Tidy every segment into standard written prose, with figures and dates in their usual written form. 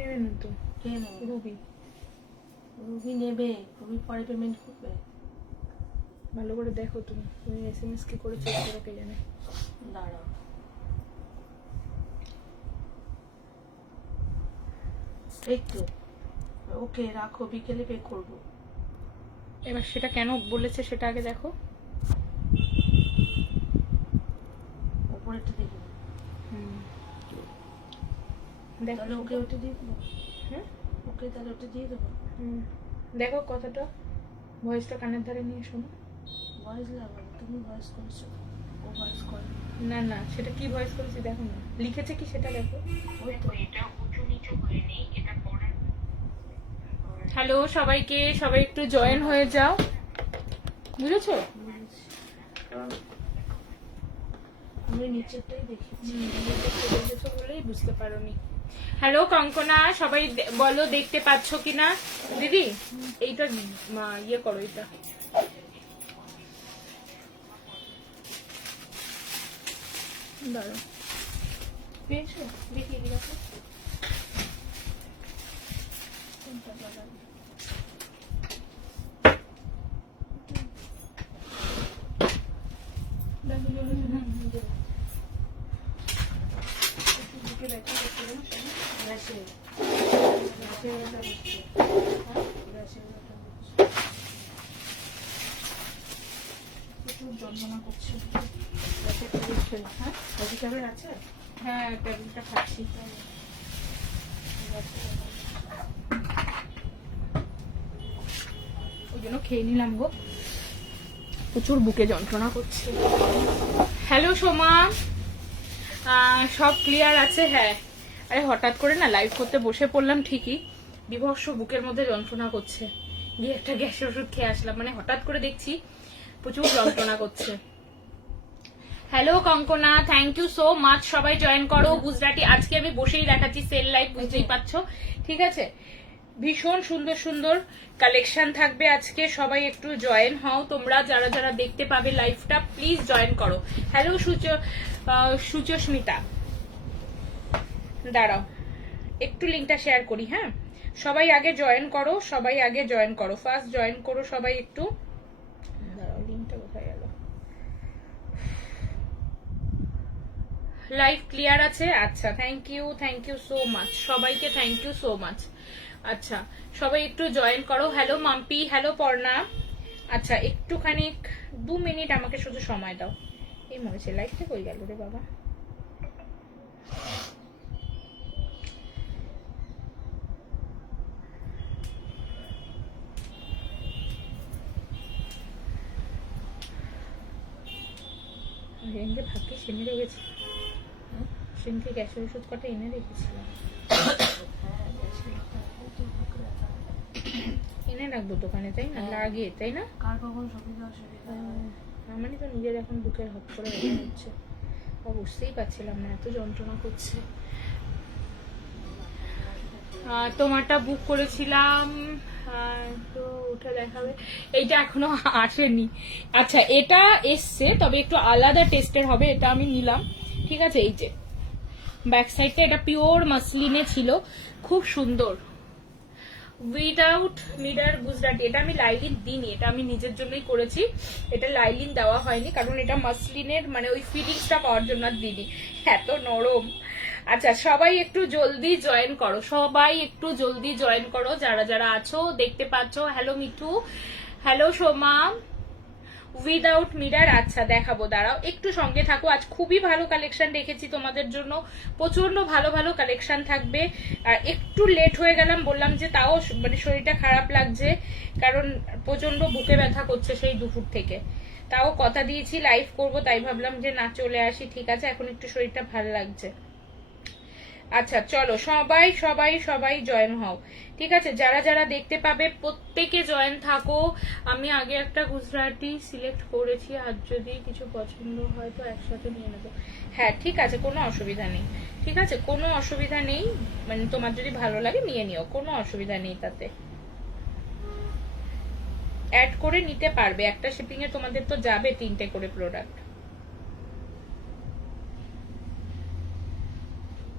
নেবে না তো? কে নেবে? রুবি। রুবি নেবে, রুবি পরে পেমেন্ট করবে। ভালো করে দেখো তুমি, তুমি এসএমএস কি করে চেক করো কে জানে। দাঁড়াও, এই তো ওকে রাখো, বিকেলে পে করবো। এবার সেটা কেন বলেছে সেটা আগে দেখো। ওপরেরটা দেখে নাও। দেখো তাহলে ওকে ওটা দিয়ে দেবো। হ্যাঁ ওকে তাহলে ওটা দিয়ে দেবো। দেখো কথাটা, ভয়েসটা কানের ধারে নিয়ে শোনো। ভয়েস লাগাবো, তুমি ভয়েস করেছো, ও ভয়েস করে। না না, সেটা কি ভয়েস করেছি দেখো না, লিখেছে কি সেটা দেখো। ওই তো এটা উঁচু নিচু হয়নি, এটা পড়ার। হ্যালো সবাইকে, সবাই একটু জয়েন হয়ে যাও, বুঝেছো? আমি নিচেরটাই দেখেছি। দেখেছো বলেই বুঝতে পারোনি। হ্যালো কঙ্কনা, সবাই বলো দেখতে পাচ্ছ কিনা। দিদি এইটা ইয়ে করো, এটা দাঁড়াও, পেয়েছো? দেখি দেখো কোনটা বানাবো। দেখো বুকে দেখা যাচ্ছে না, গ্যাসে গ্যাসে ওটা হচ্ছে, গ্যাসে ওটা হচ্ছে, প্রচুর যন্ত্রণা করছে। গ্যাসের ট্যাবলেট খেয়ে, হ্যাঁ গ্যাসের ট্যাবলেট আছে। হ্যাঁ ট্যাবলেটটা খাচ্ছি। ওই জন্য খেয়ে নিলাম গো, প্রচুর বুকে যন্ত্রণা করছে। হ্যালো সোমা, সব ক্লিয়ার আছে? হ্যাঁ, আরে হঠাৎ করে না লাইভ করতে বসে পড়লাম ঠিকই, বিভৎস বুকের মধ্যে যন্ত্রণা করছে, গিয়ে একটা গ্যাসের ওষুধ খেয়ে আসলাম, মানে হঠাৎ করে দেখছি প্রচুর যন্ত্রণা করছে। Hello Konkona, thank you so much, সবাই জয়েন করো। গুজরাটি আজকে আমি বসেই দেখাচ্ছি সেল লাইভ, বুঝতেই পারছো, ঠিক আছে? ভীষণ সুন্দর সুন্দর কালেকশন থাকবে আজকে, সবাই একটু জয়েন হও তোমরা, যারা যারা দেখতে পাবে লাইভটা প্লিজ জয়েন করো। হ্যালো সুচস্মিতা, দাঁড়াও একটু লিঙ্কটা শেয়ার করি। হ্যাঁ সবাই আগে জয়েন করো, সবাই আগে জয়েন করো, ফার্স্ট জয়েন করো সবাই একটু। দাঁড়াও লিঙ্কটা কোথায় গেল? লাইভ ক্লিয়ার আছে? আচ্ছা থ্যাংক ইউ সো মাচ, সবাইকে থ্যাংক ইউ সো মাচ। আচ্ছা সবাই একটু জয়েন করো। Hello Mampi, hello Parna. আচ্ছা একটুখানি 2 মিনিট আমাকে শুধু সময় দাও। এই মরেছে, লাইভটা কই গেল রে বাবা? সেদিনকে ভাগ্যে এনে রেখেছি, সেদিনকে গ্যাসের ওষুধ কটা এনে রেখেছিলাম, এনে রাখবো দোকানে, তাই না? লাগিয়ে, তাই না? কার কখন সুবিধা অসুবিধা হয়। আমারই তো নিজের এখন বুকের হট করে ব্যথা হচ্ছে, বুঝতেই পারছিলাম না এত যন্ত্রণা করছে। তোমারটা বুক করেছিলাম, তো ওটা দেখাবে, এইটা এখনো আসেনি। আচ্ছা এটা এসছে, তবে একটু আলাদা টেস্টের হবে, এটা আমি নিলাম, ঠিক আছে? এই যে ব্যাক সাইডটা, এটা পিওর মাসলিনে ছিল, খুব সুন্দর, উইদাউট মিডার গুজরাটি। এটা আমি লাইলিন দিইনি, এটা আমি নিজের জন্যই করেছি, এটা লাইলিন দেওয়া হয়নি, কারণ এটা মাসলিনের মানে ওই ফিটিংসটা পাওয়ার জন্য দিইনি, এত নরম। আচ্ছা সবাই একটু জলদি জয়েন করো, সবাই একটু জলদি জয়েন করো যারা যারা আছো দেখতে পাচ্ছ। Hello Mithu, hello Soma, without mirror. আচ্ছা দেখাবো, দাঁড়াও একটু সঙ্গে থাকো, আজ খুবই ভালো কালেকশন রেখেছি তোমাদের জন্য, প্রচন্ড ভালো ভালো কালেকশন থাকবে। আর একটু লেট হয়ে গেলাম, বললাম যে তাও মানে শরীরটা খারাপ লাগছে, কারণ প্রচন্ড বুকে ব্যথা করছে সেই দুপুর থেকে, তাও কথা দিয়েছি লাইভ করব, তাই ভাবলাম যে না চলে আসি, ঠিক আছে? এখন একটু শরীরটা ভালো লাগছে। আচ্ছা চলো সবাই সবাই সবাই জয়েন হও, ঠিক আছে? যারা যারা দেখতে পাবে প্রত্যেকে জয়েন থাকো। আমি আগে একটা গুজরাটি সিলেক্ট করেছি, আর যদি কিছু পছন্দ হয় তো একসাথে নিয়ে নেবো। হ্যাঁ ঠিক আছে, কোনো অসুবিধা নেই, ঠিক আছে? কোনো অসুবিধা নেই, মানে তোমার যদি ভালো লাগে নিয়ে নিও, কোনো অসুবিধা নেই, তাতে অ্যাড করে নিতে পারবে। একটা শিপিং এ তোমাদের তো যাবে 3টে করে প্রোডাক্ট।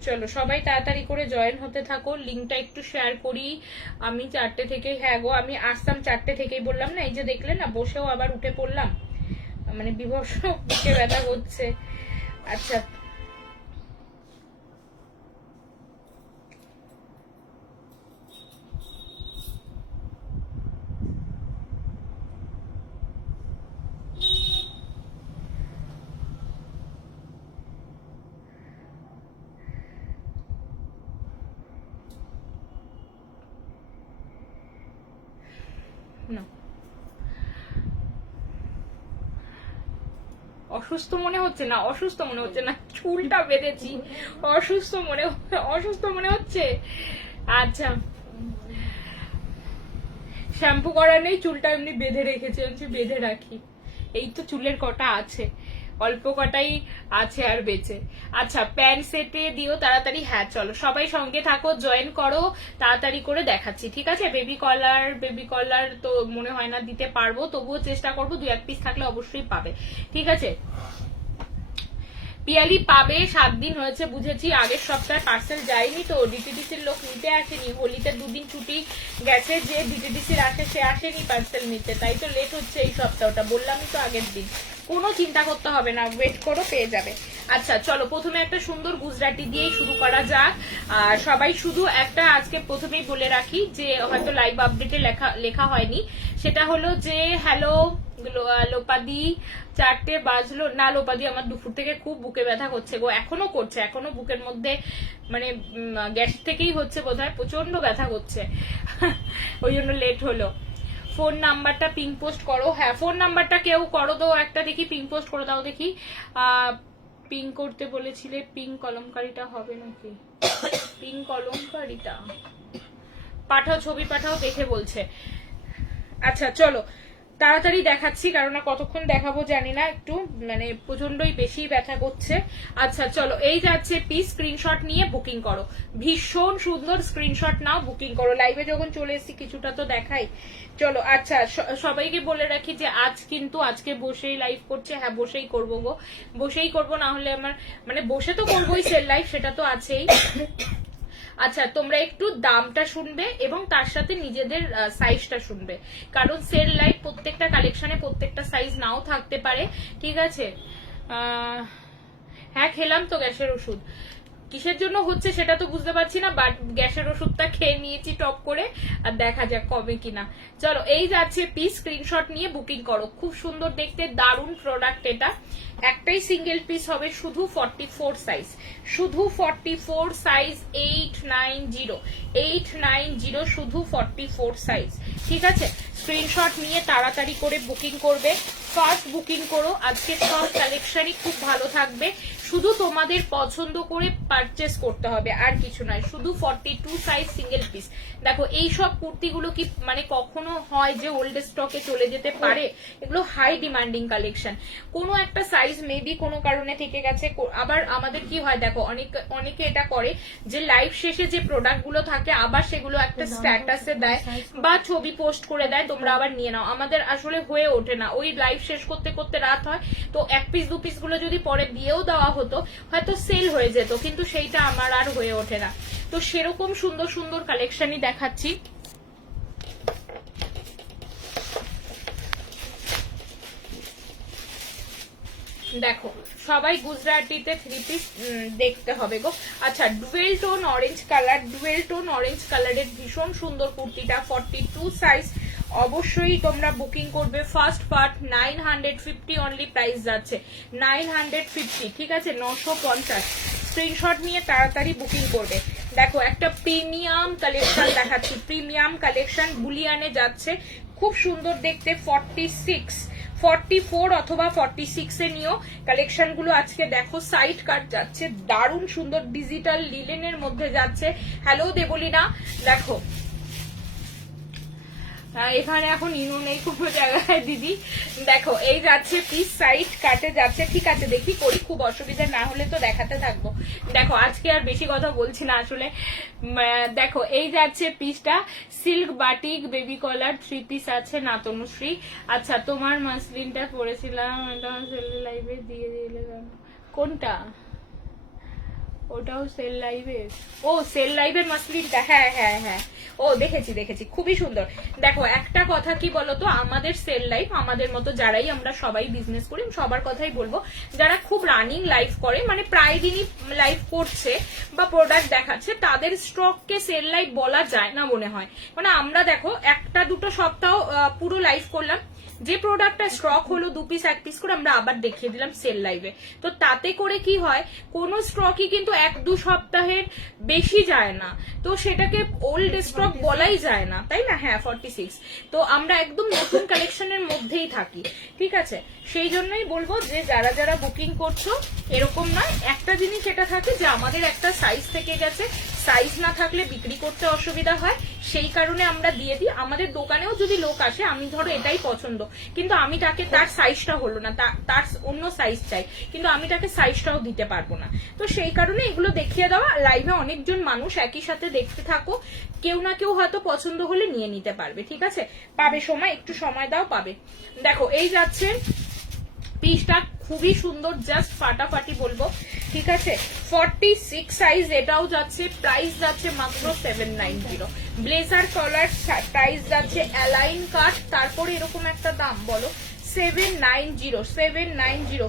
চলো সবাই তাড়াতাড়ি করে জয়েন হতে থাকো, লিঙ্কটা একটু শেয়ার করি। আমি 4টে থেকে, হ্যাঁ গো আমি আসতাম 4টে থেকেই, বললাম না, এই যে দেখলে না, বসেও আবার উঠে পড়লাম, মানে বিভৎস বুকে ব্যথা করছে। আচ্ছা না, অসুস্থ মনে হচ্ছে না, অসুস্থ মনে হচ্ছে না, চুলটা বেঁধেছি, অসুস্থ মনে হচ্ছে। আচ্ছা শ্যাম্পু করা নেই, চুলটা এমনি বেঁধে রেখেছি, বেঁধে রাখি। এই তো চুলের কটা আছে, অল্প কটাই আছে আর বেঁচে। আচ্ছা প্যান্ট সেটে দিও তাড়াতাড়ি। হ্যাঁ চলো সবাই সঙ্গে থাকো, জয়েন করো, তাড়াতাড়ি করে দেখাচ্ছি, ঠিক আছে? বেবি কলার তো মনে হয় না দিতে পারবো, তবুও চেষ্টা করবো, 2-1 পিস থাকলে অবশ্যই পাবে, ঠিক আছে? পিয়ালি পাবে, 7 দিন হয়েছে বুঝেছি, আগের সপ্তাহে পার্সেল যায়নি তো, ডিটিডিসির লোক নিতে আসেনি, হোলিতে 2 দিন ছুটি গেছে, যে ডিটিডিসির আসে সে আসেনি পার্সেল নিতে, তাই তো লেট হচ্ছে এই সপ্তাহটা, বললামই তো আগের দিন। কোনো চিন্তা করতে হবে না, ওয়েট করো, পেয়ে যাবে। আচ্ছা চলো প্রথমে একটা সুন্দর গুজরাটি দিয়েই শুরু করা যাক। আর সবাই শুধু একটা আজকে প্রথমেই বলে রাখি, যে হয়তো লাইভ আপডেটে লেখা হয়নি, সেটা হলো যে হ্যালো লোপাদি, 4টে বাজলো না। লোপাদি আমার দুপুর থেকে খুব বুকে ব্যথা করছে গো, এখনো করছে, এখনো বুকের মধ্যে মানে গ্যাস থেকেই হচ্ছে বোধহয়, প্রচন্ড ব্যথা করছে ওই জন্য লেট হলো। ফোন নাম্বারটা পিং পোস্ট করো। হ্যাঁ ফোন নাম্বারটা কেউ করো তো একটা, দেখি পিং পোস্ট করে দাও দেখি। পিং করতে বলেছিলে, পিং কলমকারিটা হবে নাকি? পিং কলমকারিটা পাঠাও, ছবি পাঠাও, দেখে বলছে। আচ্ছা চলো তাড়াতাড়ি দেখাচ্ছি, কারণ কতক্ষণ দেখাবো জানি না, একটু মানে প্রচন্ডই বেশি ব্যথা করছে। আচ্ছা চলো এই যাচ্ছে পিস, স্ক্রিনশট নিয়ে বুকিং করো, ভীষণ সুন্দর, স্ক্রিনশট নাও, বুকিং করো। লাইভে যখন চলে এসেছি কিছুটা তো দেখাই, চলো। আচ্ছা সবাইকে বলে রাখি যে আজকে বসেই লাইভ করছে, হ্যাঁ বসেই করবো গো, বসেই করবো, না হলে আমার মানে বসে তো করবোই সেল লাইভ, সেটা তো আছেই। আচ্ছা তোমরা একটু দামটা শুনবে এবং তার সাথে নিজেদের সাইজটা শুনবে, কারণ সেল লাইভ প্রত্যেকটা কালেকশনে প্রত্যেকটা সাইজ নাও থাকতে পারে, ঠিক আছে? হ্যাঁ খেলাম তো গ্যাসের ওষুধ, কিসের জন্য হচ্ছে সেটা তো বুঝতে পারছি না, বাট গ্যাসের ওষুধটা খেয়ে নিয়েছি টপ করে, আর দেখা যাক কমে কিনা। চলো এই যাচ্ছে পিস, স্ক্রিনশট নিয়ে বুকিং করো, খুব সুন্দর দেখতে, দারুণ প্রোডাক্ট এটা। একটাই সিঙ্গেল পিস হবে, শুধু 44 সাইজ, শুধু 44 সাইজ, 890 শুধু 44 সাইজ, ঠিক আছে? স্ক্রিনশট নিয়ে তাড়াতাড়ি করে বুকিং করবে, ফার্স্ট বুকিং করো, আজকে সব কালেকশনই খুব ভালো থাকবে, শুধু তোমাদের পছন্দ করে পারচেস করতে হবে, আর কিছু নয়, শুধু 42 সাইজ সিঙ্গেল পিস। দেখো এই সব কুর্তিগুলো কি মানে কখনো হয় যে ওল্ড স্টকে চলে যেতে পারে? এগুলো হাই ডিমান্ডিং কালেকশন, কোনো একটা সাইজ মেবি কোনো কারণে থেকে গেছে। আবার আমাদের কি হয় দেখো, অনেকে এটা করে যে লাইভ শেষে যে প্রোডাক্ট গুলো থাকে আবার সেগুলো একটা স্ট্যাটাসে দেয় বা ছবি পোস্ট করে দেয়, তোমরা আবার নিয়ে নাও। আমাদের আসলে হয়ে ওঠে না, ওই লাইভ শেষ করতে করতে রাত হয়, তো 1 পিস 2 পিস গুলো যদি পরে দিয়েও দেওয়া হতো হয়তো সেল হয়ে যেত, কিন্তু সেইটা আমার আর হয়ে ওঠে না। তো সেরকম সুন্দর সুন্দর কালেকশনই দেখাচ্ছি। দেখো সবাই গুজরাটিতে 3 পিস দেখতে হবে গো। আচ্ছা ডুয়েল টোন অরেঞ্জ কালারের ভীষণ সুন্দর কুর্তিটা, 42 সাইজ, অবশ্যই তোমরা বুকিং করবে। ফার্স্ট পার্ট 950 অনলি, প্রাইস যাচ্ছে 950, ঠিক আছে? 950, স্ক্রিনশট নিয়ে তাড়াতাড়ি বুকিং করবে। দেখো একটা প্রিমিয়াম কালেকশন দেখাচ্ছি, প্রিমিয়াম কালেকশন বুলিয়ানে যাচ্ছে, খুব সুন্দর দেখতে, 44 অথবা 46 এ নিও কালেকশন গুলো। আজকে দেখো সাইড কাট যাচ্ছে, দারুণ সুন্দর ডিজিটাল লিলেনের মধ্যে যাচ্ছে। হ্যালো দেবলিনা, দেখো এখানে এখন ইনো নেই কোনো জায়গায় দিদি, দেখো এই যাচ্ছে পিস, সাইড কাটে যাচ্ছে, ঠিক আছে? দেখি করি, খুব অসুবিধা না হলে তো দেখাতে থাকবো। দেখো আজকে আর বেশি কথা বলছি না আসলে, দেখো এই যাচ্ছে পিসটা, সিল্ক বাটিক বেবি কলার 3 পিস আছে না তনুশ্রী? আচ্ছা তোমার মাসলিনটা পরেছিলাম, লাইভে দিয়ে দিলে, কোনটা? ওটাও সেল লাইভে। ও সেল লাইভের মাসলিনটা, হ্যাঁ হ্যাঁ হ্যাঁ, ও দেখেছি খুবই সুন্দর। দেখো একটা কথা কি বলতো, আমাদের সেল লাইভ, আমাদের মতো যারাই আমরা সবাই বিজনেস করি, সবার কথাই বলবো, যারা খুব রানিং লাইভ করে, মানে প্রায় দিনই লাইভ করছে বা প্রোডাক্ট দেখাচ্ছে, তাদের স্টককে সেল লাইভ বলা যায় না মনে হয়। মানে আমরা দেখো একটা দুটো সপ্তাহ পুরো লাইভ করলাম, যে প্রোডাক্টটা স্টক হলো 2 পিস 1 পিস করে আমরা আবার দেখিয়ে দিলাম সেল লাইভে, তো তাতে করে কি হয়, কোনো স্টকই কিন্তু 1-2 সপ্তাহের বেশি যায় না, তো সেটাকে ওল্ড স্টক বলাই যায় না, তাই না? হ্যাঁ 46, তো আমরা একদম নতুন কালেকশনের মধ্যেই থাকি, ঠিক আছে? সেই জন্যই বলবো যে যারা যারা বুকিং করছো, এরকম নয়, একটা জিনিস এটা থাকে যে আমাদের একটা সাইজ থেকে গেছে, সাইজ না থাকলে বিক্রি করতে অসুবিধা হয়, সেই কারণে আমরা দিয়ে দিই। আমাদের দোকানেও যদি লোক আসে, আমি ধরো এটাই পছন্দ, কিন্তু আমি তাকে তার সাইজটা হলো না, তার অন্য সাইজ চাই, কিন্তু আমি তাকে সাইজটাও দিতে পারবো না, তো সেই কারণে এগুলো দেখিয়ে দেওয়া। লাইভে অনেকজন মানুষ একই সাথে দেখতে থাকো, কেউ না কেউ হয়তো পছন্দ হলে নিয়ে নিতে পারবে, ঠিক আছে? পাবে সময়, একটু সময় দাও, পাবে। দেখো এই যাচ্ছে পিসটা, খুবই সুন্দর, জাস্ট ফাটাফাটি বলবো, ঠিক আছে? 46 সাইজ, এটাও যাচ্ছে, প্রাইস যাচ্ছে মাত্র 790। ব্লেজার কলার, প্রাইস যাচ্ছে অ্যালাইন কাট, তারপরে এরকম একটা দাম বলো, 790,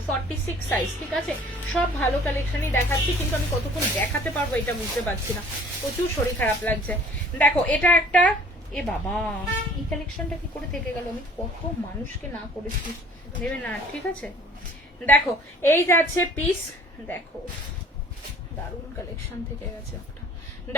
46 সাইজ, ঠিক আছে? সব ভালো কালেকশনই দেখাচ্ছি, কিন্তু আমি কতক্ষণ দেখাতে পারবো এটা বুঝতে পারছি না, প্রচুর শরীর খারাপ লাগছে। দেখো এটা একটা, এ বাবা এই কালেকশনটা কি করে থেকে গেল, আমি কত মানুষকে না করেছি, দেবে না, ঠিক আছে? দেখো এই যাচ্ছে পিস, দেখো দারুণ কালেকশন থেকে গেছে একটা।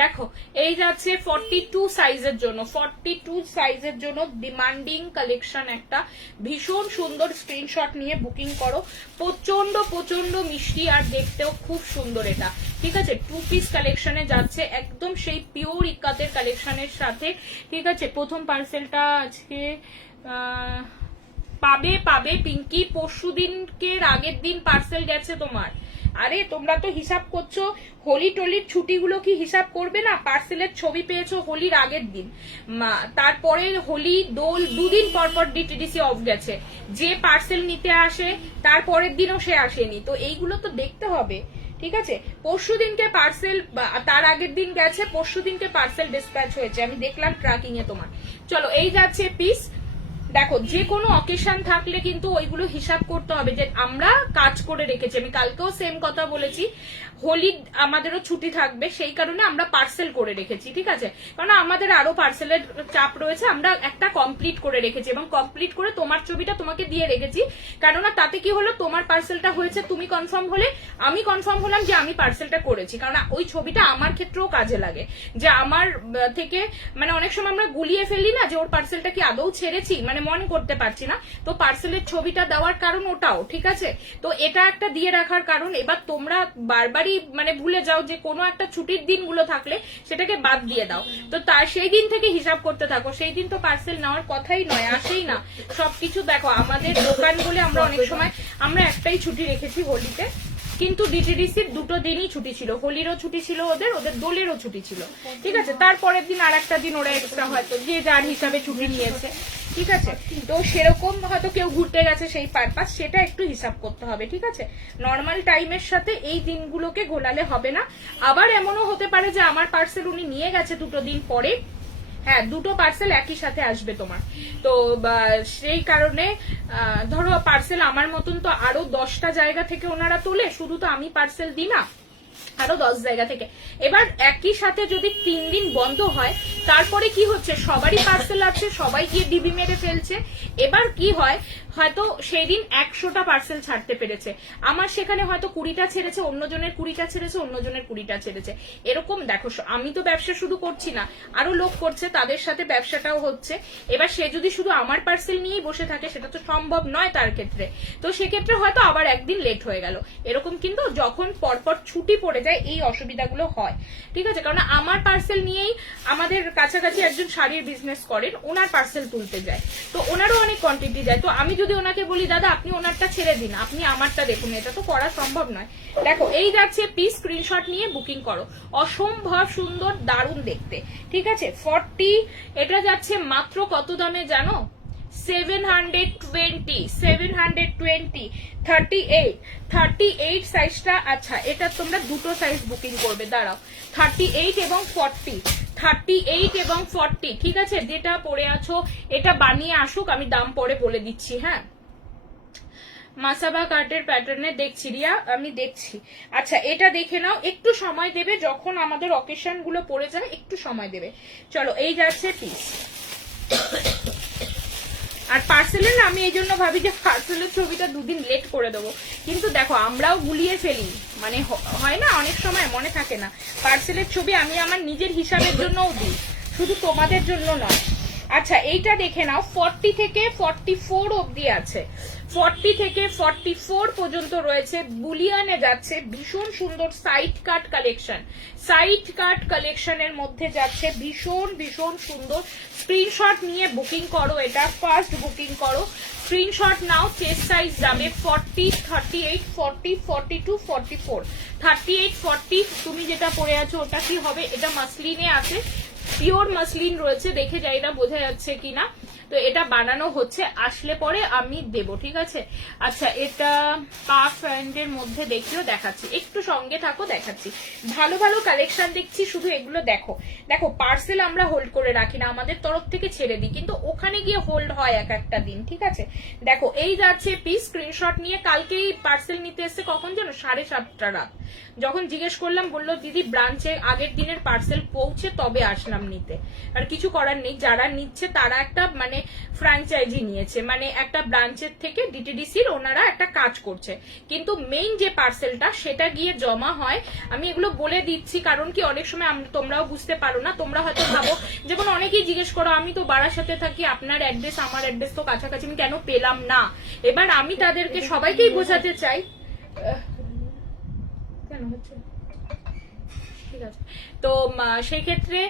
দেখো এই যাচ্ছে 42 সাইজের জন্য, 42 সাইজের জন্য ডিমান্ডিং কালেকশন একটা, ভীষণ সুন্দর, স্ক্রিনশট নিয়ে বুকিং করো, প্রচন্ড প্রচন্ড মিষ্টি আর দেখতেও খুব সুন্দর এটা, ঠিক আছে? 2 পিস কালেকশনে যাচ্ছে, একদম সেই পিওর ইক্কাতের কালেকশনের সাথে, ঠিক আছে? প্রথম পার্সেলটা আজকে পাবে পিঙ্কি, পরশু দিনকে আগের দিন পার্সেল গেছে তোমার। আরে তোমরা তো হিসাব করছো, হোলি টোলির ছুটিগুলো কি হিসাব করবে না? পার্সেলের ছবি পেয়েছো হোলির আগের দিন, তারপরে হোলি দোল 2 দিন পর পর ডিটিডিসি অফ গেছে, যে পার্সেল নিতে আসে তারপরের দিনও সে আসেনি, তো এইগুলো তো দেখতে হবে, ঠিক আছে? পরশু দিনকে পার্সেল, তার আগের দিন গেছে, পরশু দিনকে পার্সেল ডিসপ্যাচ হয়েছে, আমি দেখলাম ট্র্যাকিং এ তোমার। চলো এই যাচ্ছে পিস। দেখো যে কোনো অকেশন থাকলে কিন্তু ওইগুলো হিসাব করতে হবে, যে আমরা কাজ করে রেখেছি, আমি কালকেও সেম কথা বলেছি, হোলি আমাদেরও ছুটি থাকবে, সেই কারণে আমরা পার্সেল করে রেখেছি, ঠিক আছে? কারণ আমাদের আরো পার্সেলের চাপ রয়েছে, আমরা একটা কমপ্লিট করে রেখেছি, এবং কমপ্লিট করে তোমার ছবিটা তোমাকে দিয়ে রেখেছি, কেননা তাতে কি হলো, তোমার পার্সেলটা হয়েছে, তুমি কনফার্ম হলে, আমি কনফার্ম হলাম যে আমি পার্সেলটা করেছি, কারণ ওই ছবিটা আমার ক্ষেত্রেও কাজে লাগে, যে আমার থেকে, মানে অনেক সময় আমরা গুলিয়ে ফেলি না, যে ওর পার্সেলটা কি আদৌ ছেড়েছি, মানে মনে করতে পারছি না, তো পার্সেলের ছবিটা দেওয়ার কারণ ওটাও, ঠিক আছে? তো এটা একটা দিয়ে রাখার কারণ। এবার তোমরা বারবারই মানে ভুলে যাও, যে কোনো একটা ছুটির দিনগুলো থাকলে সেটাকে বাদ দিয়ে দাও, তো তার সেই দিন থেকে হিসাব করতে থাকো, সেই দিন তো পার্সেল নেওয়ার কথাই নয়, আসেই না সবকিছু। দেখো আমাদের দোকান বলে আমরা অনেক সময় আমরা একটাই ছুটি রেখেছি হোলিতে, কিন্তু ডিটিডিসির 2টো দিনই ছুটি ছিল, হোলিরও ছুটি ছিল, ওদের দোলেরও ছুটি ছিল, ঠিক আছে? তারপরের দিন আর একটা দিন ওরা এক্সট্রা হয়তো যে যার হিসাবে ছুটি নিয়েছে, ঠিক আছে? তো সেরকম হয়তো কেউ ঘুরতে গেছে সেই পারপাস, সেটা একটু হিসাব করতে হবে, ঠিক আছে? নর্মাল টাইমের সাথে এই দিনগুলোকে গোলালে হবে না। আবার এমনও হতে পারে যে আমার পার্সেল উনি নিয়ে গেছে 2টো দিন পরে, হ্যাঁ 2টো পার্সেল একই সাথে আসবে তোমার, তো সেই কারণে ধরো পার্সেল আমার মতন তো আরো 10টা জায়গা থেকে ওনারা তোলে, শুধু তো আমি পার্সেল দিই না, আরো 10 জায়গা থেকে। এবার একই সাথে যদি 3 দিন বন্ধ হয়, তারপরে কি হচ্ছে, সবারই পার্সেল আছে, সবাই গিয়ে ডিবি মেরে ফেলছে, এবার কি হয়, হয়তো সেই দিন 100টা পার্সেল ছাড়তে পেরেছে, আমার সেখানে হয়তো 20টা ছেড়েছে, অন্যজনের 20টা ছেড়েছে, অন্যজনের 20টা ছেড়েছে, এরকম। দেখো আমি তো ব্যবসা শুধু করছি না, আরো লোক করছে, তাদের সাথে ব্যবসাটাও হচ্ছে। এবার সে যদি শুধু আমার পার্সেল নিয়েই বসে থাকে, সেটা তো সম্ভব নয় তার ক্ষেত্রে, তো সেক্ষেত্রে হয়তো আবার একদিন লেট হয়ে গেল, এরকম। কিন্তু যখন পরপর ছুটি পড়ে যায় এই অসুবিধাগুলো হয়, ঠিক আছে? কারণ আমার পার্সেল নিয়েই আমাদের কাছাকাছি একজন শাড়ির বিজনেস করেন, ওনার পার্সেল তুলতে যায়, তো ওনারও অনেক কোয়ান্টিটি যায়, তো আমি যদি ওনাকে বলি দাদা আপনি ওনারটা ছেড়ে দিন, আপনি আমারটা দেখুন, এটা তো করা সম্ভব নয়। দেখো এই যাচ্ছে পিস, স্ক্রিনশট নিয়ে বুকিং করো, অসম্ভব সুন্দর, দারুণ দেখতে, ঠিক আছে? 40, এটা যাচ্ছে মাত্র কত দামে জানো? 720 38 সাইজটা। আচ্ছা এটা তোমরা দুটো সাইজ বুকিং করবে, দাঁড়াও, 38 এবং 40, ঠিক আছে? যেটা পরে আছো এটা বানিয়ে আসুক, আমি দাম পরে বলে দিচ্ছি। হ্যাঁ, মাসাবা কাটের প্যাটার্নে দেখছি রিয়া, আমি দেখছি। আচ্ছা এটা দেখে নাও, একটু সময় দেবে, যখন আমাদের অকেশন গুলো পড়ে যাবে একটু সময় দেবে। চলো এই যাচ্ছে পিস। আর পার্সেলের না আমি এই জন্য ভাবি যে পার্সেলের ছবিটা দুদিন লেট করে দেবো, কিন্তু দেখো আমরাও গুলিয়ে ফেলি, মানে হয় না অনেক সময় মনে থাকে না। পার্সেলের ছবি আমি আমার নিজের হিসাবের জন্যও দিই, শুধু তোমাদের জন্য নয়। আচ্ছা এইটা দেখে নাও, 40 থেকে 44 অবধি আছে, 40 থেকে 44 পর্যন্ত রয়েছে। বুলিয়ানে যাচ্ছে, ভীষণ সুন্দর সাইড কাট কালেকশন, সাইড কাট কালেকশনের মধ্যে যাচ্ছে, ভীষণ ভীষণ সুন্দর। স্ক্রিনশট নিয়ে বুকিং করো, এটা ফার্স্ট বুকিং করো, স্ক্রিনশট নাও। চেস্ট সাইজ যাবে 40, 38, 40, 42, 44, 38, 40। তুমি যেটা পরে আছো ওটা কি হবে? এটা মাসলিনে আছে, পিওর মাসলিন রয়েছে, দেখে যাই এটা বোঝা যাচ্ছে কিনা। তো এটা বানানো হচ্ছে, আসলে পরে আমি দেব, ঠিক আছে? আচ্ছা এটা পাফ প্যান্টের মধ্যে দেখিও, দেখাচ্ছি, একটু সঙ্গে থাকো, দেখাচ্ছি। ভালো ভালো কালেকশন দেখছি, শুধু এগুলো দেখো। দেখো পার্সেল আমরা হোল্ড করে রাখি না, আমাদের তরফ থেকে ছেড়ে দিই, কিন্তু ওখানে গিয়ে হোল্ড হয় এক একটা দিন, ঠিক আছে? দেখো এই যাচ্ছে পিস, স্ক্রিনশট নিয়ে। কালকেই পার্সেল নিতে এসছে, কখন যেন 7:30 রাত। যখন জিজ্ঞেস করলাম বললো দিদি ব্রাঞ্চে আগের দিনের পার্সেল পৌঁছে তবে আসলাম নিতে। আর কিছু করার নেই, যারা নিচ্ছে তারা একটা মানে ফ্র্যাঞ্চাইজি নিয়েছে, মানে একটা ব্রাঞ্চের থেকে ডিটিডিসির ওনারা একটা কাজ করছে, কিন্তু মেইন যে পার্সেলটা সেটা গিয়ে জমা হয়। আমি এগুলো বলে দিচ্ছি কারণ কি অনেক সময় তোমরাও বুঝতে পারো না, তোমরা হয়তো ভাবো, যেমন অনেকেই জিজ্ঞেস করো আমি তো বারাসাতে থাকি, আপনার অ্যাড্রেস আমার অ্যাড্রেস তো কাছাকাছি, আমি কেন পেলাম না? এবার আমি তাদেরকে সবাইকেই বোঝাতে চাই, কেন হচ্ছে, ঠিক আছে? তো সেই ক্ষেত্রে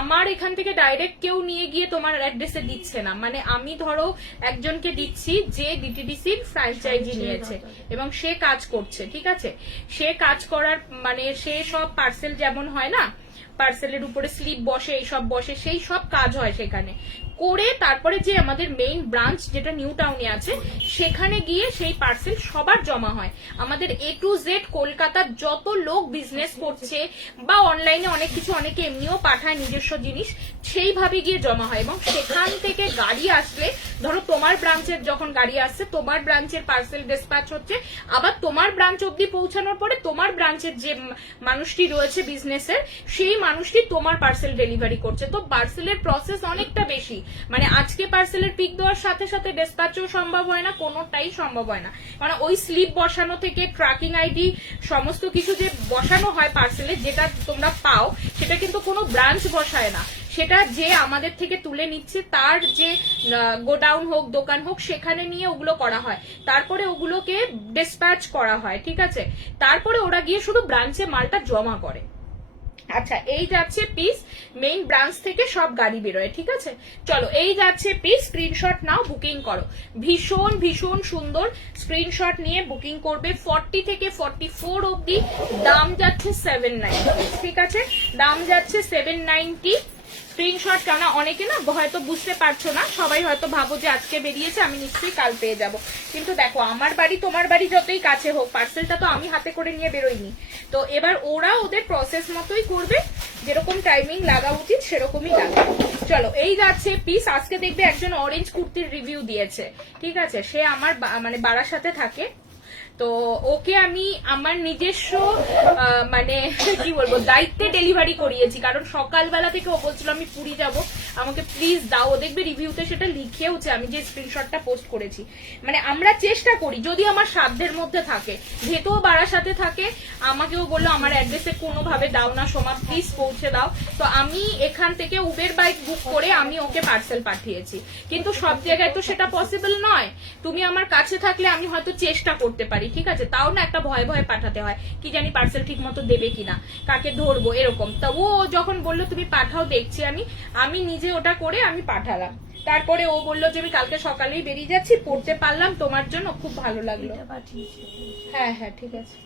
আমার এখান থেকে ডাইরেক্ট কেউ নিয়ে গিয়ে তোমার অ্যাড্রেসে দিচ্ছে না, মানে আমি ধরো একজনকে দিচ্ছি যে ডিটিডিসির ফ্র্যাঞ্চাইজি নিয়েছে এবং সে কাজ করছে, ঠিক আছে? সে কাজ করার মানে সে সব পার্সেল যেমন হয় না, পার্সেলের উপরে স্লিপ বসে, এইসব বসে, সেই সব কাজ হয় সেখানে করে, তারপরে যে আমাদের মেইন ব্রাঞ্চ যেটা নিউ টাউনে আছে সেখানে গিয়ে সেই পার্সেল সবার জমা হয়। আমাদের A to Z কলকাতার যত লোক বিজনেস করছে বা অনলাইনে অনেক কিছু, অনেকে এমনিও পাঠায় নিজস্ব জিনিস, সেইভাবে গিয়ে জমা হয়। এবং সেখান থেকে গাড়ি আসলে, ধরো তোমার ব্রাঞ্চের যখন গাড়ি আসছে, তোমার ব্রাঞ্চের পার্সেল ডিসপ্যাচ হচ্ছে, আবার তোমার ব্রাঞ্চ অব্দি পৌঁছানোর পরে তোমার ব্রাঞ্চের যে মানুষটি রয়েছে বিজনেসের, সেই মানুষটি তোমার পার্সেল ডেলিভারি করছে। তো পার্সেলের প্রসেস অনেকটা বেশি, মানে আজকে পার্সেলের পিক দেওয়ার সাথে সাথে ডিসপ্যাচও সম্ভব হয় না, কোনোটাই সম্ভব হয় না। মানে ওই স্লিপ বসানো থেকে ট্র্যাকিং আইডি সমস্ত কিছু যে বসানো হয় পার্সেলে, যেটা তোমরা পাও, সেটা কিন্তু কোনো ব্রাঞ্চ বসায় না, সেটা যে আমাদের থেকে তুলে নিচ্ছে তার যে গোডাউন হোক, দোকান হোক, সেখানে নিয়ে ওগুলো করা হয়, তারপরে ওগুলোকে ডিসপ্যাচ করা হয়, ঠিক আছে? তারপরে ওরা গিয়ে শুধু ব্রাঞ্চে মালটা জমা করে। আচ্ছা এই যাচ্ছে পিস, মেইন ব্রাঞ্চ থেকে সব গাড়ি বেরোয়, ঠিক আছে? চলো এই যাচ্ছে পিস, স্ক্রিনশট নাও, বুকিং করো। ভীষণ ভীষণ সুন্দর, স্ক্রিনশট নিয়ে বুকিং করবে। 40 থেকে 44 অবধি, দাম যাচ্ছে 790, ঠিক আছে? দাম যাচ্ছে 790। স্ক্রিনশট, কেন অনেকে না হয়তো বুঝতে পারছো না, সবাই হয়তো ভাবো যে আজকে বেরিয়েছে আমি নিশ্চয়ই কাল পেয়ে যাব, কিন্তু দেখো আমার বাড়ি তোমার বাড়ি যতই কাছে হোক, পার্সেলটা তো আমি হাতে করে নিয়ে বেরোইনি। তো এবার ওরা ওদের প্রসেস মতোই করবে, যেরকম টাইমিং লাগা উচিত সেরকমই লাগবে। চলো এই যাচ্ছে পিস। আজকে দেখবে একজন অরেঞ্জ কুর্তির রিভিউ দিয়েছে, ঠিক আছে? সে আমার মানে বারাসাতে থাকে, তো ওকে আমি আমার নিজস্ব মানে কি বলবো দায়িত্বে ডেলিভারি করিয়েছি, কারণ সকালবেলা থেকে ও বলছিল আমি পুরী যাব, আমাকে প্লিজ দাও। দেখবে রিভিউতে সেটা লিখেওছে, আমি যে স্ক্রিনশটটা পোস্ট করেছি। মানে আমরা চেষ্টা করি যদি আমার সাধ্যের মধ্যে থাকে, যেহেতু বারাসাতে থাকে, আমাকেও বললো আমার অ্যাড্রেসে কোনোভাবে দাও না সোমা, প্লিজ পৌঁছে দাও। তো আমি এখান থেকে উবের বাইক বুক করে আমি ওকে পার্সেল পাঠিয়েছি, কিন্তু সব জায়গায় তো সেটা পসিবল নয়। তুমি আমার কাছে থাকলে আমি হয়তো চেষ্টা করতে পারি, ঠিক আছে? তাও না একটা ভয়ে ভয়ে পাঠাতে হয়, কি জানি পার্সেল ঠিক মতো দেবে কিনা, কাকে ধরবো, এরকম। তা ও যখন বললো তুমি পাঠাও, দেখছি আমি নিজে ওটা করে আমি পাঠালাম। তারপরে ও বললো যে আমি কালকে সকালেই বেরিয়ে যাচ্ছি, পড়তে পারলাম তোমার জন্য, খুব ভালো লাগলো। হ্যাঁ হ্যাঁ ঠিক আছে।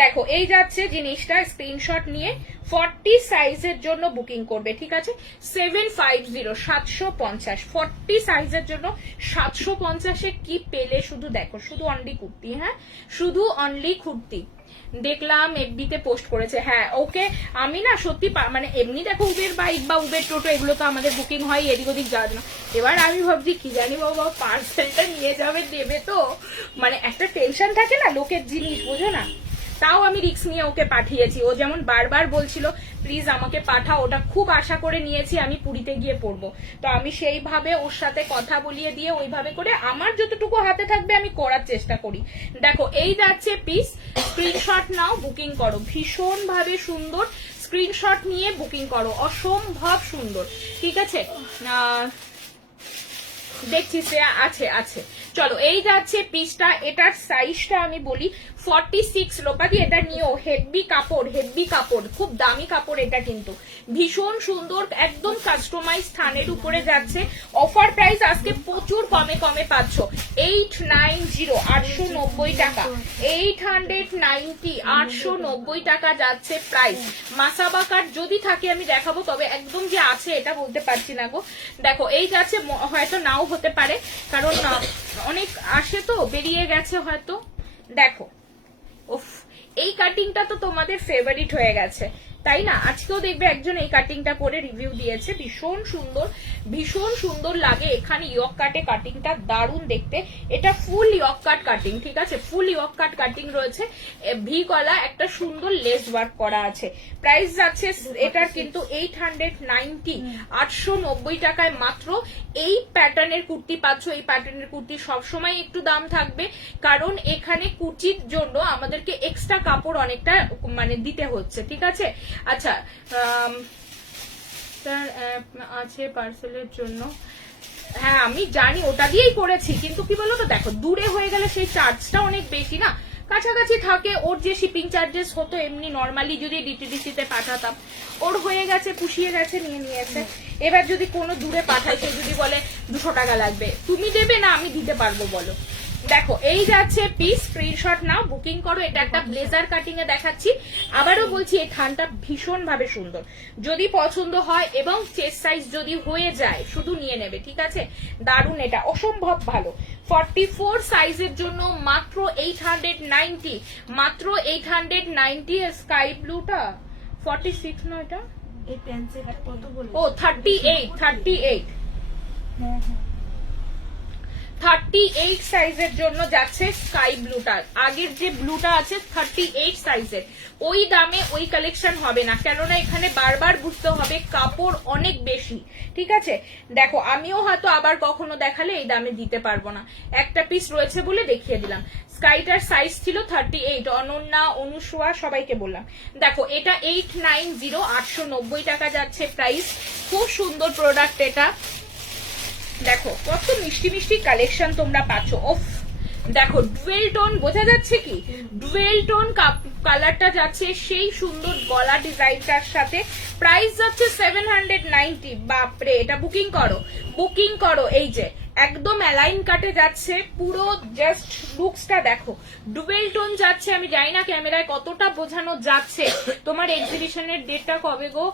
দেখো এই যাচ্ছে জিনিসটা, স্ক্রিনশট নিয়ে 40 সাইজের জন্য বুকিং করবে, ঠিক আছে? 750 750 40 সাইজের জন্য 750 কি পেলে শুধু দেখো, শুধু অনলি কুর্তি, হ্যাঁ শুধু অনলি কুর্তি। দেখলাম এফবিতে পোস্ট করেছে, হ্যাঁ ওকে। আমি না সত্যি মানে এমনি দেখো উবের বাইক বা উবের টোটো এগুলো তো আমাদের বুকিং হয়, এদিক ওদিক যাওয়ার জন্য। এবার আমি ভাবছি কি জানি বাবা পার্সেলটা নিয়ে যাবে, দেবে তো, মানে একটা টেনশন থাকে না লোকের জিনিস, বোঝো না। তাও আমি রিস্ক নিয়ে ওকে পাঠিয়েছি। ও যেমন বারবার বলছিল প্লিজ আমাকে পাঠাও, ওটা খুব আশা করে নিয়েছি আমি পুরীতে গিয়ে পড়বো। তো আমি সেইভাবে ওর সাথে কথা বলিয়ে দিয়ে ওইভাবে করে আমার যতটুকু হাতে থাকবে আমি করার চেষ্টা করি। দেখো এই যাচ্ছে পিস, স্ক্রিনশট নাও, বুকিং করো, ভীষণ ভাবে সুন্দর, স্ক্রিনশট নিয়ে বুকিং করো, অসম্ভব সুন্দর, ঠিক আছে? দেখছি শ্রেয়া আছে আছে। চলো এই যাচ্ছে পিসটা, এটার সাইজটা আমি বলি 46। লোপাদি এটা নিও, হেভি কাপড়, হেভি কাপড়, খুব দামি কাপড় এটা, কিন্তু ভীষণ সুন্দর, একদম কাস্টমাইজ থানের উপরে যাচ্ছে। অফার প্রাইস আজকে প্রচুর কমে কমে পাচ্ছ, 890 890 টাকা, 890 890 টাকা যাচ্ছে প্রাইস। মাসাবা কাট যদি থাকে আমি দেখাবো, তবে একদম যে আছে এটা বলতে পারছি না গো। দেখো এই যাচ্ছে, হয়তো নাও হতে পারে কারণ অনেক আসে তো, বেরিয়ে গেছে হয়তো। দেখো উফ, এই কাটিংটা তো তোমাদের ফেভারিট হয়ে গেছে তাই না? আজকেও দেখবে একজন এই কাটিংটা করে রিভিউ দিয়েছে, ভীষণ সুন্দর, ভীষণ সুন্দর লাগে। এখানে ইয়ক কাটে কাটিংটা দারুণ দেখতে, এটা ফুল ইয়ক কাট কাটিং, ঠিক আছে? ফুল ইয়ক কাট কাটিং রয়েছে, ভি গলা, একটা সুন্দর লেস ওয়ার্ক করা আছে। প্রাইস যাচ্ছে এটার কিন্তু 890 890 টাকায় মাত্র। এই প্যাটার্নের কুর্তি পাচ্ছ, এই প্যাটার্নের কুর্তি সবসময় একটু দাম থাকবে, কারণ এখানে কুচির জন্য আমাদেরকে এক্সট্রা কাপড় অনেকটা মানে দিতে হচ্ছে, ঠিক আছে? আচ্ছা স্যার আছে পার্সেলের জন্য, হ্যাঁ আমি জানি ওটা দিয়েই করেছি, কিন্তু কি বলতো দেখো দূরে হয়ে গেলে সেই চার্জটা অনেক বেশি না, কাছাকাছি থাকে ওর যে শিপিং চার্জেস হতো এমনি নর্মালি যদি ডিটিডিসি তে পাঠাতাম, ওর হয়ে গেছে, পুষিয়ে গেছে, নিয়ে নিয়েছে। এবার যদি কোনো দূরে পাঠাই, সে যদি বলে 200 টাকা লাগবে, তুমি দেবে না আমি দিতে পারবো বলো? দেখো এই যাচ্ছে পিস, স্ক্রিনশট নাও, বুকিং করো। এটা একটা ব্লেজার কাটিং এ দেখাচ্ছি, আবারও বলছি এই থানটা ভীষণ ভাবে সুন্দর, যদি পছন্দ হয় এবং চেস্ট সাইজ যদি হয়ে যায় শুধু নিয়ে নেবে, ঠিক আছে? দারুণ, এটা অসম্ভব ভালো। 44 সাইজের জন্য মাত্র 890, মাত্র 890। স্কাই ব্লুটা 46 না, এটা এই প্যান্টটা কত বলে? ও 38 38 হ্যাঁ হ্যাঁ 38 সাইজের জন্য যাচ্ছে স্কাই ব্লুটা। আগের যে ব্লুটা আছে 38 সাইজের, ওই দামে ওই কালেকশন হবে না, কেননা এখানে বারবার বুঝতে হবে কাপড় অনেক বেশি, ঠিক আছে? দেখো আমিও হয়তো আবার কখনো দেখালে এই দামে দিতে পারবো না, একটা পিস রয়েছে বলে দেখিয়ে দিলাম। স্কাইটার সাইজ ছিল 38, অনন্যা, অনুসুয়া সবাইকে বললাম। দেখো এটা 890 890 টাকা যাচ্ছে প্রাইস, খুব সুন্দর প্রোডাক্ট এটা। দেখো কত মিষ্টি মিষ্টি কালেকশন তোমরা পাচ্ছ। ওফ দেখো ডুয়েল টোন, বোঝা যাচ্ছে কি? ডুয়েল টোন কালারটা যাচ্ছে সেই সুন্দর গলা ডিজাইনটার সাথে, প্রাইস যাচ্ছে 790। বাপরে, এটা বুকিং করো, বুকিং করো। এই যে একদম অ্যালাইন কাটে যাচ্ছে, পুরো জাস্ট লুকসটা দেখো, ডুবেল টোন যাচ্ছে। আমি জানি না ক্যামেরায় কতটা বোঝানো যাচ্ছে। তোমার এক্সিবিশনের ডেটটা কবে গো?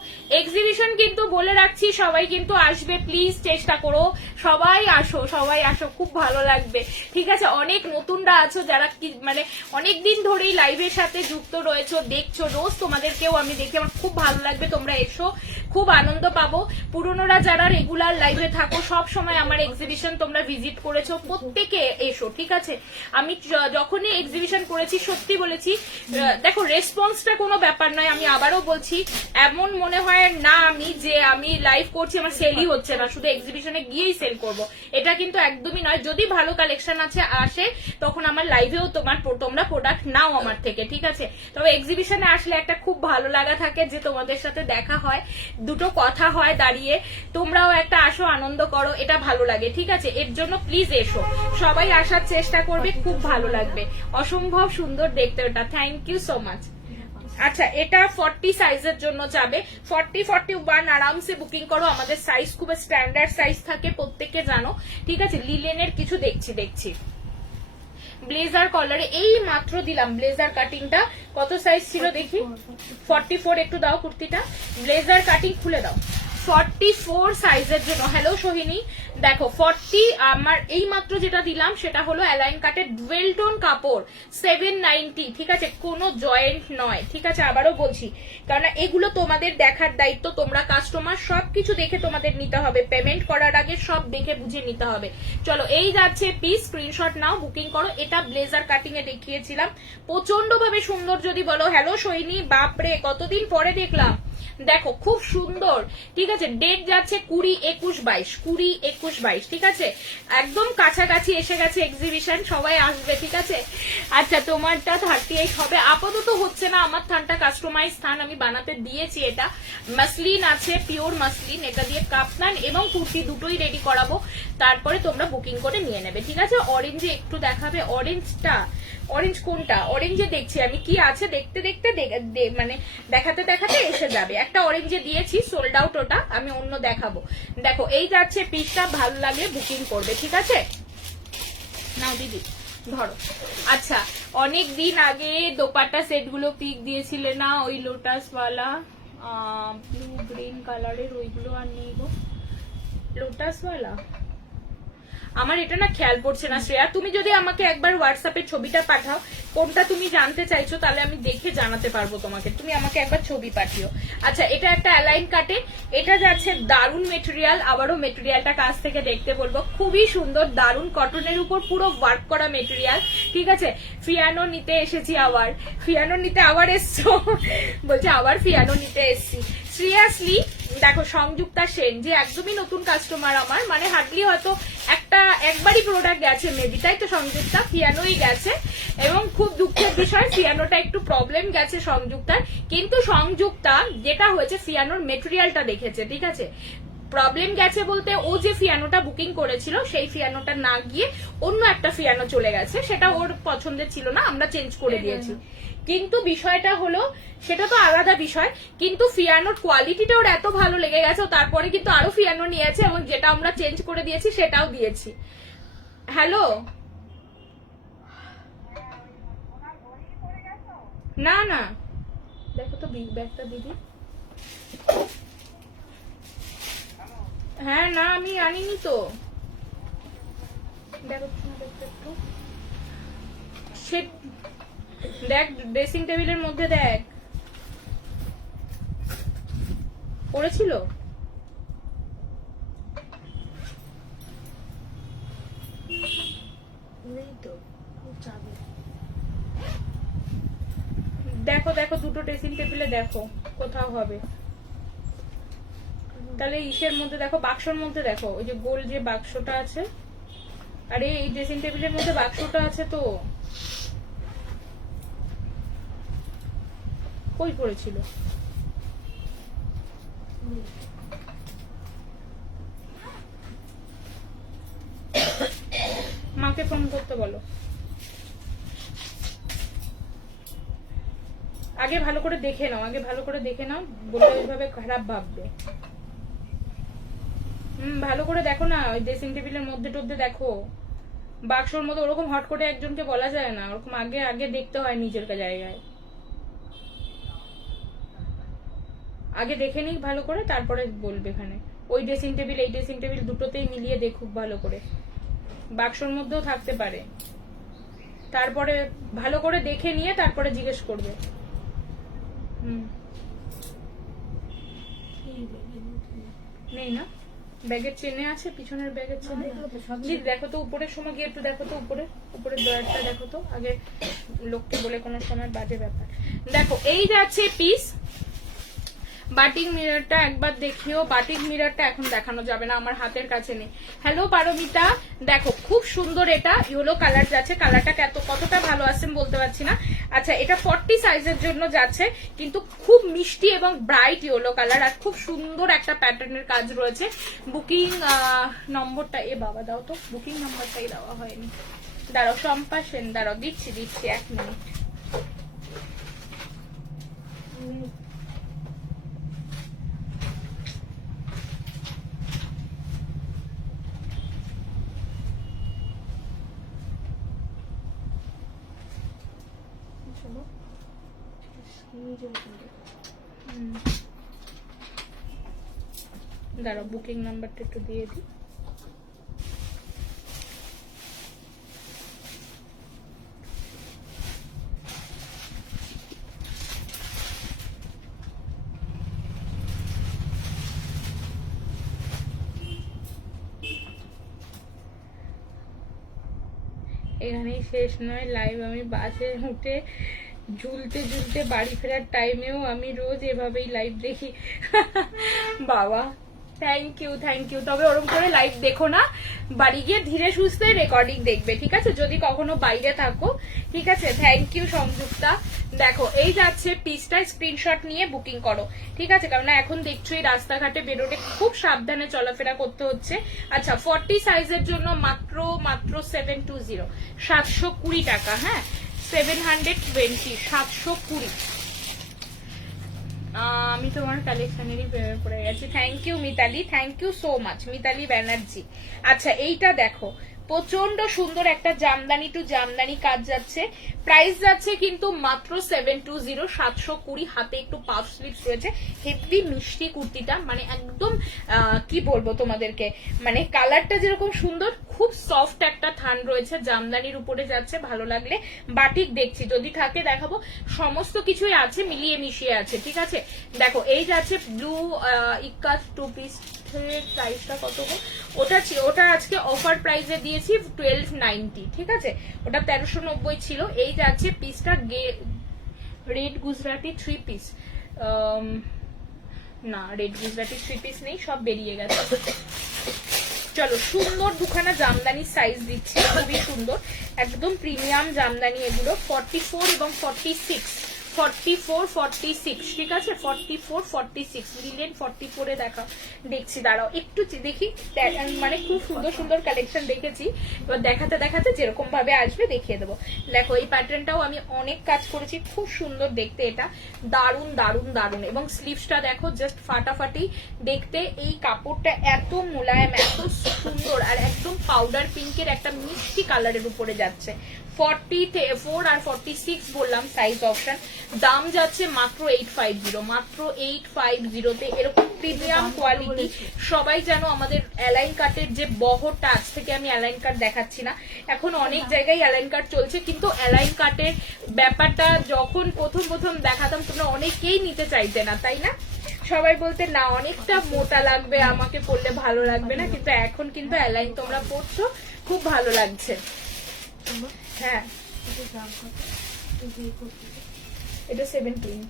এক্সিবিশন কিন্তু বলে রাখছি সবাই কিন্তু আসবে, প্লিজ চেষ্টা করো, সবাই আসো, সবাই আসো, খুব ভালো লাগবে, ঠিক আছে? অনেক নতুনরা আছো যারা মানে অনেকদিন ধরেই লাইভের সাথে যুক্ত রয়েছো, দেখছো, রোজ তোমাদেরকেও আমি দেখি, আমার খুব ভালো লাগবে, তোমরা এসো, খুব আনন্দ পাবো। পুরনোরা যারা রেগুলার লাইভে থাকো, সব সময় আমার এক্সিবিশন তোমরা ভিজিট করেছো, প্রত্যেকে এসো, ঠিক আছে? আমি যখনই এক্সিবিশন করেছি সত্যি বলেছি, দেখো রেসপন্সটা কোনো ব্যাপার নয়, আমি আবারও বলছি, এমন মনে হয় না আমি যে আমি লাইভ করছি আমার সেলই হচ্ছে না, শুধু এক্সিবিশনে গিয়েই সেল করব, এটা কিন্তু একদমই নয়। যদি ভালো কালেকশন আসে তখন আমার লাইভেও তোমরা প্রোডাক্ট নাও আমার থেকে, ঠিক আছে? তবে এক্সিবিশনে আসলে একটা খুব ভালো লাগা থাকে যে তোমাদের সাথে দেখা হয়, দুটো কথা হয় দাঁড়িয়ে, তোমরাও একটা আসো, আনন্দ করো, এটা ভালো লাগে, ঠিক আছে? এর জন্য প্লিজ এসো, সবাই আসার চেষ্টা করবে, খুব ভালো লাগবে, অসম্ভব সুন্দর দেখতে ওটা। Thank you so much. আচ্ছা এটা 40 সাইজের জন্য যাবে, 40 41 আরামসে বুকিং করো। আমাদের সাইজ খুব স্ট্যান্ডার্ড সাইজ থাকে, প্রত্যেকে জানো, ঠিক আছে? লিলেনের কিছু দেখছি ব্লেজার কলারে এই মাত্র দিলাম ব্লেজার কাটিংটা। কত সাইজ ছিল দেখি? 44। একটু দাও কুর্তিটা, ব্লেজার কাটিং খুলে দাও। 44 সাইজের জন্য। হ্যালো সোহিনী, দেখো 40 আমার এই মাত্র যেটা দিলাম সেটা হলো অ্যালাইন কাটের ডুয়েল টোন কাপড়, 790, ঠিক আছে, কোনো জয়েন্ট নয়, ঠিক আছে, আবারও বলছি, কারণ এগুলো তোমাদের দেখার দায়িত্ব, তোমরা কাস্টমার, সবকিছু দেখে তোমাদের নিতে হবে, পেমেন্ট করার আগে সব দেখে বুঝে নিতে হবে। চলো এই যাচ্ছে পিস, স্ক্রিনশট নাও, বুকিং করো। এটা ব্লেজার কাটিং এ দেখিয়েছিলাম, প্রচন্ড ভাবে সুন্দর। যদি বলো হ্যালো সোহিনী, বাপরে কতদিন পরে দেখলাম, দেখো খুব সুন্দর, ঠিক আছে। ডেট যাচ্ছে 20, 21, 22, 20, 21, 22, ঠিক আছে, একদম কাছাকাছি এসে গেছে এক্সিবিশন, সবাই আসবে, ঠিক আছে। আচ্ছা তোমারটা 38 হবে, আপাতত হচ্ছে না, আমার থানটা কাস্টমাইজ থান আমি বানাতে দিয়েছি। এটা মাসলিন আছে, পিওর মাসলিন, এটা দিয়ে কাপ্তান এবং কুর্তি দুটোই রেডি করাবো, তারপরে তোমরা বুকিং করে নিয়ে নেবে, ঠিক আছে। অরেঞ্জে একটু দেখাবে, অরেঞ্জটা, অরেঞ্জ কোনটা? অরেঞ্জে দেখছি আমি কি আছে, দেখতে দেখতে মানে দেখাতে দেখাতে এসে যাবে। একটা অরেঞ্জে দিয়েছি, সোল্ড আউট, ওটা আমি অন্য দেখাবো। দেখো এই যাচ্ছে পিসটা, ভালো লাগলে বুকিং করবে, ঠিক আছে। নাও দিদি ধরো। আচ্ছা অনেক দিন আগে দোপাট্টা সেট গুলো পিক দিয়েছিলে না, ওই লোটাসওয়ালা ব্লু গ্রিন কালারের, ওইগুলো আর নেই গো। লোটাসওয়ালা আমার এটা না খেয়াল পড়ছে না শ্রেয়া, তুমি যদি আমাকে একবার হোয়াটসঅ্যাপে ছবিটা পাঠাও কোনটা তুমি জানতে চাইছো, তাহলে আমি দেখে জানাতে পারবো তোমাকে, তুমি আমাকে একবার ছবি পাঠিও। আচ্ছা এটা একটা অ্যালাইন কাটে, এটা যাচ্ছে দারুন মেটেরিয়াল, আবারও মেটেরিয়ালটা কাছ থেকে দেখতে বলবো, খুবই সুন্দর, দারুন কটনের উপর পুরো ওয়ার্ক করা মেটেরিয়াল, ঠিক আছে। ফিয়ানো নিতে এসেছি, আবার ফিয়ানো নিতে আবার এসছো বলছে, আবার ফিয়ানো নিতে এসছি, সিরিয়াসলি। দেখো সংযুক্তা সেন, যে একদমই নতুন কাস্টমার আমার, মানে হার্ডলি হয়তো একবারই প্রোডাক্ট গেছে মেবি, তাই তো সংযুক্তা, ফিয়ানোই গেছে, এবং খুব দুঃখের বিষয় ফিয়ানোটা একটু প্রবলেম গেছে সংযুক্তার, কিন্তু সংযুক্তা যেটা হয়েছে ফিয়ানোর মেটেরিয়ালটা দেখেছে, ঠিক আছে। প্রবলেম গেছে বলতে ও যে ফিয়ানোটা বুকিং করেছিল সেই ফিয়ানোটা না গিয়ে অন্য একটা ফিয়ানো চলে গেছে, সেটা ওর পছন্দের ছিল না, আমরা চেঞ্জ করে দিয়েছি। কিন্তু বিষয়টা হলো, সেটা তো আলাদা বিষয়, কিন্তু ফিয়ানোর কোয়ালিটিটা ওর এত ভালো লেগে গেছে, তারপরে কিন্তু আরো ফিয়ানো নিয়েছে, এবং যেটা আমরা চেঞ্জ করে দিয়েছি সেটাও দিয়েছি। হ্যালো, না না দেখো তো বিগ ব্যাগটা দিদি। হ্যাঁ না আমি আনিনি তো, দেখো একটু, সে দেখ ড্রেসিং টেবিলের মধ্যে দেখ, পড়েছিল। দেখো দেখো দুটো ড্রেসিং টেবিলে দেখো কোথাও হবে, তাহলে ইসের মধ্যে দেখো, বাক্সর মধ্যে দেখো, ওই যে গোল যে বাক্সটা আছে, আরে এই ড্রেসিং টেবিলের মধ্যে বাক্সটা আছে তো, কই পড়েছিল? মাকে ফোন করতে বলো, আগে ভালো করে দেখে নাও, আগে ভালো করে দেখে নাও, বললে ওইভাবে খারাপ ভাববে। ভালো করে দেখো না, ওই ড্রেসিং টেবিলের মধ্যে টধ্যে দেখো, বাক্সর মধ্যে, ওরকম হট করে একজনকে বলা যায় না, ওরকম আগে আগে দেখতে হয় নিজের জায়গায়, আগে দেখে নিক ভালো করে, তারপরে বলবে এখানে। ওই ড্রেসিং টেবিল এই ড্রেসিং টেবিল দুটোতেই মিলিয়ে দেখুক ভালো করে, বাক্সর মধ্যেও থাকতে পারে, তারপরে ভালো করে দেখে নিয়ে তারপরে জিজ্ঞেস করবে। নেই না, ব্যাগের চেনে আছে, পিছনের ব্যাগের চেনে দেখো তো, উপরের সময় গিয়ে একটু দেখো তো, উপরের ডয়ারটা দেখো তো আগে, লোককে বলে কোনো সময় বাজে ব্যাপার। দেখো এই যাচ্ছে পিস, বাটিক মিররটা একবার দেখিও, বাটিক মিররটা এখন দেখানো যাবে না, আমার হাতের কাছে নেই। হ্যালো পারমিতা, দেখো খুব সুন্দর, এটা ইয়েলো কালার যাচ্ছে, কালারটা কতটা ভালো আসছে বলতে পারছি না। আচ্ছা এটা 40 সাইজের জন্য যাচ্ছে, কিন্তু খুব মিষ্টি এবং ব্রাইট ইয়েলো কালার, আর খুব সুন্দর একটা প্যাটার্নের কাজ রয়েছে। বুকিং নম্বরটা, এ বাবা দাও তো, বুকিং নম্বরটাই দেওয়া হয়নি, দাঁড়াও শম্পা সেন, দাঁড়াও দিচ্ছি 1 মিনিট। নিজে ওপেন করো। দাঁড়াও, বুকিং নাম্বারটা একটু দিয়ে দিই। এখানেই শেষ নয়, লাইভ আমি বাসে উঠে ঝুলতে ঝুলতে বাড়ি ফেরার টাইমেও আমি রোজ এভাবেই লাইভ দেখি। বাবা থ্যাংক ইউ, থ্যাংক ইউ। তবে ওরকম করে লাইভ দেখো না, বাড়ি গিয়ে ধীরে সুস্থে রেকর্ডিং দেখবে, ঠিক আছে, যদি কখনো বাইরে থাকো, ঠিক আছে। Thank you Sanjukta. দেখো এই যাচ্ছে পিসটা, স্ক্রিনশট নিয়ে বুকিং করো, ঠিক আছে, কারণ এখন দেখছো এই রাস্তাঘাটে বেরোলে খুব সাবধানে চলাফেরা করতে হচ্ছে। আচ্ছা 40 সাইজের জন্য মাত্র 720, 720 টাকা। হ্যাঁ 720, 720। আমি তোমার কালেকশনেরই প্রেমে পড়ে গেছি। Thank you Mitali, thank you so much Mitali Banerjee. আচ্ছা এইটা দেখো, প্রচন্ড সুন্দর একটা জামদানি টু জামদানি কাজ যাচ্ছে, প্রাইস যাচ্ছে কিন্তু মাত্র 720, 720। হাতে একটু পাফ স্লিভস রয়েছে, হেভি মিষ্টি কুর্তিটা, মানে একদম কি বলবো তোমাদেরকে, মানে কালারটা যেরকম সুন্দর, খুব সফট একটা থান রয়েছে, জামদানির উপরে যাচ্ছে। ভালো লাগলে বাটিক দেখছি, যদি থাকে দেখাবো, সমস্ত কিছুই আছে, মিলিয়ে মিশিয়ে আছে, ঠিক আছে। দেখো এই যাচ্ছে ব্লু ইকাত 2 পিস, প্রাইসটা কত গো? ওটা আজকে অফার প্রাইসে দিয়েছি 1290, ঠিক আছে, ওটা 1390 ছিল। এই যাচ্ছে পিসটা রেড গুজরাটি 3 পিস, না রেড গুজরাটি 3 পিস নেই, সব বেরিয়ে গেছে। চলো সুন্দর দুখানা জামদানি সাইজ দিচ্ছি, খুবই সুন্দর, একদম প্রিমিয়াম জামদানি এগুলো। 44 এবং 46, 44, 46, ঠিক আছে, 44, 46, লিলেন 44 এ দেখছি। দাঁড়াও একটু দেখি, মানে খুব সুন্দর সুন্দর কালেকশন দেখেছি, এবার দেখাতে দেখাতে যেরকম ভাবে আসবে দেখিয়ে দেবো। দেখো এই প্যাটার্নটাও আমি অনেক কাজ করেছি, খুব সুন্দর দেখতে, এটা দারুন দারুন দারুন। এবং স্লিভসটা দেখো জাস্ট ফাটাফাটি দেখতে, এই কাপড়টা এত মোলায়েম, এত সুন্দর, আর একদম পাউডার পিঙ্কের একটা মিষ্টি কালারের উপরে যাচ্ছে। 44 আর 46 বললাম সাইজ অপশন। দাম যাচ্ছে মাত্র 850, মাত্র 850 তে এরকম প্রিমিয়াম কোয়ালিটি। সবাই জানো আমাদের অ্যালাইন কাটের যে বহরটা, আজ থেকে আমি অ্যালাইন কাট দেখাচ্ছি না, এখন অনেক জায়গায় অ্যালাইন কাট চলছে, কিন্তু অ্যালাইন কাটের ব্যাপারটা যখন প্রথম দেখাতাম তোমরা অনেকেই নিতে চাইতে না, তাই না? সবাই বলতে না অনেকটা মোটা লাগবে, আমাকে পরলে ভালো লাগবে না, কিন্তু এখন কিন্তু অ্যালাইন তোমরা পরছো, খুব ভালো লাগছে। হ্যাঁ এটা 720।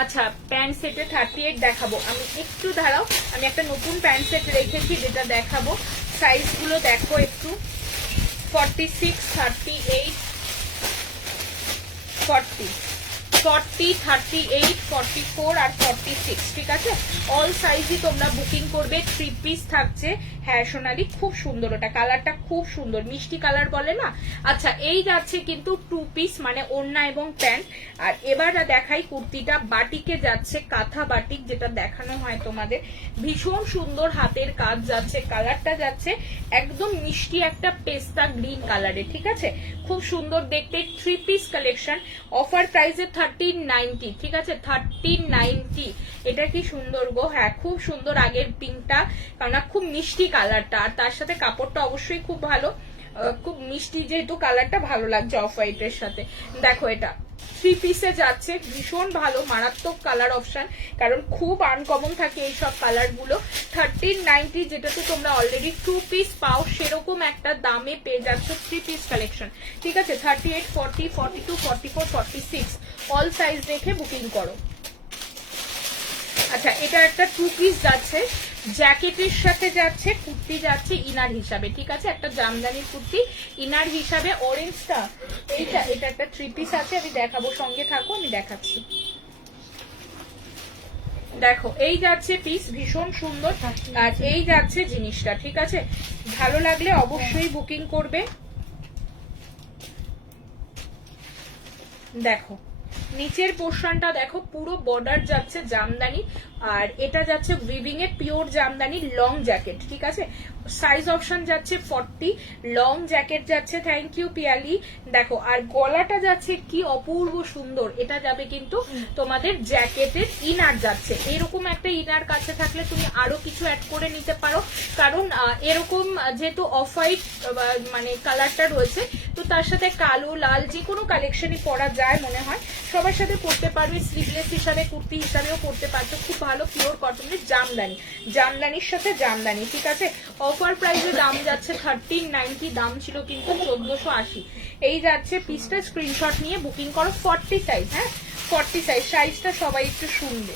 আচ্ছা প্যান্ট সেটে 38 দেখাবো আমি, একটু দাঁড়াও, আমি একটা নতুন প্যান্ট সেট রেখেছি যেটা দেখাবো। সাইজ গুলো দেখো একটু, 46, 38, 40, 38, 44 আর 46, ঠিক আছে, অল সাইজই তোমরা বুকিং করবে। 3 পিস থাকছে। হ্যাঁ সোনালি খুব সুন্দর, ওটা কালারটা খুব সুন্দর, মিষ্টি কালার বলে না। আচ্ছা এই যাচ্ছে কিন্তু 2 পিস, মানে ওড়না এবং প্যান্ট। আর এবার দেখাই কুর্তিটা, বাটিকে যাচ্ছে, কাঁথা বাটিক যেটা দেখানো হয় তোমাদের, ভীষণ সুন্দর হাতের কাজ যাচ্ছে, কালারটা যাচ্ছে একদম মিষ্টি একটা পেস্তা গ্রিন কালারে, ঠিক আছে, খুব সুন্দর দেখতে। 3 পিস কালেকশন, অফার প্রাইসে 1390, ঠিক আছে, 1390। এটা কি সুন্দর গো, হ্যাঁ খুব সুন্দর আগের পিঙ্কটা, কারণ খুব মিষ্টি কালারটা, আর তার সাথে কাপড়টা অবশ্যই খুব ভালো, খুব মিষ্টি যেহেতু কালারটা ভালো লাগছে অফ হোয়াইটের সাথে। দেখো এটা 3 পিসে যাচ্ছে, ভীষণ ভালো মারাত্মক কালার অপশন, কারণ খুব আনকমন থাকে এইসব কালার গুলো। 1390 যেটাতে তোমরা অলরেডি 2 পিস পাও, সেরকম একটা দামে পেয়ে যাচ্ছ 3 পিস কালেকশন, ঠিক আছে। 38, 40, 42, 44, 46 অল সাইজ দেখে বুকিং করো। আচ্ছা এটা একটা 2 পিস যাচ্ছে, জ্যাকেটের সাথে যাচ্ছে, কুর্তি যাচ্ছে ইনার হিসাবে, ঠিক আছে, একটা জামদানির কুর্তি ইনার হিসাবে। অরেঞ্জটা এটা একটা 3 পিস আছে, আমি দেখাবো, সঙ্গে থাকো আমি দেখাচ্ছি। দেখো এই যাচ্ছে পিস, ভীষণ সুন্দর, আর এই যাচ্ছে জিনিসটা, ঠিক আছে, ভালো লাগলে অবশ্যই বুকিং করবে। দেখো নিচের পোর্শনটা দেখো পুরো বর্ডার যাচ্ছে জামদানি, আর এটা যাচ্ছে weaving a pure Jamdani long jacket, ঠিক আছে। সাইজ অপশন যাচ্ছে 40, লং জ্যাকেট যাচ্ছে, থ্যাংক ইউ পিয়ালি। দেখো আর গলাটা যাচ্ছে কি অপূর্ব সুন্দর, এটা যাবে কিন্তু তোমাদের জ্যাকেটের ইনার যাচ্ছে, এরকম একটা ইনার কাছে থাকলে তুমি আরো কিছু অ্যাড করে নিতে পারো, কারণ এরকম যেহেতু অফ হোয়াইট মানে কালারটা রয়েছে, তো তার সাথে কালো লাল যে কোনো কালেকশনই পরা যায় মনে হয়, সবার সাথে পরতে পারবে, স্লিভলেস হিসাবে কুর্তি হিসাবেও পরতে পারছো, খুব ভালো পিওর কটনের জামদানি, জামদানির সাথে জামদানি, ঠিক আছে। অফার প্রাইসে দাম যাচ্ছে 1390, দাম ছিল কিন্তু 1480। এই যাচ্ছে পিসটা, স্ক্রিনশট নিয়ে বুকিং করো। 40 সাইজ, হ্যাঁ 40 সাইজ, সাইজটা সবাই একটু শুনবে।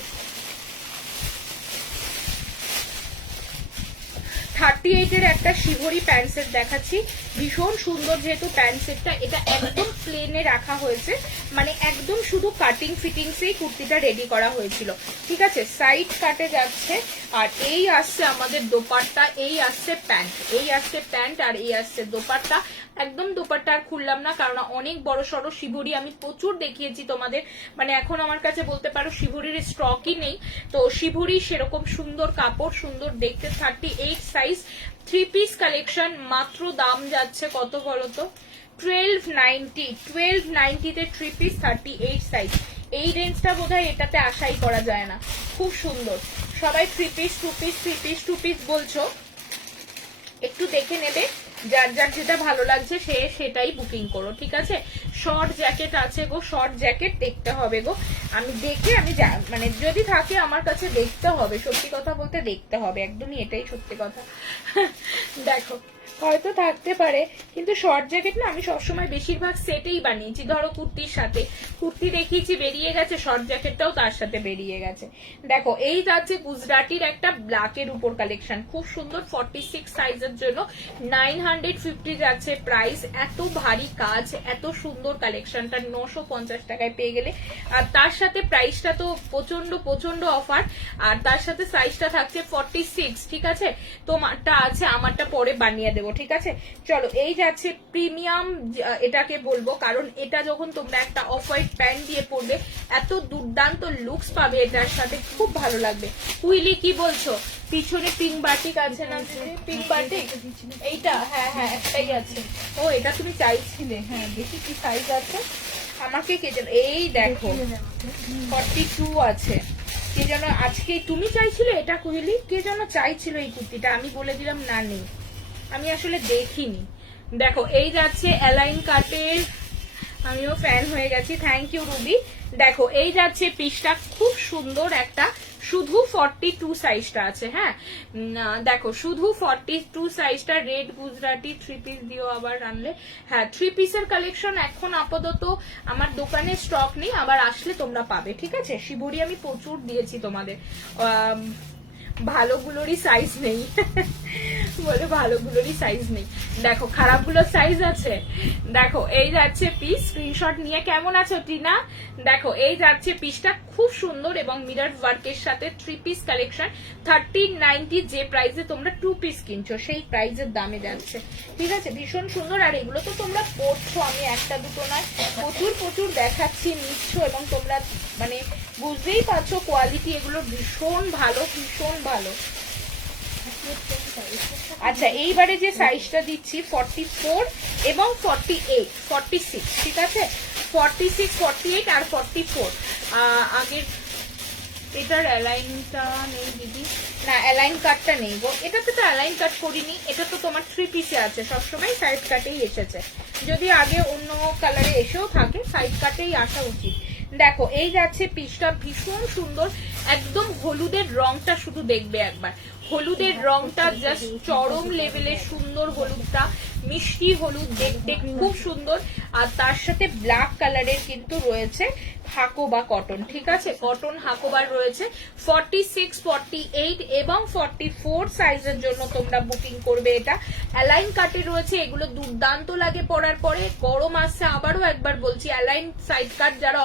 38 এর একটা শিভরি প্যান্ট সেট দেখাচ্ছি, ভীষণ সুন্দর, যেহেতু প্যান্ট সেটটা এটা একদম প্লেনে রাখা হয়েছে, মানে একদম শুধু কাটিং ফিটিংসেই কুর্তিটা রেডি করা হয়েছিল, ঠিক আছে। সাইড কাটে যাচ্ছে, আর এই আসছে আমাদের দোপাট্টা, এই আসছে প্যান্ট, এই আসছে প্যান্ট, আর এই আসছে দোপাট্টা। একদম দোপাট্টা আর খুললাম না, কারণ অনেক বড় সড়ো শিভরি আমি প্রচুর দেখিয়েছি তোমাদের, মানে এখন আমার কাছে বলতে পারো শিভরির স্টকই নেই, তো শিভরি সেরকম সুন্দর কাপড়, সুন্দর দেখতে। 38 সাইজ, 3 পিস কালেকশন, মাত্র দাম যাচ্ছে কত বলো তো, 1290, 1290 তে 3 পিস 38 সাইজ। এই রেঞ্জটা বোধহয় এটাতে আশাই করা যায় না, খুব সুন্দর। সবাই 3 পিস 2 পিস 3 পিস 2 পিস বলছো, একটু দেখে নেবে, যার যার যেটা ভালো লাগছে সে সেটাই বুকিং করো, ঠিক আছে। শর্ট জ্যাকেট আছে গো, শর্ট জ্যাকেট দেখতে হবে গো, আমি দেখে আমি মানে যদি থাকে আমার কাছে দেখতে হবে, সত্যি কথা বলতে দেখতে হবে, একদমই এটাই সত্যি কথা। দেখো হয়তো থাকতে পারে, কিন্তু শর্ট জ্যাকেট না আমি সবসময় বেশিরভাগ সেটেই বানিয়েছি, ধরো কুর্তির সাথে, কুর্তি দেখিয়েছি বেরিয়ে গেছে, শর্ট জ্যাকেটটাও তার সাথে বেরিয়ে গেছে। দেখো এই যাচ্ছে গুজরাটির একটা ব্ল্যাকের উপর কালেকশন, খুব সুন্দর, 46 সাইজের জন্য 950 যাচ্ছে প্রাইস। এত ভারী কাজ, এত সুন্দর কালেকশনটা 950 টাকায় পেয়ে গেলে, আর তার সাথে প্রাইসটা তো প্রচন্ড প্রচন্ড অফার, আর তার সাথে সাইজটা থাকছে 46, ঠিক আছে। তোমারটা আছে, আমারটা পরে বানিয়ে দেবো, ঠিক আছে। চলো এই যাচ্ছে প্রিমিয়াম, এটাকে বলবো, কারণ এটা যখন তোমরা একটা অফ হোয়াইট প্যান্ট দিয়ে পরবে, এত দুর্দান্ত লুকস পাবে এটার সাথে, খুব ভালো লাগবে। কুইলি কি বলছো, পিছনে পিঙ্ক বাটিক আছে না, পিঙ্ক বাটিক এইটা, হ্যাঁ হ্যাঁ একটাই আছে, ও এটা তুমি চাইছিলে, হ্যাঁ দেখি কি সাইজ আছে, আমাকে কে যেন, এই দেখো 42 আছে, কে যেন আজকে তুমি চাইছিলে এটা, কুইলি কে যেন চাইছিল এই কুর্তিটা, আমি বলে দিলাম না নেই, আমি আসলে দেখিনি। দেখো এই যাচ্ছে অ্যালাইন কাটের, আমিও ফ্যান হয়ে গেছি, থ্যাংক ইউ রুবি। দেখো এই যাচ্ছে পিসটা, খুব সুন্দর একটা, শুধু 42 সাইজটা আছে, হ্যাঁ দেখো শুধু 42 সাইজটা, রেড গুজরাটি 3 পিস দিও আবার আনলে, হ্যাঁ 3 পিসের কালেকশন এখন আপাতত আমার দোকানে স্টক নেই, আবার আসলে তোমরা পাবে, ঠিক আছে। শিবরি আমি প্রচুর দিয়েছি তোমাদের, ভালোগুলোরই সাইজ নেই বলে ভালোগুলোরই সাইজ নেই, দেখো খারাপগুলোর সাইজ আছে। দেখো এই যাচ্ছে পিস, স্ক্রিনশট নিয়ে, কেমন আছো টিনা। দেখো এই যাচ্ছে পিসটা, খুব সুন্দর এবং মিরর ওয়ার্কের সাথে 3 পিস কালেকশন, 1390, যে প্রাইসে তোমরা 2 পিস কিনছো সেই প্রাইসের দামে যাচ্ছে, ঠিক আছে। ভীষণ সুন্দর, আর এগুলো তো তোমরা পড়ছো, আমি একটা দুটো নয় প্রচুর প্রচুর দেখাচ্ছি, নিচ্ছ, এবং তোমরা মানে বুঝতেই পারছো কোয়ালিটি এগুলো ভীষণ ভালো, ভীষণ ভালো। আচ্ছা এইবারে যে সাইজটা দিচ্ছি 44 এবং 48 46, ঠিক আছে। 46 48 আর 44, আগের এটার অ্যালাইনটা নেই দিদি, না অ্যালাইন কাটটা নেই গো, এটাতে তো অ্যালাইন কাট করিনি, এটা তো তোমার 3 পিসে আছে, সবসময় সাইড কাটেই এসেছে, যদি আগে অন্য কালারে এসেও থাকে সাইড কাটেই আসা উচিত। দেখো এই যাচ্ছে পিসটা, ভীষণ সুন্দর, একদম হলুদের রংটা শুধু দেখবে একবার, হলুদের রংটা জাস্ট চরম লেভেলের সুন্দর, হলুদটা মিষ্টি হলুদ, দেখতে খুব সুন্দর, আর তার সাথে ব্ল্যাক কালারের কিন্তু রয়েছে হাকোবা কটন, ঠিক আছে, কটন হাকোবার রয়েছে। 46 48 এবং 44 সাইজের জন্য তোমরা বুকিং করবে, এটা অ্যালাইন কাটে রয়েছে, এগুলো দুর্দান্ত লাগে পরার পরে, গরম আসছে, আবারও একবার বলছি অ্যালাইন সাইড কাট যারা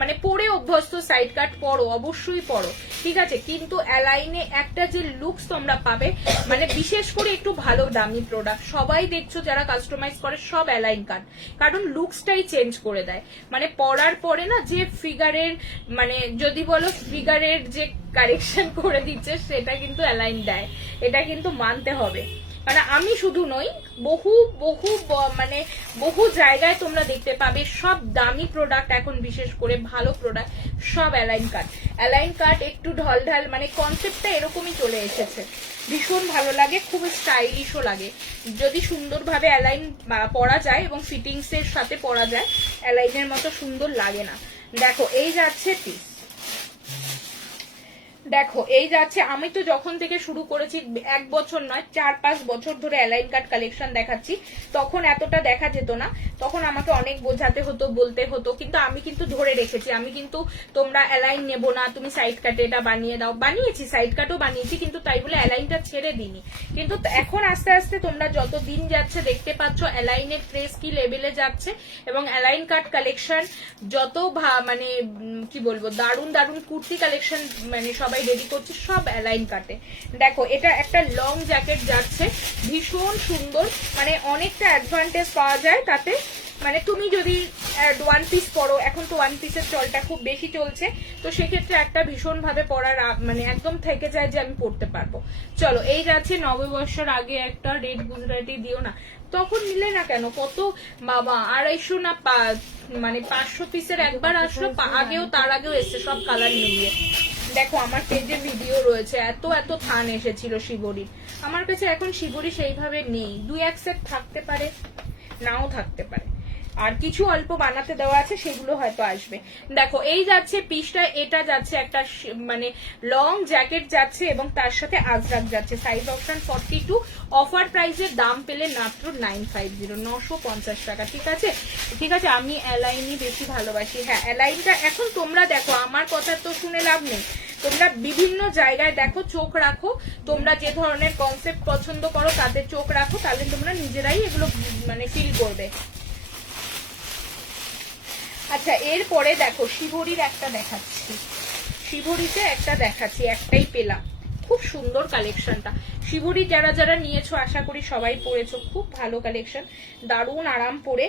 মানে পরে অভ্যস্ত, সাইড কাট পরো, অবশ্যই পরো, ঠিক আছে, কিন্তু অ্যালাইনে একটা যে লুকস তোমরা পাবে, মানে বিশেষ করে একটু ভালো দামি প্রোডাক্ট সবাই দেখছো যারা কাস্টমাইজ করে সব অ্যালাইন কাট, কারণ লুকসটাই চেঞ্জ করে দেয়। মানে পরার পরে না যে ফিগারের, মানে যদি বলো ফিগারের যে কারেকশন করে দিচ্ছে সেটা কিন্তু অ্যালাইন দেয়, এটা কিন্তু মানতে হবে। মানে আমি শুধু নই, বহু বহু মানে বহু জায়গায় তোমরা দেখতে পাবে সব দামি প্রোডাক্ট, এখন বিশেষ করে ভালো প্রোডাক্ট সব অ্যালাইন কাট। অ্যালাইন কাট একটু ঢলঢাল, মানে কনসেপ্টটা এরকমই চলে এসেছে, ভীষণ ভালো লাগে, খুব স্টাইলিশও লাগে যদি সুন্দরভাবে অ্যালাইন পরা যায় এবং ফিটিংস এর সাথে পরা যায়, অ্যালাইনের মতো সুন্দর লাগে না। দেখো এই যাচ্ছে পিস, দেখো এই যাচ্ছে, আমি তো যখন থেকে শুরু করেছি 1 বছর নয় 4-5 বছর ধরে অ্যালাইন কাট কালেকশন দেখাচ্ছি, তখন এতটা দেখা যেত না, তখন আমাকে অনেক বোঝাতে হতো, বলতে হতো, কিন্তু আমি কিন্তু ধরে রেখেছি, আমি কিন্তু তোমরা অ্যালাইন নেবো না, তুমি সাইড কাটে এটা বানিয়ে দাও, বানিয়েছি, সাইড কাটও বানিয়েছি, কিন্তু তাই বলে অ্যালাইনটা ছেড়ে দিইনি। কিন্তু এখন আস্তে আস্তে তোমরা যত দিন যাচ্ছে দেখতে পাচ্ছ অ্যালাইনের প্রেস কি লেভেলে যাচ্ছে, এবং অ্যালাইন কাট কালেকশন যত মানে কি বলবো, দারুণ দারুণ কুর্তি কালেকশন মানে সবাই রেডি করছে সব অ্যালাইন কাটে। দেখো এটা একটা লং জ্যাকেট যাচ্ছে, ভীষণ সুন্দর, মানে অনেকটা অ্যাডভান্টেজ পাওয়া যায় তাতে। মানে তুমি যদি ওয়ান পিস পরো, এখন তো ওয়ান পিসের চলটা খুব বেশি চলছে, তো সেক্ষেত্রে একটা ভীষণ ভাবে পরার মানে একদম থেকে যায় যে আমি পরতে পারবো। চলো এই যাচ্ছে নববর্ষের আগে একটা রেড গুজরাটি দিও না, তখন নিলে না কেন, কত বাবা 250 না মানে 500 পিসের একবার আসলো, আগেও তার আগেও এসছে সব কালার মিলিয়ে। দেখো আমার পেজে ভিডিও রয়েছে, এত এত থান এসেছিল শিবরির, আমার কাছে এখন শিবরি সেইভাবে নেই, 2-1 সেট থাকতে পারে, নাও থাকতে পারে, আর কিছু অল্প বানাতে দেওয়া আছে, সেগুলো হয়তো আসবে। দেখো এই যাচ্ছে পিসটা, এটা যাচ্ছে একটা মানে লং জ্যাকেট যাচ্ছে এবং তার সাথে আজরাক যাচ্ছে, সাইজ অপশন 42, অফার প্রাইসের দাম পেলে মাত্র 950, 950 টাকা, ঠিক আছে, ঠিক আছে। আমি অ্যালাইনই বেশি ভালোবাসি, হ্যাঁ অ্যালাইনটা এখন তোমরা দেখো, আমার কথা তো শুনে লাভ নেই, তোমরা বিভিন্ন জায়গায় দেখো, চোখ রাখো, তোমরা যে ধরনের কনসেপ্ট পছন্দ করো তাতে চোখ রাখো, তাহলে তোমরা নিজেরাই এগুলো মানে ফিল করবে। আচ্ছা এরপরে দেখো শিবরির একটা দেখাচ্ছি, শিবরিতে একটা দেখাচ্ছি, একটাই পেলাম, খুব সুন্দর কালেকশনটা। শিবরি যারা যারা নিয়েছো আশা করি সবাই পরেছো, খুব ভালো কালেকশন, দারুণ আরাম পরে,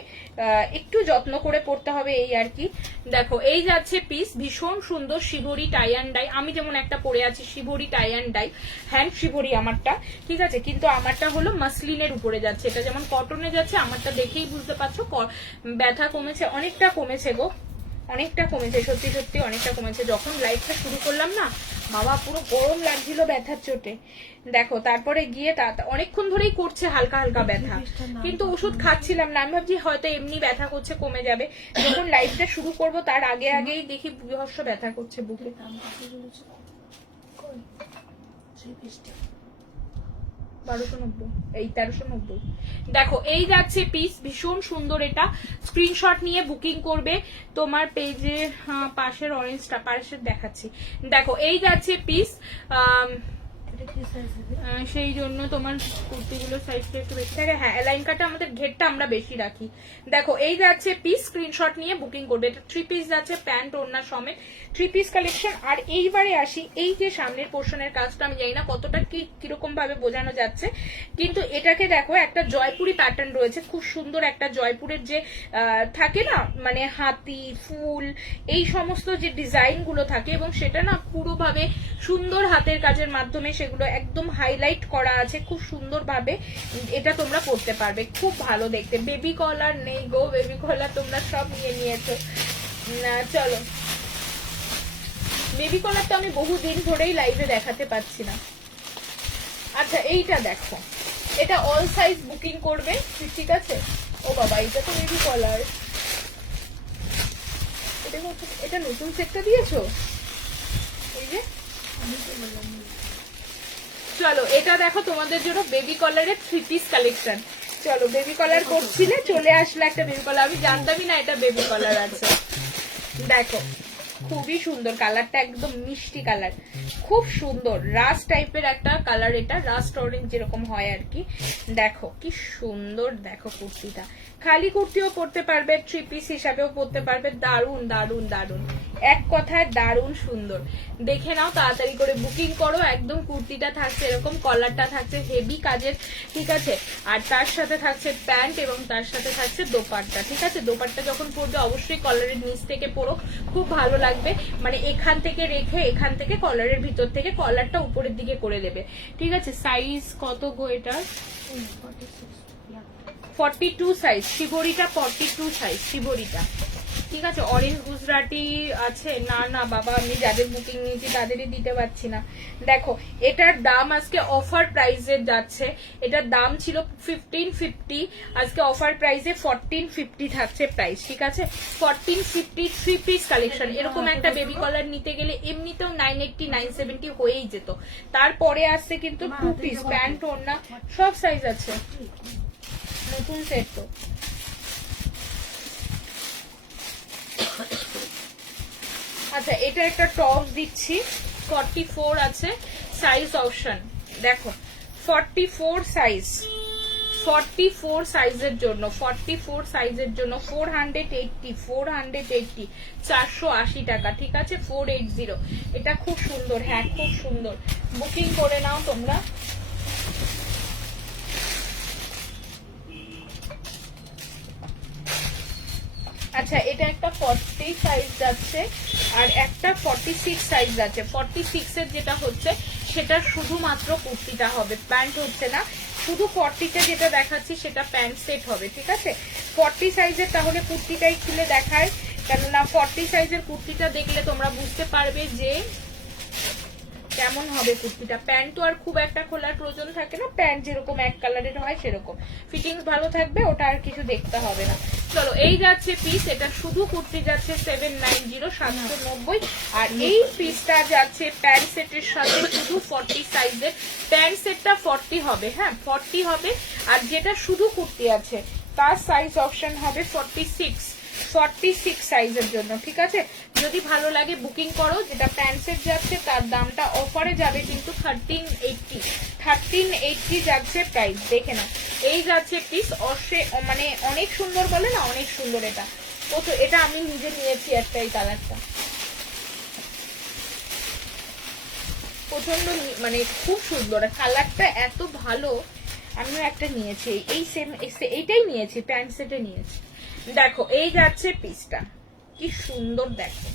একটু যত্ন করে পড়তে হবে এই আর কি। দেখো এই যাচ্ছে পিস, ভীষণ সুন্দর শিবরি টাই অ্যান্ড ডাই, আমি যেমন একটা পরে আছি শিবরি টাই অ্যান্ড ডাই, হ্যান্ড শিবরি আমারটা, ঠিক আছে, কিন্তু আমারটা হলো মাসলিনের উপরে যাচ্ছে, এটা যেমন কটনে যাচ্ছে, আমারটা দেখেই বুঝতে পারছো ব্যথা কমেছে, অনেকটা কমেছে গো, অনেকটা কমেছে, সত্যি সত্যি অনেকটা কমেছে। যখন লাইফটা শুরু করলাম না বাবা, পুরো গরম লাগছিল ব্যথার চোটে, দেখো তারপরে গিয়ে অনেকক্ষণ ধরেই করছে হালকা হালকা ব্যথা, কিন্তু ওষুধ খাচ্ছিলাম না, আমি ভাবছি হয়তো এমনি ব্যথা করছে কমে যাবে, যখন লাইফটা শুরু করব তার আগে আগেই দেখি বিভৎস ব্যথা করছে বুকে। 1290, এই 1390। দেখো এই যাচ্ছে পিস, ভীষণ সুন্দর, এটা স্ক্রিনশট নিয়ে বুকিং করবে তোমার পেজে, পাশের অরেঞ্জটা পাশের দেখাচ্ছি। দেখো এই যাচ্ছে পিস, সেই জন্য তোমার কুর্তিগুলো সাইজটা একটু বেশি থাকে, হ্যাঁ অ্যালাইন কাটে আমাদের ঘেরটা আমরা বেশি রাখি। দেখো এই যাচ্ছে পিস, স্ক্রিনশট নিয়ে বুকিং করবে, এটা 3 পিস যাচ্ছে, প্যান্ট ওড়না সমেত 3 পিস কালেকশন। আর এইবারে আসি, এই যে সামনের পোর্শনের কাজটা আমি জানি না কতটা কিরকম ভাবে বোঝানো যাচ্ছে, কিন্তু এটাকে দেখো একটা জয়পুরি প্যাটার্ন রয়েছে, খুব সুন্দর একটা জয়পুরের যে থাকে না মানে হাতি ফুল এই সমস্ত যে ডিজাইন গুলো থাকে, এবং সেটা না পুরোভাবে সুন্দর হাতের কাজের মাধ্যমে সেগুলো একদম হাইলাইট করা আছে, খুব সুন্দর ভাবে এটা তোমরা করতে পারবে, খুব ভালো দেখতে। বেবি কলার নেই গো, বেবি কলার তোমরা সব নিয়ে নিয়েছো, চলো বেবি কলার তো আমি বহুদিন ধরেই লাইভে দেখাতে পাচ্ছি না। আচ্ছা এইটা দেখো, এটা অল সাইজ বুকিং করবে, ঠিক আছে। ও বাবা এটা তো বেবি কলার, এটা নতুন সেটটা দিয়েছো, এই যে চলো এটা দেখো তোমাদের জন্য বেবি কলারের 3 পিস কালেকশন। চলো বেবি কলার করছিলে, চলে আসলো একটা বেবি কলার, আমি জানতামই না এটা বেবি কলার আছে। দেখো খুবই সুন্দর কালারটা, একদম মিষ্টি কালার, খুব সুন্দর রাস্ট টাইপের একটা কালার, এটা রাস্ট অরেঞ্জ যেরকম হয় আর কি। দেখো কি সুন্দর, দেখো কুর্তিটা খালি কুর্তিও পরতে পারবে, 3 পিস হিসাবেও পরতে পারবে। দারুন দারুন দারুন, এক কথায় দারুন সুন্দর। দেখে নাও, তাড়াতাড়ি করে বুকিং করো। একদম কুর্তিটা থাকছে এরকম, কলারটা থাকছে হেভি কাজের, ঠিক আছে। আর তার সাথে থাকছে প্যান্ট এবং তার সাথে থাকছে দোপাট্টা, ঠিক আছে। দোপাট্টা যখন পরবে অবশ্যই কলারের নিচ থেকে পরো, খুব ভালো লাগবে। মানে এখান থেকে রেখে এখান থেকে কলারের ভিতর থেকে কলারটা উপরের দিকে করে দেবে, ঠিক আছে। সাইজ কত গো এটা? 42 সাইজ, শিবরিটা 42 সাইজ, শিবরিটা, ঠিক আছে। অরেঞ্জ গুজরাটি আছে না? না বাবা, আমি যাদের বুকিং নিয়েছি তাদেরই দিতে পারছি না। দেখো এটার দাম আজকে অফার প্রাইসে যাচ্ছে, এটার দাম ছিল 1550, আজকে অফার প্রাইসে 1450 থাকছে প্রাইস, ঠিক আছে। 1450 3 পিস কালেকশন। এরকম একটা বেবি কলার নিতে গেলে এমনিতেও 980 970 হয়েই যেত। তারপরে আসছে কিন্তু 2 পিস প্যান্ট, ওড়না সব সাইজ আছে, নতুন সেট তো। আচ্ছা এটা একটা টপ দিচ্ছি, 44 আছে সাইজ অপশন। দেখো 44 সাইজ, 44 সাইজের জন্য, 44 সাইজের জন্য 480 480 টাকা, ঠিক আছে। 480, এটা খুব সুন্দর, হ্যাঁ খুব সুন্দর। বুকিং করে নাও তোমরা। আচ্ছা এটা একটা 40 সাইজ যাচ্ছে আর একটা 46 সাইজ যাচ্ছে। 46 এর যেটা হচ্ছে সেটা শুধুমাত্র কুর্তিটা হবে, প্যান্ট হচ্ছে না। শুধু 40টা যেটা দেখাচ্ছি সেটা প্যান্ট সেট হবে, ঠিক আছে। 40 সাইজের তাহলে কুর্তিটাই খুলে দেখায়, কেননা 40 সাইজের কুর্তিটা দেখলে তোমরা বুঝতে পারবে যে কেমন হবে কুর্তিটা। প্যান্ট তো আর খুব একটা খোলার প্রয়োজন থাকে না, প্যান্ট যেরকম এক কালারের হয় সেরকম ফিটিংস ভালো থাকবে, ওটা আর কিছু দেখতে হবে না। চলো এই যাচ্ছে পিস, এটা শুধু কুর্তি যাচ্ছে 790 790, আর এই পিসটা যাচ্ছে প্যান্ট সেটের সাথে শুধু 40 সাইজের। প্যান্ট সেটটা 40 হবে, হ্যাঁ 40 হবে। আর যেটা শুধু কুর্তি আছে তার সাইজ অপশন হবে 46 সাইজের জন্য, ঠিক আছে। যদি ভালো লাগে বুকিং করো। যেটা প্যান্ট সেট যাচ্ছে তার দামটা অফারে যাবে কিন্তু 1380 যাচ্ছে প্রাইস, দেখে না। এই যাচ্ছে পিস, মানে অনেক সুন্দর বলে না, অনেক সুন্দর। এটা এটা আমি নিজে নিয়েছি একটা, এই কালারটা প্রচন্ড, মানে খুব সুন্দর কালারটা, এত ভালো। আমিও একটা নিয়েছি, এই সেম এইটাই নিয়েছি, প্যান্ট সেটে নিয়েছি। দেখো এই যাচ্ছে পিসটা, কি সুন্দর, দেখো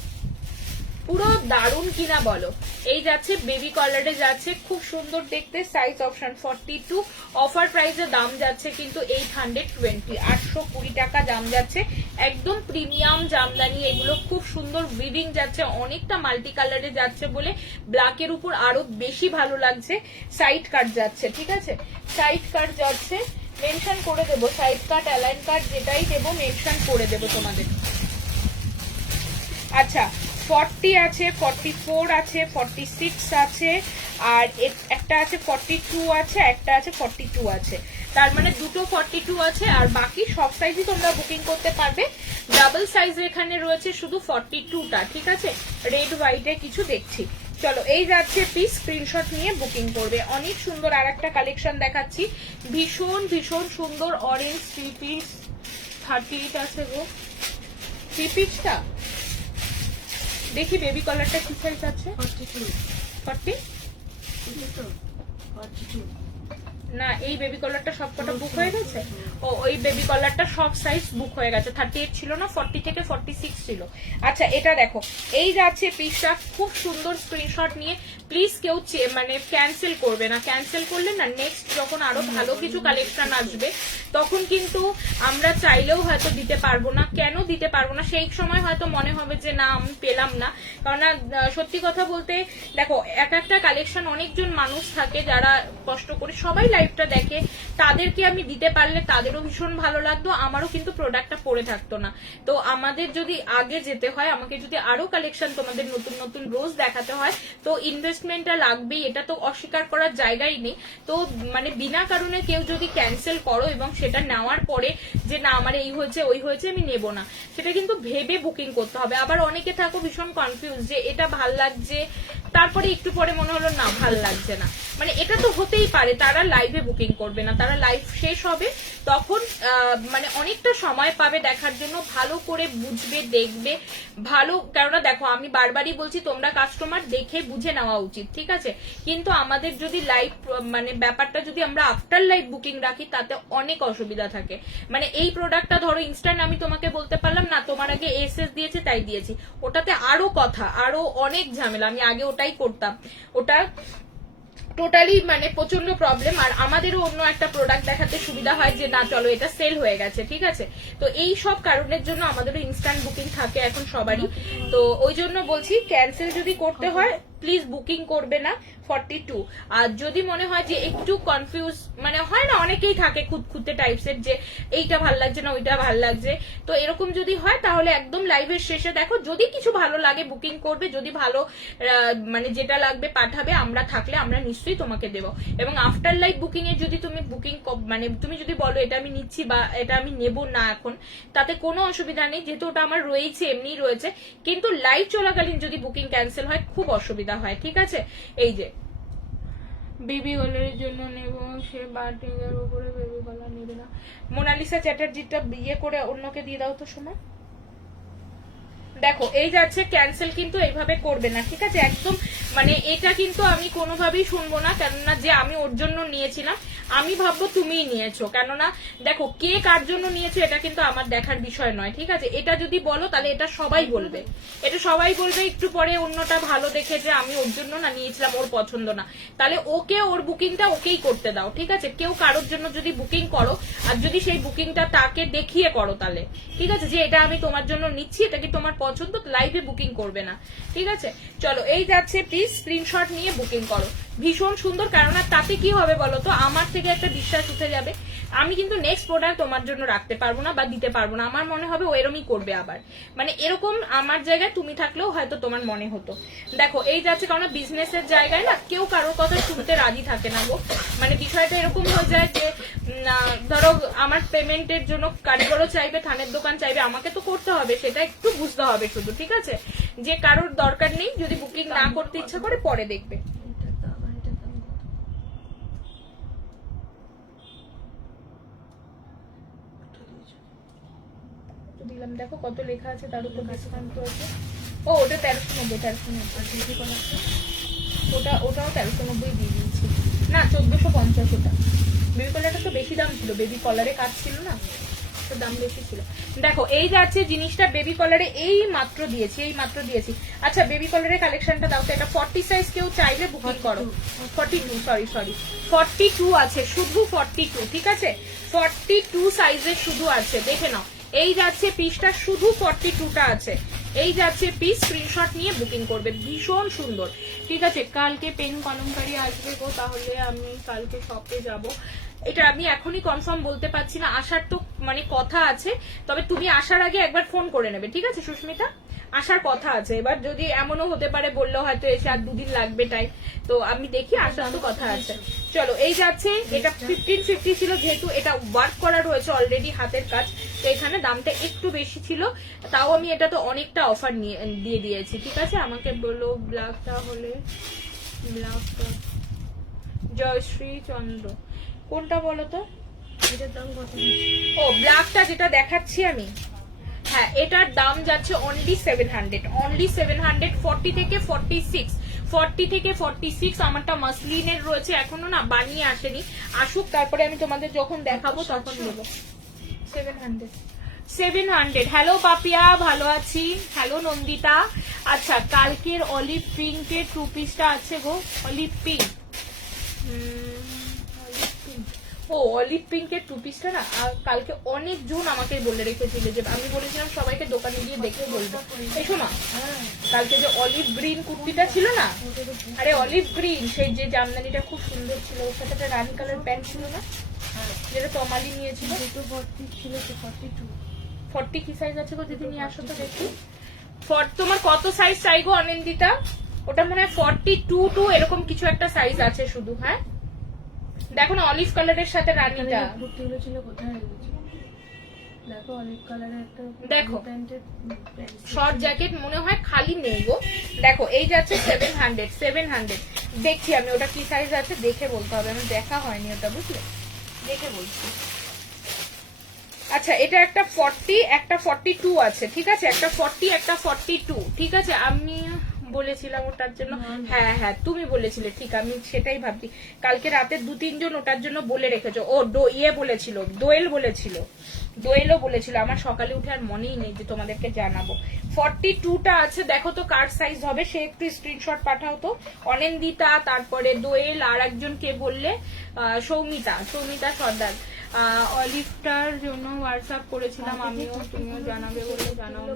পুরো দারুন কিনা বলো। এই যাচ্ছে বেবি কলারে যাচ্ছে, খুব সুন্দর দেখতে। সাইজ অপশন 42, অফার প্রাইসে দাম যাচ্ছে কিন্তু 820, 820 টাকা দাম যাচ্ছে। একদম প্রিমিয়াম জামদানি এগুলো, খুব সুন্দর উইভিং যাচ্ছে, অনেকটা মাল্টি কালারে যাচ্ছে বলে ব্ল্যাকের উপর আরো বেশি ভালো লাগছে। সাইড কাট যাচ্ছে, ঠিক আছে, সাইড কাট যাচ্ছে, মেনশন করে দেবো। সাইড কাট অ্যালাইন কাট যেটাই দেবো মেনশন করে দেবো তোমাদের। আচ্ছা 40 আছে, 44 আছে, 46 আছে, আর একটা আছে 42 আছে, একটা আছে 42 আছে। তার মানে দুটো 42 আছে, আর বাকি সব সাইজই তোমরা বুকিং করতে পারবে। ডাবল সাইজ এখানে রয়েছে শুধু 42টা, ঠিক আছে। রেড হোয়াইটে কিছু দেখছি। চলো এই যাচ্ছে পিস, স্ক্রিনশট নিয়ে বুকিং করবে। অনেক সুন্দর আর একটা কালেকশন দেখাচ্ছি, ভীষণ ভীষণ সুন্দর। অরেঞ্জ 3 পিস, 38 আছে গো 3 পিসটা। দেখি বেবি কলারটা কি সাইজ আছে? 40 না, এই বেবি কলারটা সবকটা বুক হয়ে গেছে। ও ওই বেবি কলারটা সব সাইজ বুক হয়ে গেছে, 38 ছিল না, 40 থেকে 46 ছিল। আচ্ছা এটা দেখো, এই যাচ্ছে পিসটা, খুব সুন্দর। স্ক্রিনশট নিয়ে প্লিজ কেউ মানে ক্যান্সেল করবে না, ক্যান্সেল করলে না নেক্সট যখন আরো ভালো কিছু কালেকশন আসবে তখন কিন্তু আমরা চাইলেও হয়তো দিতে পারবো না। কেন দিতে পারবো না, সেই সময় হয়তো মনে হবে যে না আমি পেলাম না। কারণ সত্যি কথা বলতে দেখো, এক একটা কালেকশন অনেকজন মানুষ থাকে যারা কষ্ট করে সবাই লাইভটা দেখে, তাদেরকে আমি দিতে পারলে তাদেরও ভীষণ ভালো লাগতো, আমারও কিন্তু প্রোডাক্টটা পরে থাকতো না। তো আমাদের যদি আগে যেতে হয়, আমাকে যদি আরো কালেকশন তোমাদের নতুন নতুন রোজ দেখাতে হয়, তো ইনভেস্টমেন্টটা লাগবেই, এটা তো অস্বীকার করার জায়গাই নেই। তো মানে বিনা কারণে কেউ যদি ক্যান্সেল করো এবং সেটা নেওয়ার পরে যে না আমার এই হয়েছে ওই হয়েছে আমি নেব না, সেটা কিন্তু ভেবে বুকিং করতে হবে। আবার অনেকে থাকো ভীষণ কনফিউজ যে এটা ভাল লাগছে তারপরে একটু পরে মনে হলো না ভাল লাগছে না, মানে এটা তো হতেই পারে, তারা লাইভে বুকিং করবে না, তারা লাইভ শেষ হবে তখন মানে অনেকটা সময় পাবে দেখার জন্য, ভালো করে বুঝবে দেখবে ভালো, কেননা দেখো আমি বারবারই বলছি তোমরা কাস্টমার দেখে বুঝে নেওয়া উচিত, ঠিক আছে? কিন্তু আমাদের যদি লাইভ মানে ব্যাপারটা যদি আমরা আফটার লাইভ বুকিং রাখি তাতে অনেক অসুবিধা থাকে। মানে এই প্রোডাক্টটা ধরো ইনস্ট্যান্ট আমি তোমাকে বলতে পারলাম না তোমার আগে এসএস দিয়েছে তাই দিয়েছি, ওটাতে আরো কথা আরো অনেক ঝামেলা, আমি আগে ওটাই করতাম, ওটা টোটালি মানে প্রচন্ড প্রবলেম। আর আমাদেরও অন্য একটা প্রোডাক্ট দেখাতে সুবিধা হয় যে না চলো এটা সেল হয়ে গেছে, ঠিক আছে? তো এই সব কারণের জন্য আমাদেরও ইনস্ট্যান্ট বুকিং থাকে এখন সবারই, তো ওই জন্য বলছি ক্যান্সেল যদি করতে হয় প্লিজ বুকিং করবে না 42। আর যদি মনে হয় যে একটু কনফিউজ মানে হয় না অনেকেই থাকে খুঁতখুঁতে টাইপসের যে এইটা ভাল লাগছে না ওইটা ভাল লাগছে, তো এরকম যদি হয় তাহলে একদম লাইভের শেষে দেখো যদি কিছু ভালো লাগে বুকিং করবে, যদি ভালো মানে যেটা লাগবে পাঠাবে, আমরা থাকলে আমরা নিশ্চয়ই তোমাকে দেবো। এবং আফটার লাইভ বুকিং এ যদি তুমি বুকিং মানে তুমি যদি বলো এটা আমি নিচ্ছি বা এটা আমি নেব না এখন, তাতে কোনো অসুবিধা নেই, যেহেতু ওটা আমার রয়েছে এমনিই রয়েছে, কিন্তু লাইভ চলাকালীন যদি বুকিং ক্যান্সেল হয় খুব অসুবিধা হয়, ঠিক আছে? এই যে বেবি কলারের জন্য নেব, সে বাটিকের উপরে বেবি কলার নেবে না। মোনালিসা চ্যাটার্জিটা বিয়ে করে অন্যকে দিয়ে দাও তো সময়। দেখো এই যাচ্ছে ক্যান্সেল কিন্তু এইভাবে করবে না, ঠিক আছে? একদম মানে এটা কিন্তু আমি কোনোভাবেই শুনবো না, কেননা যে আমি ওর জন্য নিয়েছিলাম আমি ভাববো তুমিই নিয়েছো, কেননা দেখো কে কার জন্য নিয়েছো এটা কিন্তু আমার দেখার বিষয় নয়, ঠিক আছে? এটা যদি বলো তাহলে এটা সবাই বলবে, এটা সবাই বলবে একটু পরে অন্যটা ভালো দেখে যে আমি ওর জন্য না নিয়েছিলাম, ওর পছন্দ না, তাহলে ওকে ওর বুকিংটা ওকেই করতে দাও, ঠিক আছে? কেউ কারোর জন্য যদি বুকিং করো আর যদি সেই বুকিংটা তাকে দেখিয়ে করো তাহলে ঠিক আছে, যে এটা আমি তোমার জন্য নিচ্ছি, এটা কি তোমার পছন্দ, লাইভে বুকিং করবে না, ঠিক আছে? চলো এই যাচ্ছে, প্লিজ স্ক্রিনশট নিয়ে বুকিং করো, ভীষণ সুন্দর, কেননা তাতে কি হবে বলো তো, আমার থেকে একটা বিশ্বাস উঠে যাবে, আমি কিন্তু নেক্সট প্রোডাক্ট তোমার জন্য রাখতে পারবো না বা দিতে পারবো না, আমার মনে হবে ও এরমই করবে আবার, মানে এরকম আমার জায়গায় তুমি থাকলেও হয়তো তোমার মনে হতো। দেখো এই যাচ্ছে, কারণ বিজনেসের জায়গায় না কেউ কারোর কথা শুনতে রাজি থাকে না গো, মানে বিষয়টা এরকম হয়ে যায় যে ধরো আমার পেমেন্টের জন্য কারিগরও চাইবে, থানের দোকান চাইবে, আমাকে তো করতে হবে, সেটা একটু বুঝতে হবে শুধু, ঠিক আছে? যে কারোর দরকার নেই, যদি বুকিং না করতে ইচ্ছা করে পরে দেখবে। দিলাম দেখো কত লেখা আছে, তার উপর ডিসকাউন্ট আছে। ও ওটা 1390, ওটাও 1390 দিয়ে দিয়েছি না, 1450 ওটা। বেবি কলারটা তো বেশি দাম ছিল, বেবি কলারে কাজ ছিল না, তো দাম বেশি ছিল। দেখো এই যাচ্ছে জিনিসটা বেবি কলারে এই মাত্র দিয়েছি। আচ্ছা বেবি কলারের কালেকশনটা দাও তো, এটা 40 সাইজ কেউ চাইলে বুকিং করো। 42 সরি 42 আছে, শুধু 42, ঠিক আছে? 42 সাইজের শুধু আছে, দেখে নাও। এই যাচ্ছে পিসটা, শুধু 42টা আছে, এই যাচ্ছে পিস, স্ক্রিনশট নিয়ে বুকিং করবে, ভীষণ সুন্দর, ঠিক আছে? কালকে পেন কলমকারি আসবে গো, তাহলে আমি কালকে শপে যাব, এটা আমি এখনই কনফার্ম বলতে পারছি না, আসার তো মানে কথা আছে, তবে তুমি আসার আগে একবার ফোন করে নেবে, ঠিক আছে সুস্মিতা? আসার কথা আছে, এবার যদি এমনও হতে পারে বললো হয়তো এসে আর 2 দিন লাগবে টাইম, তো আমি দেখি, আসার তো কথা আছে। চলো এই যাচ্ছে, এটা 1550 ছিল, যেহেতু এটা ওয়ার্ক করা রয়েছে অলরেডি হাতের কাজ, তো এখানে দামটা একটু বেশি ছিল, তাও আমি এটা তো অনেকটা অফার দিয়ে দিয়েছি, ঠিক আছে? আমাকে বলো ব্ল্যাকটা হলে, ব্ল্যাকটা জয়শ্রী চন্দ্র কোনটা বলো তো, এটার দাম কত? ও ব্ল্যাকটা যেটা দেখাচ্ছি আমি, হ্যাঁ এটার দাম যাচ্ছে অনলি 700, 40 থেকে 46 আমারটা মাসলিনের রয়েছে, এখনো না বানিয়ে আসেনি, আসুক তারপরে আমি তোমাদের যখন দেখাবো তখন দেবো। 700। হ্যালো পাপিয়া, ভালো আছি। হ্যালো নন্দিতা। আচ্ছা কালকের অলিভ পিঙ্কের 2 পিসটা আছে গো, অলিভ পিঙ্ক, ও অলিভ পিঙ্কের 2 পিসটা না কালকে অনেক জন আমাকে বলে রেখেছিল, যে আমি বলেছিলাম সবাইকে দোকানে গিয়ে দেখে বলবো, এই শোনা কালকে যে অলিভ গ্রিন কুর্তিটা ছিল না, আরে অলিভ গ্রিন, সেই যে জামদানিটা খুব সুন্দর ছিল, ওর সাথে একটা রানি কালার প্যান্ট ছিল না, যেটা তমালি নিয়েছিল, 40 কি সাইজ আছে গো দিদি, নিয়ে আসো তো দেখি। তোমার কত সাইজ চাই গো অনিন্দিতা? ওটা মনে হয় 42 এরকম কিছু একটা সাইজ আছে শুধু, হ্যাঁ দেখো না অলিভ কালারের সাথে রানীটা, দেখো অলিভ কালারের একটা দেখো প্যান্টের শর্ট জ্যাকেট মনে হয় খালি নেই গো। দেখো এই যাচ্ছে 700 দেখছি আমি ওটা কি সাইজ আছে দেখে বলতে হবে, আমি দেখা হয়নি ওটা, বুঝলে, দেখে বলছি। আচ্ছা এটা একটা 40 একটা 42 আছে, ঠিক আছে, একটা 40 একটা 42, ঠিক আছে। আমি বলেছিলাম ওটার জন্য, হ্যাঁ হ্যাঁ তুমি বলেছিলে, ঠিক, আমি সেটাই ভাবছি। কালকে রাতে 2-3 জন ওটার জন্য বলে রেখেছো। ও বলেছিল, দোয়েলও বলেছিল, আমার সকালে উঠে আর মনেই নেই যে তোমাদেরকে জানাবো। 42টা আছে, দেখো তো কার সাইজ হবে, সে একটু স্ক্রিনশট পাঠাও তো। অনিন্দিতা, তারপরে দোয়েল, আর একজন কে বললে, সৌমিতা সর্দার। অলিভটার জন্য হোয়াটসঅ্যাপ করেছিলাম আমিও, তুমিও জানাবে বলে জানাও।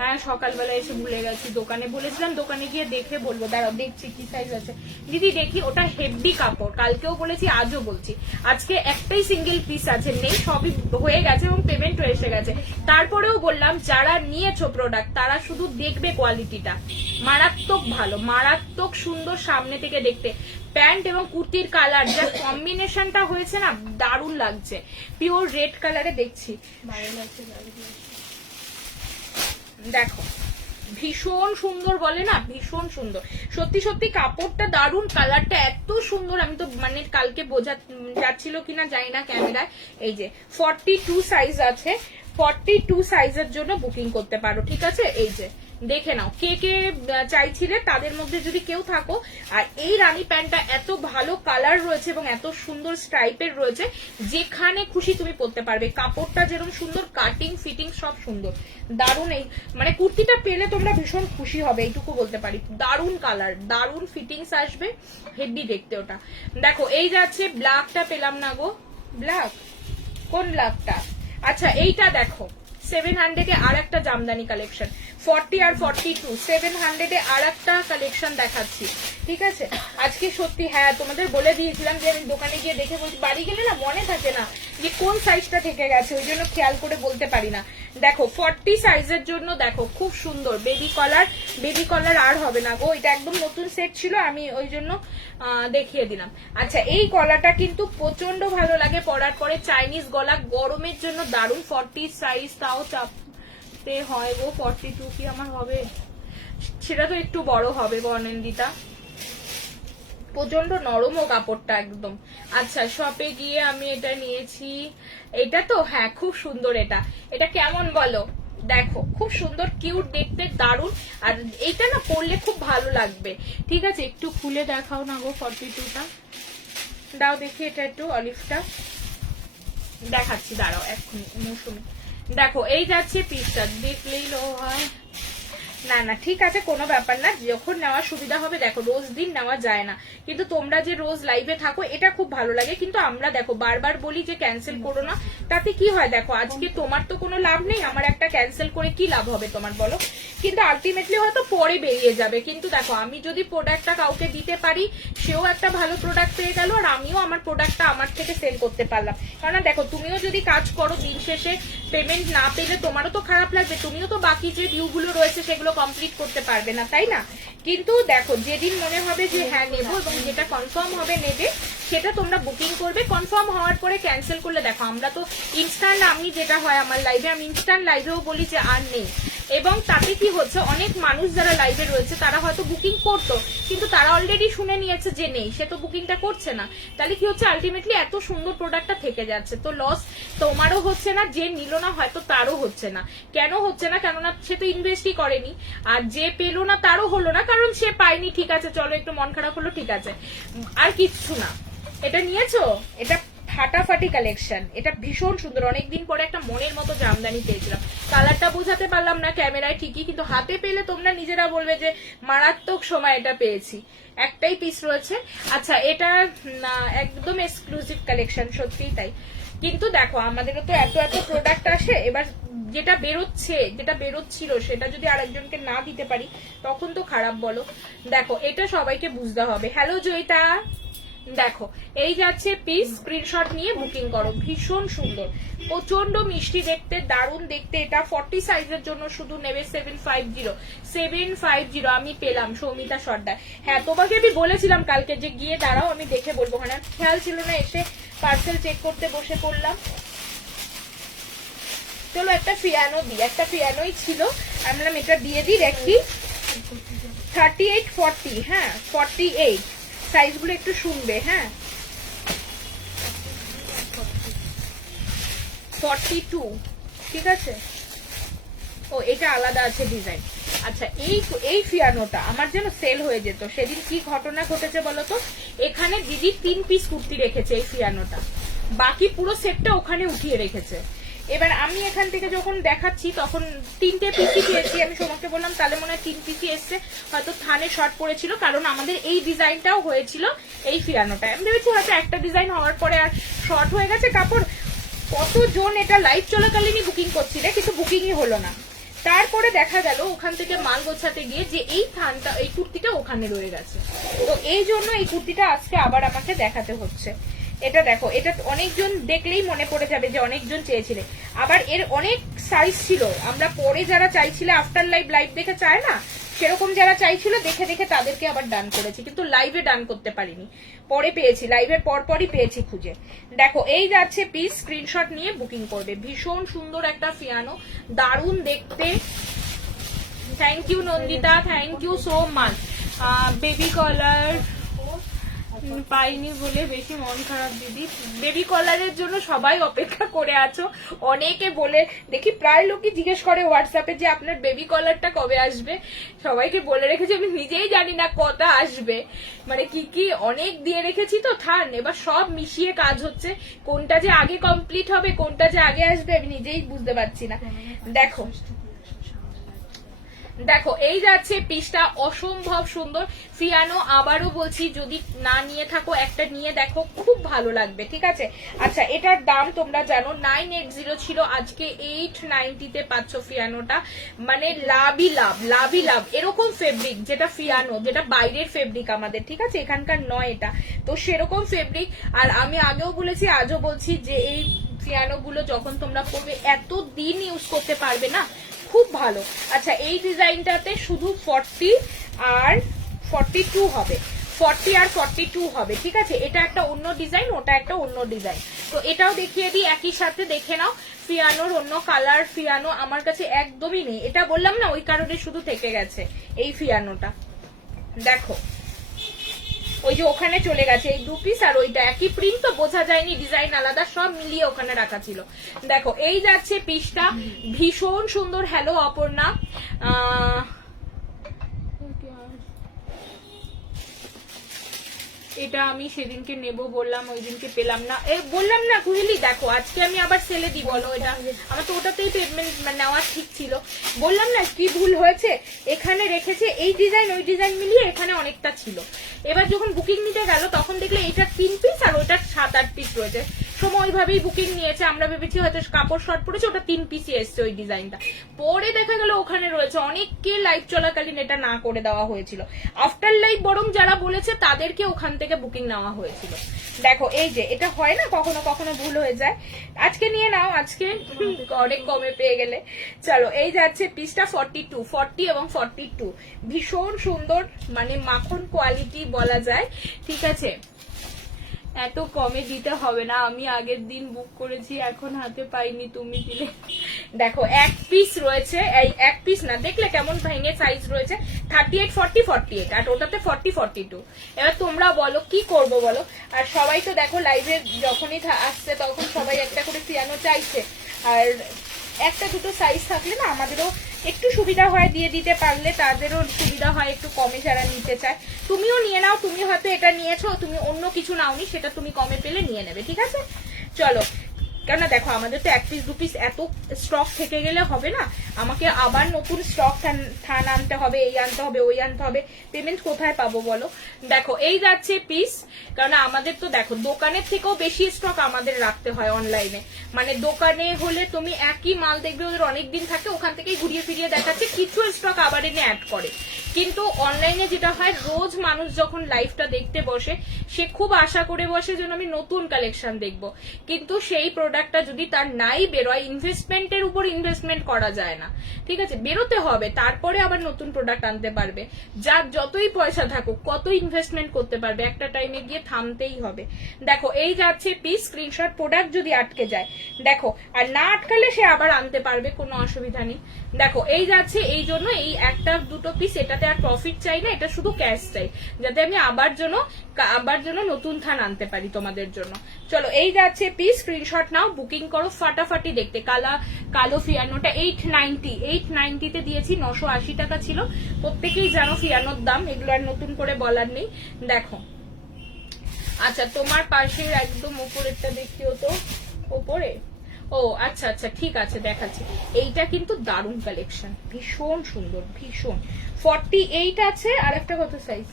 হ্যাঁ সকালবেলা এসে ভুলে গেছি, দোকানে বলেছিলাম, দোকানে গিয়ে দেখে বলবো, দাঁড়াও দেখছি কি সাইজ আছে। দিদি দেখি, ওটা হেভি কাপড়, কালকেও বলেছি আজও বলছি, আজকে একটাই সিঙ্গেল পিস আছে, নেই, সবই হয়ে গেছে এবং পেমেন্ট এসে গেছে। তারপরেও বললাম যারা নিয়েছো প্রোডাক্ট তারা শুধু দেখবে কোয়ালিটিটা, মারাত্মক ভালো, মারাত্মক সুন্দর সামনে থেকে দেখতে। প্যান্ট এবং কুর্তির কালার যা কম্বিনেশনটা হয়েছে না, দারুণ লাগছে, পিওর রেড কালারে দেখছি, ভালো লাগছে। দেখো ভীষণ সুন্দর, বলে না ভীষণ সুন্দর, সত্যি সত্যি কাপড়টা দারুণ, কালারটা এত সুন্দর, আমি তো মানে কালকে বোঝা যাচ্ছিল কিনা জানি না ক্যামেরায়। এই যে 42 সাইজ আছে, 42 সাইজের জন্য বুকিং করতে পারো, ঠিক আছে। এই যে দেখে নাও কে কে চাইছিলে, তাদের মধ্যে যদি কেউ থাকো। আর এই রানী প্যান্টটা এত ভালো কালার রয়েছে এবং এত সুন্দর স্ট্রাইপের রয়েছে, যেখানে খুশি তুমি পরতে পারবে। কাপড়টা যেরকম সুন্দর, কাটিং ফিটিং সব সুন্দর, দারুণ। এই মানে কুর্তিটা পেলে তোমরা ভীষণ খুশি হবে, এইটুকু বলতে পারি। দারুণ কালার, দারুণ ফিটিংস আসবে, হেভি দেখতে ওটা। দেখো এই যাচ্ছে, ব্ল্যাকটা পেলাম না গো, ব্ল্যাক কোন ব্ল্যাকটা, আচ্ছা এইটা দেখো 700 এ আর একটা জামদানি কালেকশন, 40 আর 42, 700 এ আর একটা কালেকশন দেখাচ্ছি, ঠিক আছে। আজকে সত্যি হ্যাঁ তোমাদের বলে দিয়েছিলাম যে আমি দোকানে গিয়ে দেখে বলছি, বাড়ি গেলে না মনে থাকে না যে কোন সাইজটা থেকে গেছে, ওই জন্য খেয়াল করে বলতে পারি না। দেখো 40 সাইজের জন্য দেখো খুব সুন্দর বেবি কলার আর হবে না গো, এটা একদম নতুন সেট ছিল, আমি ওই জন্য দেখিয়ে দিলাম। আচ্ছা এই গলাটা কিন্তু প্রচন্ড ভালো লাগে পরার পরে, চাইনিজ গলা, গরমের জন্য দারুণ। 40 সাইজ তাও চাপতে হয় গো, 42 কি আমার হবে, সেটা তো একটু বড় হবে গো অনিন্দিতা, প্রচন্ড নরমও কাপড়টা একদম। আচ্ছা শপে গিয়ে আমি এটা নিয়েছি, এটা তো হ্যাঁ খুব সুন্দর, এটা কেমন বলো, দেখো খুব সুন্দর, কিউট দেখতে, দারুণ। আর এইটা না পরলে খুব ভালো লাগবে, ঠিক আছে। একটু খুলে দেখাও না গো 42টা, দাও দেখি, এটা একটু অলিভটা দেখাচ্ছি, দাঁড়াও এক্ষুনি মৌসুমি। দেখো এই যাচ্ছে পিসটা, দেখলেই লো হয়, না না ঠিক আছে কোনো ব্যাপার না, যখন নেওয়ার সুবিধা হবে। দেখো রোজ দিন নেওয়া যায় না, কিন্তু তোমরা যে রোজ লাইভে থাকো এটা খুব ভালো লাগে, কিন্তু আমরা দেখো বারবার বলি যে ক্যান্সেল করো না, তাতে কি হয়, দেখো আজকে তোমার তো কোনো লাভ নেই, আমার একটা ক্যান্সেল করে কি লাভ হবে তোমার বলো, কিন্তু আলটিমেটলি হয়তো পরে বেরিয়ে যাবে। কিন্তু দেখো আমি যদি প্রোডাক্টটা কাউকে দিতে পারি, সেও একটা ভালো প্রোডাক্ট পেয়ে গেল, আর আমিও আমার প্রোডাক্টটা আমার থেকে সেল করতে পারলাম। কারণ দেখো তুমিও যদি কাজ করো, দিন শেষে পেমেন্ট না পেলে তোমারও তো খারাপ লাগবে, তুমিও তো বাকি যে ডিউগুলো রয়েছে সেগুলো কমপ্লিট করতে পারবে না, তাই না। কিন্তু দেখো যেদিন মনে হবে যে হ্যাঁ নেবো এবং যেটা কনফার্ম হবে নেবে, সেটা তোমরা বুকিং করবে। কনফার্ম হওয়ার পরে ক্যান্সেল করলে দেখো আমরা তো ইনস্ট্যান্ট, আমি যেটা হয় আমার লাইভে, আমি ইনস্ট্যান্ট লাইভেও বলি যে আর নেই, এবং তাতে কি হচ্ছে, অনেক মানুষ যারা লাইভে রয়েছে তারা হয়তো বুকিং করতো, কিন্তু তারা অলরেডি শুনে নিয়েছে যে নেই, সে তো বুকিংটা করছে না। তাহলে কি হচ্ছে, আলটিমেটলি এত সুন্দর প্রোডাক্টটা থেকে যাচ্ছে, তো লস তোমারও হচ্ছে না, যে নিল না হয়তো তারও হচ্ছে না। কেন হচ্ছে না, কেননা সে তো ইনভেস্টই করেনি, আর যে পেলো না তারও হলো না, কারণ সে পায়নি, ঠিক আছে চলো একটু মন খারাপ হলো, ঠিক আছে, আর কিচ্ছু না। এটা নিয়েছো, এটা ফাটাফাটি কালেকশন, এটা ভীষণ সুন্দর, অনেকদিন পরে একটা মনের মতো জামদানি পেয়েছিলাম। কালারটা বোঝাতে পারলাম না ক্যামেরায় ঠিকই, কিন্তু হাতে পেলে তোমরা নিজেরা বলবে যে মারাত্মক সময় এটা পেয়েছি। একটাই পিস রয়েছে। আচ্ছা এটা একদম এক্সক্লুসিভ কালেকশন, সত্যিই তাই। কিন্তু দেখো আমাদেরও তো এত এত প্রোডাক্ট আসে, এবার যেটা বেরোচ্ছিল সেটা যদি আরেকজনকে না দিতে পারি তখন তো খারাপ বলো। দেখো এটা সবাইকে বুঝতে হবে। হ্যালো জয়িতা, দেখো এই যাচ্ছে পিস, স্ক্রিনশট নিয়ে বুকিং করো, ভীষণ সুন্দর, প্রচন্ড মিষ্টি দেখতে, দারুণ দেখতে। এটা 40 সাইজের জন্য শুধু নেবে 750 আমি পেলাম, সৌমিতা সর্দার। হ্যাঁ তোমাকে আমি বলেছিলাম কালকে যে গিয়ে দাঁড়াও আমি দেখে বলবো, ওখানে খেয়াল ছিল না, এসে পার্সেল চেক করতে বসে পড়লাম। চলো একটা পিয়ানো দিই, একটা পিয়ানোই ছিল, আমি বললাম এটা দিয়ে দিই দেখি। 38 40, হ্যাঁ 48 সাইজগুলো একটু শুনবে, হ্যাঁ 42, ঠিক আছে। ও এটা আলাদা আছে ডিজাইন। আচ্ছা এই পিয়ানোটা আমার যেন সেল হয়ে যেত। সেদিন কি ঘটনা ঘটেছে বলতো, এখানে দিদি 3 পিস কুর্তি রেখেছে এই পিয়ানোটা, বাকি পুরো সেটটা ওখানে উঠিয়ে রেখেছে। এবার আমি এখান থেকে যখন দেখাচ্ছি তখন 3টে পিসি পেয়েছি। আমি সোমাকে বললাম তাহলে মনে হয় 3 পিসি এসছে, হয়তো থানে শর্ট পড়েছিল, কারণ আমাদের এই ডিজাইনটাও হয়েছিল এই পিয়ানোটায়। আমি ভেবেছি হয়তো একটা ডিজাইন হওয়ার পরে আর শর্ট হয়ে গেছে কাপড়। কতজন এটা লাইভ চলাকালীনই বুকিং করছিল, কিন্তু বুকিংই হলো না। তারপরে দেখা গেল ওখান থেকে মাল গোছাতে গিয়ে যে এই থানটা, এই কুর্তিটা ওখানে রয়ে গেছে। তো এই জন্য এই কুর্তিটা আজকে আবার আমাকে দেখাতে হচ্ছে। এটা দেখো, এটা অনেকজন দেখলেই মনে পড়ে যাবে যে অনেকজন চেয়েছিলে। আবার এর অনেক সাইজ ছিল, আমরা পরে যারা চাইছিলে আফটার লাইভ দেখে চায় না, সেরকম যারা চাইছিল দেখে দেখে তাদেরকে আবার ডান করেছি, কিন্তু লাইভে ডান করতে পারিনি, পরে পেয়েছি, লাইভের পরপরই পেয়েছি খুঁজে। দেখো এই যাচ্ছে পিস, স্ক্রিনশট নিয়ে বুকিং করবে। ভীষণ সুন্দর একটা পিয়ানো, দারুণ দেখতে। Thank you Nandita, thank you so much. Baby collar পাইনি বলে বেশি মন খারাপ দিদি। বেবি কলারের জন্য সবাই অপেক্ষা করে আছো, অনেকে বলে দেখি, প্রায় লোকই জিজ্ঞেস করে হোয়াটসঅ্যাপে যে আপনার বেবি কলারটা কবে আসবে। সবাইকে বলে রেখেছি, আমি নিজেই জানি না কটা আসবে, মানে কি কি অনেক দিয়ে রেখেছি তো থান, এবার সব মিশিয়ে কাজ হচ্ছে, কোনটা যে আগে কমপ্লিট হবে কোনটা যে আগে আসবে আমি নিজেই বুঝতে পারছি না। দেখো দেখো এই যাচ্ছে পিসটা, অসম্ভব সুন্দর পিয়ানো। আবারও বলছি, যদি না নিয়ে থাকো একটা নিয়ে দেখো, খুব ভালো লাগবে, ঠিক আছে। আচ্ছা এটার দাম তোমরা জানো 980 ছিল, আজকে 890-তে পাচ্ছ পিয়ানোটা। মানে লাভই লাভ, লাভই লাভ। এরকম ফেব্রিক যেটা পিয়ানো, যেটা বাইরের ফেব্রিক আমাদের, ঠিক আছে, এখানকার নয় এটা, তো সেরকম ফেব্রিক। আর আমি আগেও বলেছি আজও বলছি যে এই পিয়ানো গুলো যখন তোমরা পরবে এত দিন ইউজ করতে পারবে না, খুব ভালো। আচ্ছা এই ডিজাইনটাতে শুধু 40 আর 42 হবে, 40 আর 42 হবে, ঠিক আছে। এটা একটা অন্য ডিজাইন, ওটা একটা অন্য ডিজাইন, তো এটাও দেখিয়ে দিই একই সাথে, দেখে নাও। পিয়ানোর অন্য কালার পিয়ানো আমার কাছে একদমই নেই, এটা বললাম না ওই কারণে শুধু থেকে গেছে এই পিয়ানোটা। দেখো ওই যে ওখানে চলে গেছে এই 2 পিস, আর ওইটা একই প্রিন্ট, তো বোঝা যায়নি, ডিজাইন আলাদা, সব মিলিয়ে ওখানে রাখা ছিল। দেখো এই যাচ্ছে পিসটা, ভীষণ সুন্দর। হ্যালো অপর্ণা, এটা আমি সেদিনকে নেব বললাম, ওই দিনকে পেলাম না, বললাম না কুহেলি। দেখো আজকে আমি আবার সেলে দিই, বলো এটা আমার তো ওটাতেই পেমেন্ট নেওয়া ঠিক ছিল। বললাম না কি ভুল হয়েছে, এখানে রেখেছে এই ডিজাইন ওই ডিজাইন মিলিয়ে এখানে অনেকটা ছিল। এবার যখন বুকিং নিতে গেল তখন দেখলে এটা 3 পিস আর ওইটা 7-8 পিস রয়েছে। সময় ওইভাবেই বুকিং নিয়েছে, আমরা ভেবেছি হয়তো কাপড় শর্ট পড়েছে, ওটা 3 পিসই এসছে ওই ডিজাইনটা। পরে দেখা গেল ওখানে রয়েছে, অনেককে লাইভ চলাকালীন এটা না করে দেওয়া হয়েছিল, আফটার লাইভ বরং যারা বলেছে তাদেরকে ওখান থেকে বুকিং নেওয়া হয়েছিল। দেখো এই যে এটা হয় না, কখনো কখনো ভুল হয়ে যায়, আজকে নিয়ে নাও, আজকে অনেক কমে পেয়ে গেলে। চলো এই যাচ্ছে পিসটা 42, 40 এবং 42, ভীষণ সুন্দর, মানে মাখন কোয়ালিটি বলা যায়, ঠিক আছে। এত কমে দিতে হবে না, আমি আগের দিন বুক করেছি, এখন হাতে পাইনি, তুমি দিলে। দেখো এক পিস রয়েছে, এই এক পিস না, দেখলে কেমন ভেঙে সাইজ রয়েছে, 38 40 48, আর ওটাতে 40 42। এবার তোমরা বলো কি করব বলো। আর সবাই তো দেখো লাইভে যখনই আসছে তখন সবাই একটা করে পিয়ানো চাইছে, আর একটা দুটো সাইজ থাকলে না আমাদেরও একটু সুবিধা হয়, দিয়ে দিতে পারলে তাদেরও সুবিধা হয়, একটু কমে যারা নিতে চায়। তুমিও নিয়ে নাও, তুমি হয়তো এটা নিয়েছো, তুমি অন্য কিছু নাওনি, সেটা তুমি কমে পেলে নিয়ে নেবে, ঠিক আছে। চলো, কেননা দেখো আমাদের তো 1 পিস 2 পিস এত স্টক থেকে গেলে হবে না, আমাকে আবার নতুন স্টক থান আনতে হবে, এই আনতে হবে ওই আনতে হবে, পেমেন্ট কোথায় পাবো বলো। দেখো এই যাচ্ছে পিস, কারণ আমাদের তো দেখো দোকানের থেকেও বেশি স্টক আমাদের রাখতে হয় অনলাইনে। মানে দোকানে হলে তুমি একই মাল দেখবে ওদের অনেকদিন থাকে, ওখান থেকেই ঘুরিয়ে ফিরিয়ে দেখাচ্ছে, কিছু স্টক আবার এনে অ্যাড করে। কিন্তু অনলাইনে যেটা হয়, রোজ মানুষ যখন লাইভটা দেখতে বসে সে খুব আশা করে বসে যেন আমি নতুন কালেকশন দেখবো, কিন্তু সেই প্রোডাক্ট প্রোডাক্টটা যদি তার নাই বেরোয়, ইনভেস্টমেন্টের উপর ইনভেস্টমেন্ট করা যায় না, ঠিক আছে? বেরোতে হবে, তারপরে আবার নতুন প্রোডাক্ট আনতে পারবে। যার যতই পয়সা থাকুক, কত ইনভেস্টমেন্ট করতে পারবে, একটা টাইমে গিয়ে থামতেই হবে। দেখো এই যাচ্ছে পিস, স্ক্রিনশট, প্রোডাক্ট যদি আটকে যায় দেখো, আর না আটকালে সে আবার আনতে পারবে, কোনো অসুবিধা নেই। দেখো এই যাচ্ছে, এই জন্য এই একটা দুটো পিস, এটাতে আর প্রফিট চাই না, এটা শুধু ক্যাশ চাই, যাতে আমি আবার জন্য নতুন থান আনতে পারি তোমাদের জন্য। চলো এই যাচ্ছে পিস, স্ক্রিনশট নাও, বুকিং করো ফাটাফাটি। দেখতে কালো ফিয়ানোটা 890 তে দিয়েছি, 980 টাকা ছিল। প্রত্যেকেই জানো ফিয়ানোর দাম, এগুলো আর নতুন করে বলার নেই। দেখো আচ্ছা, তোমার পাশের একদম উপরেরটা দেখিও তো, উপরে। ও আচ্ছা আচ্ছা, ঠিক আছে দেখাচ্ছি। এইটা কিন্তু দারুণ কালেকশন, ভীষণ সুন্দর, ভীষণ। 48 আছে, আর একটা কত সাইজ?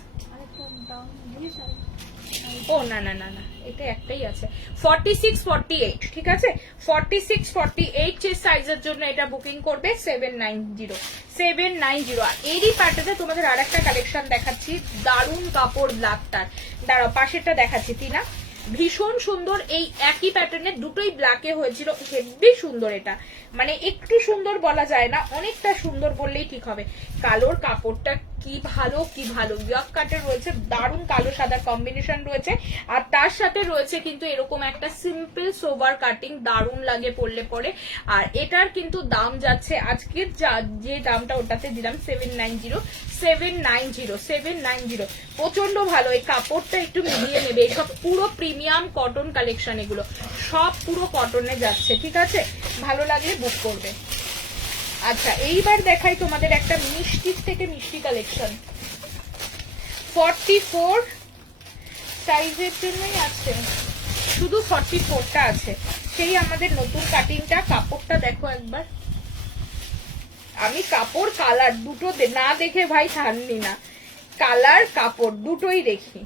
ও না না না না, এটা একটাই আছে, 46 48, ঠিক আছে? 46 48 সাইজের জন্য এটা বুকিং করবে 790। আর এরই প্যাটার্নে তোমাদের আর একটা কালেকশন দেখাচ্ছি, দারুণ কাপড়, ব্ল্যাকটার। দাঁড়াও পাশেরটা দেখাচ্ছি টিনা, ভীষণ সুন্দর। এই একই প্যাটার্নের দুটোই ব্ল্যাকে হয়েছিল, হেভি সুন্দর। এটা মানে একটু সুন্দর বলা যায় না, অনেকটা সুন্দর বললেই ঠিক হবে। কালোর কাপড়টা কি ভালো, কি ভালো, ইয়াক কাটে রয়েছে, দারুণ কালো সাদা কম্বিনেশন রয়েছে। আর তার সাথে রয়েছে কিন্তু এরকম একটা সিম্পল সোবার কাটিং, দারুণ লাগে পরলে পরে। আর এটার কিন্তু দাম যাচ্ছে আজকের যে দামটা ওটাতে দিলাম 790। প্রচন্ড ভালো। এই কাপড়টা একটু মিলিয়ে নেবে, এইসব পুরো প্রিমিয়াম কটন কালেকশন, এগুলো সব পুরো কটনে যাচ্ছে, ঠিক আছে? ভালো লাগলে বুক করবে। আচ্ছা এইবার দেখাই তোমাদের একটা মিষ্টির থেকে মিষ্টি কালেকশন, 44 সাইজের জন্যই আছে, শুধু 44টা আছে। সেই আমাদের নতুন কাটিংটা, কাপড়টা দেখো একবার। আমি কাপড় কালার দুটো না দেখে ভাই থামনি না, কালার কাপড় দুটোই দেখি।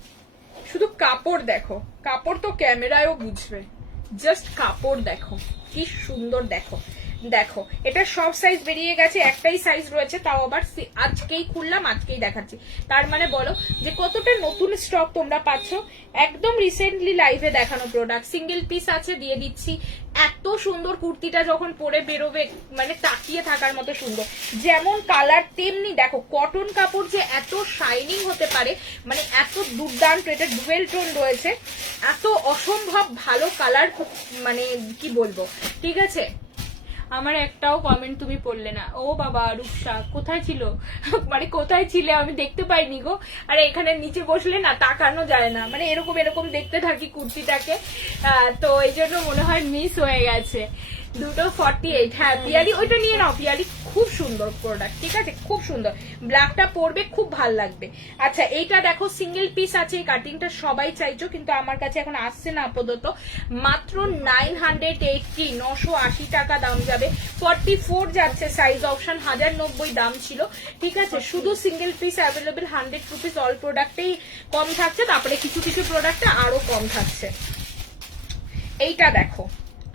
শুধু কাপড় দেখো, কাপড় তো ক্যামেরায়ও বুঝবে, জাস্ট কাপড় দেখো কি সুন্দর। দেখো দেখো, এটা সব সাইজ বেরিয়ে গেছে, একটাই সাইজ রয়েছে, তাও আবার আজকেই খুললাম, আজকেই দেখাচ্ছি। তার মানে বলো যে কতটা নতুন স্টক তোমরা পাচ্ছ, একদম রিসেন্টলি লাইভে দেখানো প্রোডাক্ট। সিঙ্গেল পিস আছে, দিয়ে দিচ্ছি। এত সুন্দর কুর্তিটা যখন পরে বেরোবে, মানে তাকিয়ে থাকার মতো সুন্দর, যেমন কালার তেমনি দেখো কটন কাপড় যে এত শাইনিং হতে পারে, মানে এত দুর্দান্ত। এটা ডুয়েল টোন রয়েছে, এত অসম্ভব ভালো কালার, মানে কি বলবো, ঠিক আছে? আমার একটাও কমেন্ট তুমি পড়লে না। ও বাবা, রূপসা কোথায় ছিল, মানে কোথায় ছিলে আমি দেখতে পাইনি গো। আরে এখানে নিচে বসলে না তাকানো যায় না, মানে এরকম এরকম দেখতে থাকি কুর্তিটাকে, তো এই জন্য মনে হয় মিস হয়ে গেছে। দুটো 48। হ্যাঁ পিয়ালি, ওইটা নিয়ে নাও পিয়ালি, খুব সুন্দর প্রোডাক্ট, ঠিক আছে? খুব সুন্দর, ব্ল্যাকটা পরবে খুব ভাল লাগবে। আচ্ছা এইটা দেখো, সিঙ্গেল পিস আছে, এই কাটিংটা সবাই চাইছো, কিন্তু আমার কাছে এখন আসছে না আপাতত। মাত্র 980 টাকা দাম যাবে। 44 যাচ্ছে সাইজ অপশন, 1090 দাম ছিল, ঠিক আছে? শুধু single piece available, 100 rupees. All প্রোডাক্টেই কম থাকছে, তারপরে কিছু কিছু প্রোডাক্টে আরো কম থাকছে। এইটা দেখো,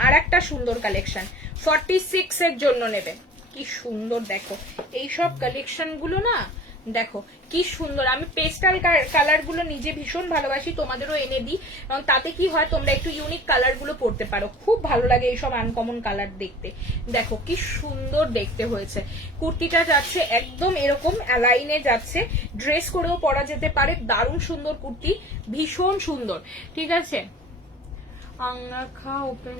আর একটা সুন্দর কালেকশন, 46 এর জন্য নেবে। কি সুন্দর দেখো এইসব কালেকশন গুলো না, দেখো কি সুন্দর। আমি পেস্টাল কালার গুলো নিজে ভীষণ ভালোবাসি, তোমাদেরও এনে দিই, এবং তাতে কি হয় তোমরা একটু ইউনিক কালার গুলো পরতে পারো, খুব ভালো লাগে এইসব আনকমন কালার দেখতে। দেখো কি সুন্দর দেখতে হয়েছে। কুর্তিটা যাচ্ছে একদম এরকম অ্যালাইনে যাচ্ছে, ড্রেস করেও পরা যেতে পারে, দারুণ সুন্দর কুর্তি, ভীষণ সুন্দর, ঠিক আছে? আঙ্গাখা ওপেন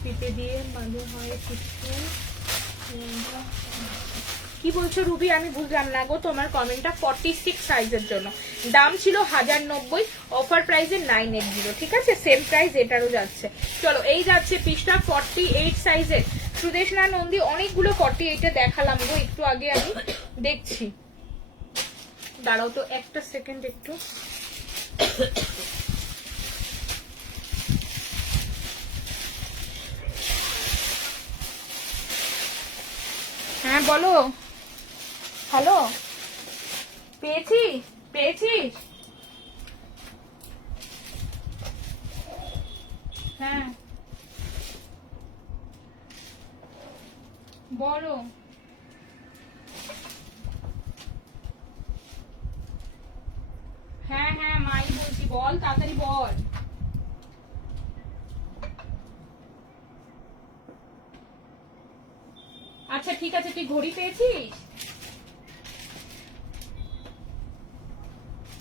ফিতে দিয়ে বাঁধে হয় কিছু। কি বলছো রুবি, আমি বুঝলাম না গো তোমার কমেন্টটা। 46 সাইজের জন্য দাম ছিল 1090, অফার প্রাইসে 980, ঠিক আছে? সেম প্রাইস এটারও যাচ্ছে। চলো এই যাচ্ছে পিসটা 48 সাইজের। সুদেশনা নন্দী অনেকগুলো 48-এ দেখালাম গো একটু আগে, আমি দেখছি, দাঁড়াও তো একটা সেকেন্ড একটু। হ্যাঁ বলো, হ্যালো, পেয়েছিস? হ্যাঁ বলো। হ্যাঁ হ্যাঁ মাই বলছি, বল তাড়াতাড়ি বল। আচ্ছা ঠিক আছে, তুই ঘড়ি পেয়েছিস?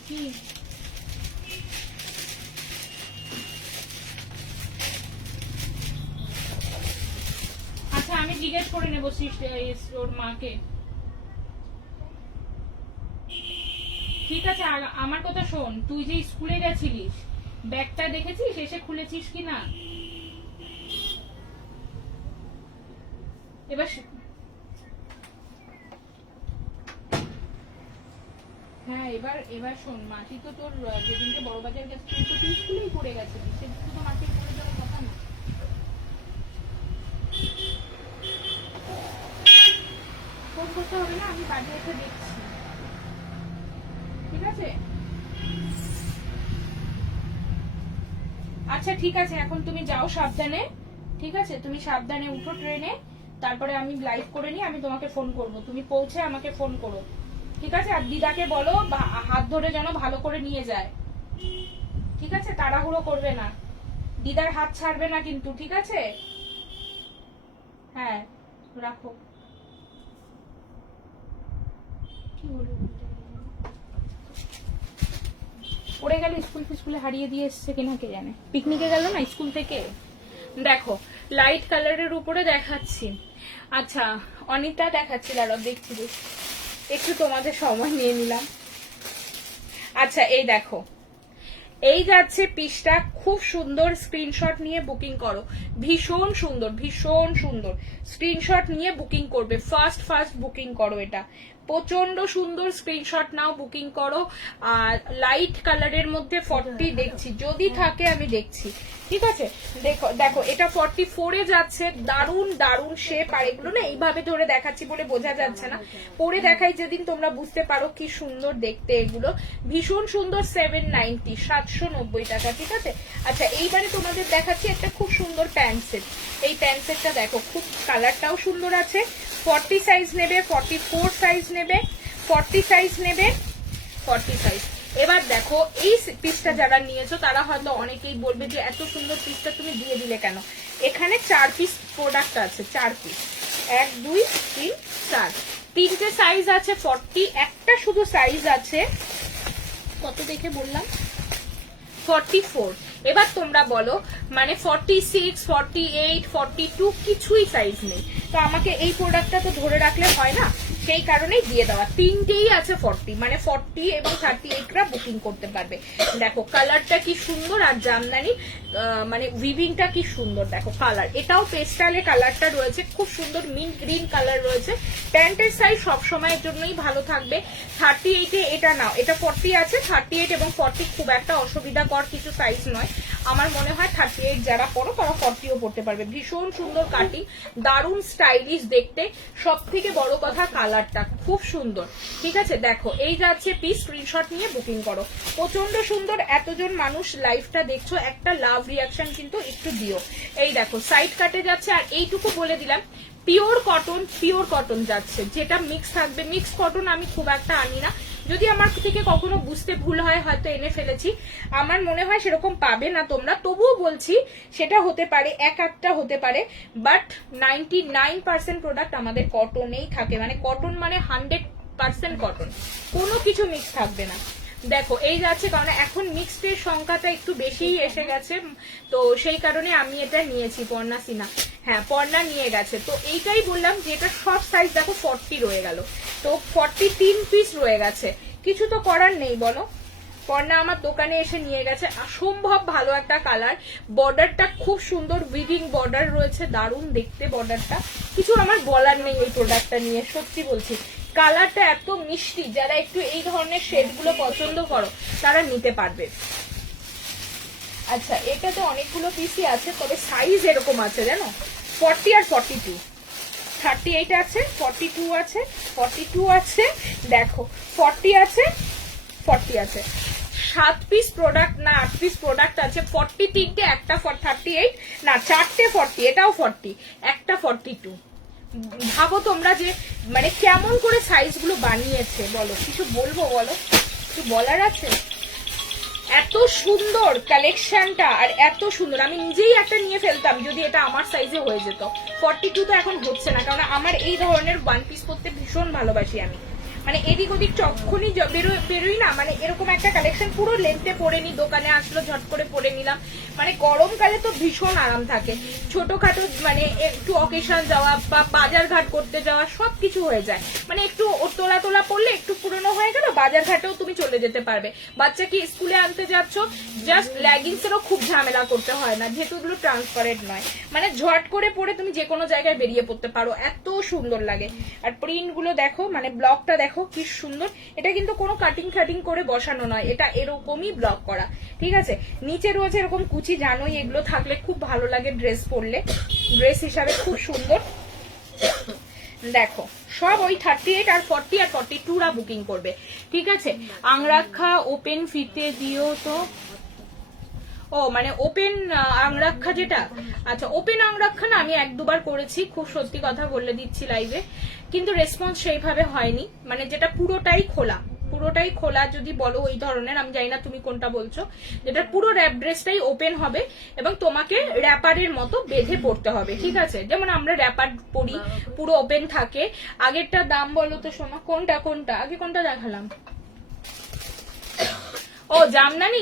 কি আচ্ছা আমি জিজ্ঞেস করে নেবো ওর মাকে। ঠিক আছে, আমার কথা শোন, তুই যে স্কুলে গেছিলিস ব্যাগটা দেখেছিস এসে খুলেছিস কি না? এবার হ্যাঁ, এবার শোন, মাটি তো তোর যেদিনকে বড় বাজার গেছে তুই তো তুই স্কুলেই পড়ে গেছিলিস, সেদিন তো মাটি পড়ে যাওয়ার কথা না। ফোন করতে হবে না, আমি বাড়ি এসে দেখছি। ঠিক আছে, আচ্ছা ঠিক আছে, এখন তুমি যাও সাবধানে। ঠিক আছে, তুমি সাবধানে উঠো ট্রেনে, তারপরে আমি লাইভ করে নিই, আমি তোমাকে ফোন করব, তুমি পৌঁছে আমাকে ফোন করো। ঠিক আছে, আর দিদাকে বলো হাত ধরে যেন ভালো করে নিয়ে যায়। ঠিক আছে, তাড়াহুড়ো করবে না, দিদার হাত ছাড়বে না কিন্তু। ঠিক আছে, হ্যাঁ রাখো। কি হলো, পড়ে গেল, স্কুলে হারিয়ে দিয়ে এসছে কিনা কে জানে, পিকনিকে গেল না স্কুল থেকে। দেখো লাইট কালারের উপরে দেখাচ্ছি। আচ্ছা অনিতা দেখাচ্ছি, দাঁড়াও দেখছি, একটু তোমাদের সময় নিয়ে নিলাম। আচ্ছা এই দেখো, এই যাচ্ছে পিসটা, খুব সুন্দর, স্ক্রিনশট নিয়ে বুকিং করো, ভীষণ সুন্দর ভীষণ সুন্দর, স্ক্রিনশট নিয়ে বুকিং করবে, ফার্স্ট বুকিং করো, এটা প্রচন্ড সুন্দর, স্ক্রিনশট নাও, বুকিং করো। আর লাইট কালারের মধ্যে 40 দেখছি, যদি থাকে আমি দেখছি। ঠিক আছে, দেখো দেখো এটা 44-এ যাচ্ছে, দারুন দারুন শেপ, আর এগুলো না এইভাবে ধরে দেখাচ্ছি বলে বোঝা যাচ্ছে না, পরে দেখাই যেদিন তোমরা বুঝতে পারো কি সুন্দর দেখতে এগুলো, ভীষণ সুন্দর। 790, 790 টাকা। ঠিক আছে, আচ্ছা এইবারে তোমাদের দেখাচ্ছি একটা খুব সুন্দর প্যান্ট সেট। এই প্যান্ট সেটটা দেখো, খুব কালারটাও সুন্দর আছে। 40 সাইজ নেবে, 44 সাইজ নেবে, 40 সাইজ নেবে, 40 সাইজ। এবার দেখো এই পিসটা যারা নিয়েছো তারা হয়তো অনেকেই বলবে যে এত সুন্দর পিসটা তুমি দিয়ে দিলে কেন। এখানে 4 পিস প্রোডাক্ট আছে, 4 পিস, 1 2 3 4, 3টে সাইজ আছে 40, একটা শুধু সাইজ আছে কত দেখে বললাম 44। এবার তোমরা বলো মানে 46, 48, 42 কিছুই সাইজ নেই, তো আমাকে এই প্রোডাক্টটা তো ধরে রাখলে হয় না, সেই কারণেই দিয়ে দেওয়া। তিনটেই আছে 40, মানে 40 এবং 38রা বুকিং করতে পারবে। দেখো কালারটা কি সুন্দর, আর জামদানি মানে উইভিংটা কি সুন্দর, দেখো কালার, এটাও পেস্টালে কালারটা রয়েছে, খুব সুন্দর মিন্ট গ্রিন কালার রয়েছে। প্যান্টের সাইজ সব সময়ের জন্যই ভালো থাকবে। 38-এ এটা নাও, এটা 40 আছে, 38 এবং 40 খুব একটা অসুবিধাকর কিছু সাইজ নয়। আমার মনে হয় 38 যারা পরো তারা 40ও পড়তে পারবে। ভীষণ সুন্দর কাটিং, দারুণ স্টাইলিশ দেখতে, সব থেকে বড় কথা কালারটা খুব সুন্দর। ঠিক আছে, দেখো এই যাচ্ছে পিস, স্ক্রিনশট নিয়ে বুকিং করো, প্রচন্ড সুন্দর। এতজন মানুষ লাইভটা দেখছো, একটা লাভ রিয়াকশন কিন্তু একটু দিও। এই দেখো সাইড কাটে যাচ্ছে, আর এইটুকু বলে দিলাম পিওর কটন যাচ্ছে, যেটা মিক্স থাকবে। মিক্স কটন আমি খুব একটা আনি না, যদি আমার থেকে কখনো বুঝতে ভুল হয় হয়তো এনে ফেলেছি, আমার মনে হয় সেরকম পাবে না তোমরা, তবুও বলছি সেটা হতে পারে, এক একটা হতে পারে, বাট 99% প্রোডাক্ট আমাদের কটনেই থাকে, মানে কটন মানে 100% কটন, কোনো কিছু মিক্স থাকবে না। দেখো এই যাচ্ছে, কারণ এখন মিক্সড এর সংখ্যাটা একটু বেশিই এসে গেছে, তো সেই কারণে আমি এটা নিয়েছি। পর্ণা সিনহা, হ্যাঁ পর্ণা নিয়ে গেছে, তো এইটাই বললাম যে এটা সব সাইজ দেখো 40 রয়ে গেল, তো 43 পিস রয়ে গেছে, কিছু তো করার নেই বলো। পর্ণা আমার দোকানে এসে নিয়ে গেছে, অসম্ভব ভালো একটা কালার, বর্ডারটা খুব সুন্দর, উইভিং বর্ডার রয়েছে, দারুণ দেখতে বর্ডারটা, কিছু আমার বলার নেই এই প্রোডাক্টটা নিয়ে, সত্যি বলছি। কালারটা এত মিষ্টি, যারা একটু এই ধরনের শেডগুলো পছন্দ করো তারা নিতে পারবে। আচ্ছা এটাতে অনেকগুলো পিসই আছে, তবে সাইজ এরকম আছে জানো, 40 আর 42, 38 আছে, 42 আছে, 42 আছে, দেখো 40 আছে, 40 আছে, 7 পিস প্রোডাক্ট না 8 পিস প্রোডাক্ট আছে। 43টে, একটা 38 না 4টে 40, এটাও 40, একটা 42। ভাবো তোমরা যে মানে কেমন করে সাইজগুলো বানিয়েছে, বলো কিছু বলবো, বলো কিছু বলার আছে? এত সুন্দর কালেকশনটা, আর এত সুন্দর, আমি নিজেই একটা নিয়ে ফেলতাম যদি এটা আমার সাইজে হয়ে যেত। 42 তো এখন হচ্ছে না, কারণ আমার এই ধরনের ওয়ান পিস পরতে ভীষণ ভালোবাসি আমি। মানে এদিক ওদিক যখনই বেরোই না, মানে এরকম একটা কালেকশন পুরো লেন্থে পরে নি, দোকানে আসলো ঝট করে পরে নিলাম। মানে গরমকালে তো ভীষণ আরাম থাকে, ছোটখাটো মানে একটু অকেশন যাওয়া বা বাজার ঘাট করতে যাওয়া সবকিছু হয়ে যায়। মানে একটু তোলা তোলা পড়লে একটু পুরনো হয়ে গেল, বাজার ঘাটেও তুমি চলে যেতে পারবে। বাচ্চাকে স্কুলে আনতে যাচ্ছ, জাস্ট লেগিংস এরও খুব ঝামেলা করতে হয় না, যেহেতু ওগুলো ট্রান্সপারেন্ট নয়। মানে ঝট করে পরে তুমি যে কোনো জায়গায় বেরিয়ে পড়তে পারো, এত সুন্দর লাগে। আর প্রিন্ট গুলো দেখো, মানে ব্লকটা দেখো কি সুন্দর। এটা কিন্তু কোনো কাটিং কাটিং করে বসানো নয়, এটা এরকমই ব্লক করা, ঠিক আছে। নিচে রয়েছে এরকম কুচি, জানোই এগুলো থাকলে খুব ভালো লাগে ড্রেস পরলে, ড্রেস হিসাবে খুব সুন্দর। দেখো সব ওই 38 আর 40 আর 42 বুকিং করবে, ঠিক আছে। আংরাক্ষা ওপেন ফিতে দিও তো, ও মানে ওপেন আংরাক্ষা যেটা, আচ্ছা ওপেন আংরাক্ষা না আমি 1-2 বার করেছি, খুব সত্যি কথা বলে দিচ্ছি লাইভে, কিন্তু রেসপন্স সেইভাবে হয়নি। মানে যেটা পুরোটাই খোলা, পুরোটাই খোলা যদি বলো ওই ধরনের, আমি জানি না তুমি কোনটা বলছো, যেটা পুরো র্যাপ ড্রেসটাই ওপেন হবে এবং তোমাকে র্যাপারের মতো বেঁধে পড়তে হবে, ঠিক আছে। যেমন আমরা র্যাপার পরি, পুরো ওপেন থাকে। আগেরটার দাম বলো তো সোমা, কোনটা কোনটা আগে কোনটা দেখালাম? ও জামদানি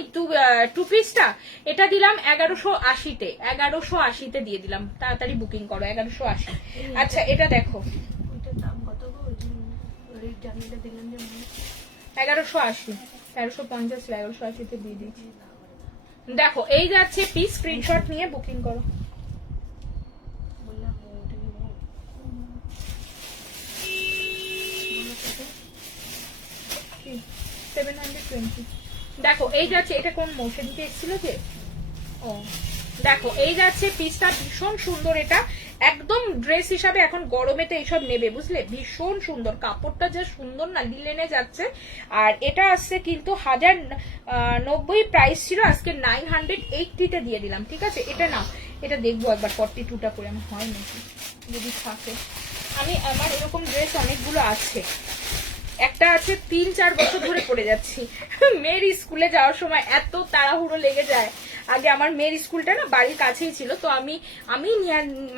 টু পিসটা, এটা দিলাম 1180-তে, 1180-তে দিয়ে দিলাম। তাড়াতাড়ি বুকিং করো, 1180। আচ্ছা এটা দেখো 1180, 1350 1180-তে দিয়ে দিচ্ছি। দেখো এই যাচ্ছে পিস, স্ক্রিনশট নিয়ে বুকিং করো। কি 720। দেখো এই যাচ্ছে, এটা কোন মোশনকে এসেছিল যে, ও দেখো এই যাচ্ছে পিসটা, ভীষণ সুন্দর। এটা একদম ড্রেস হিসাবে এখন গরমে তো এইসব নেবে, বুঝলে, ভীষণ সুন্দর। কাপড়টা যা সুন্দর না, লিলেনে যাচ্ছে। আর এটা আসছে কিন্তু 1090 প্রাইস ছিল, আজকে 980-তে দিয়ে দিলাম, ঠিক আছে। এটা না, এটা দেখবো একবার 42টা করে আমার হয় নাকি, যদি থাকে। আমার এরকম ড্রেস অনেকগুলো আছে, একটা আছে 3-4 বছর ধরে পড়ে যাচ্ছি। মেয়ের স্কুলে যাওয়ার সময় এত তাড়াহুড়ো লেগে যায়। আগে আমার মেয়ের স্কুলটা না বাড়ির কাছেই ছিল, তো আমি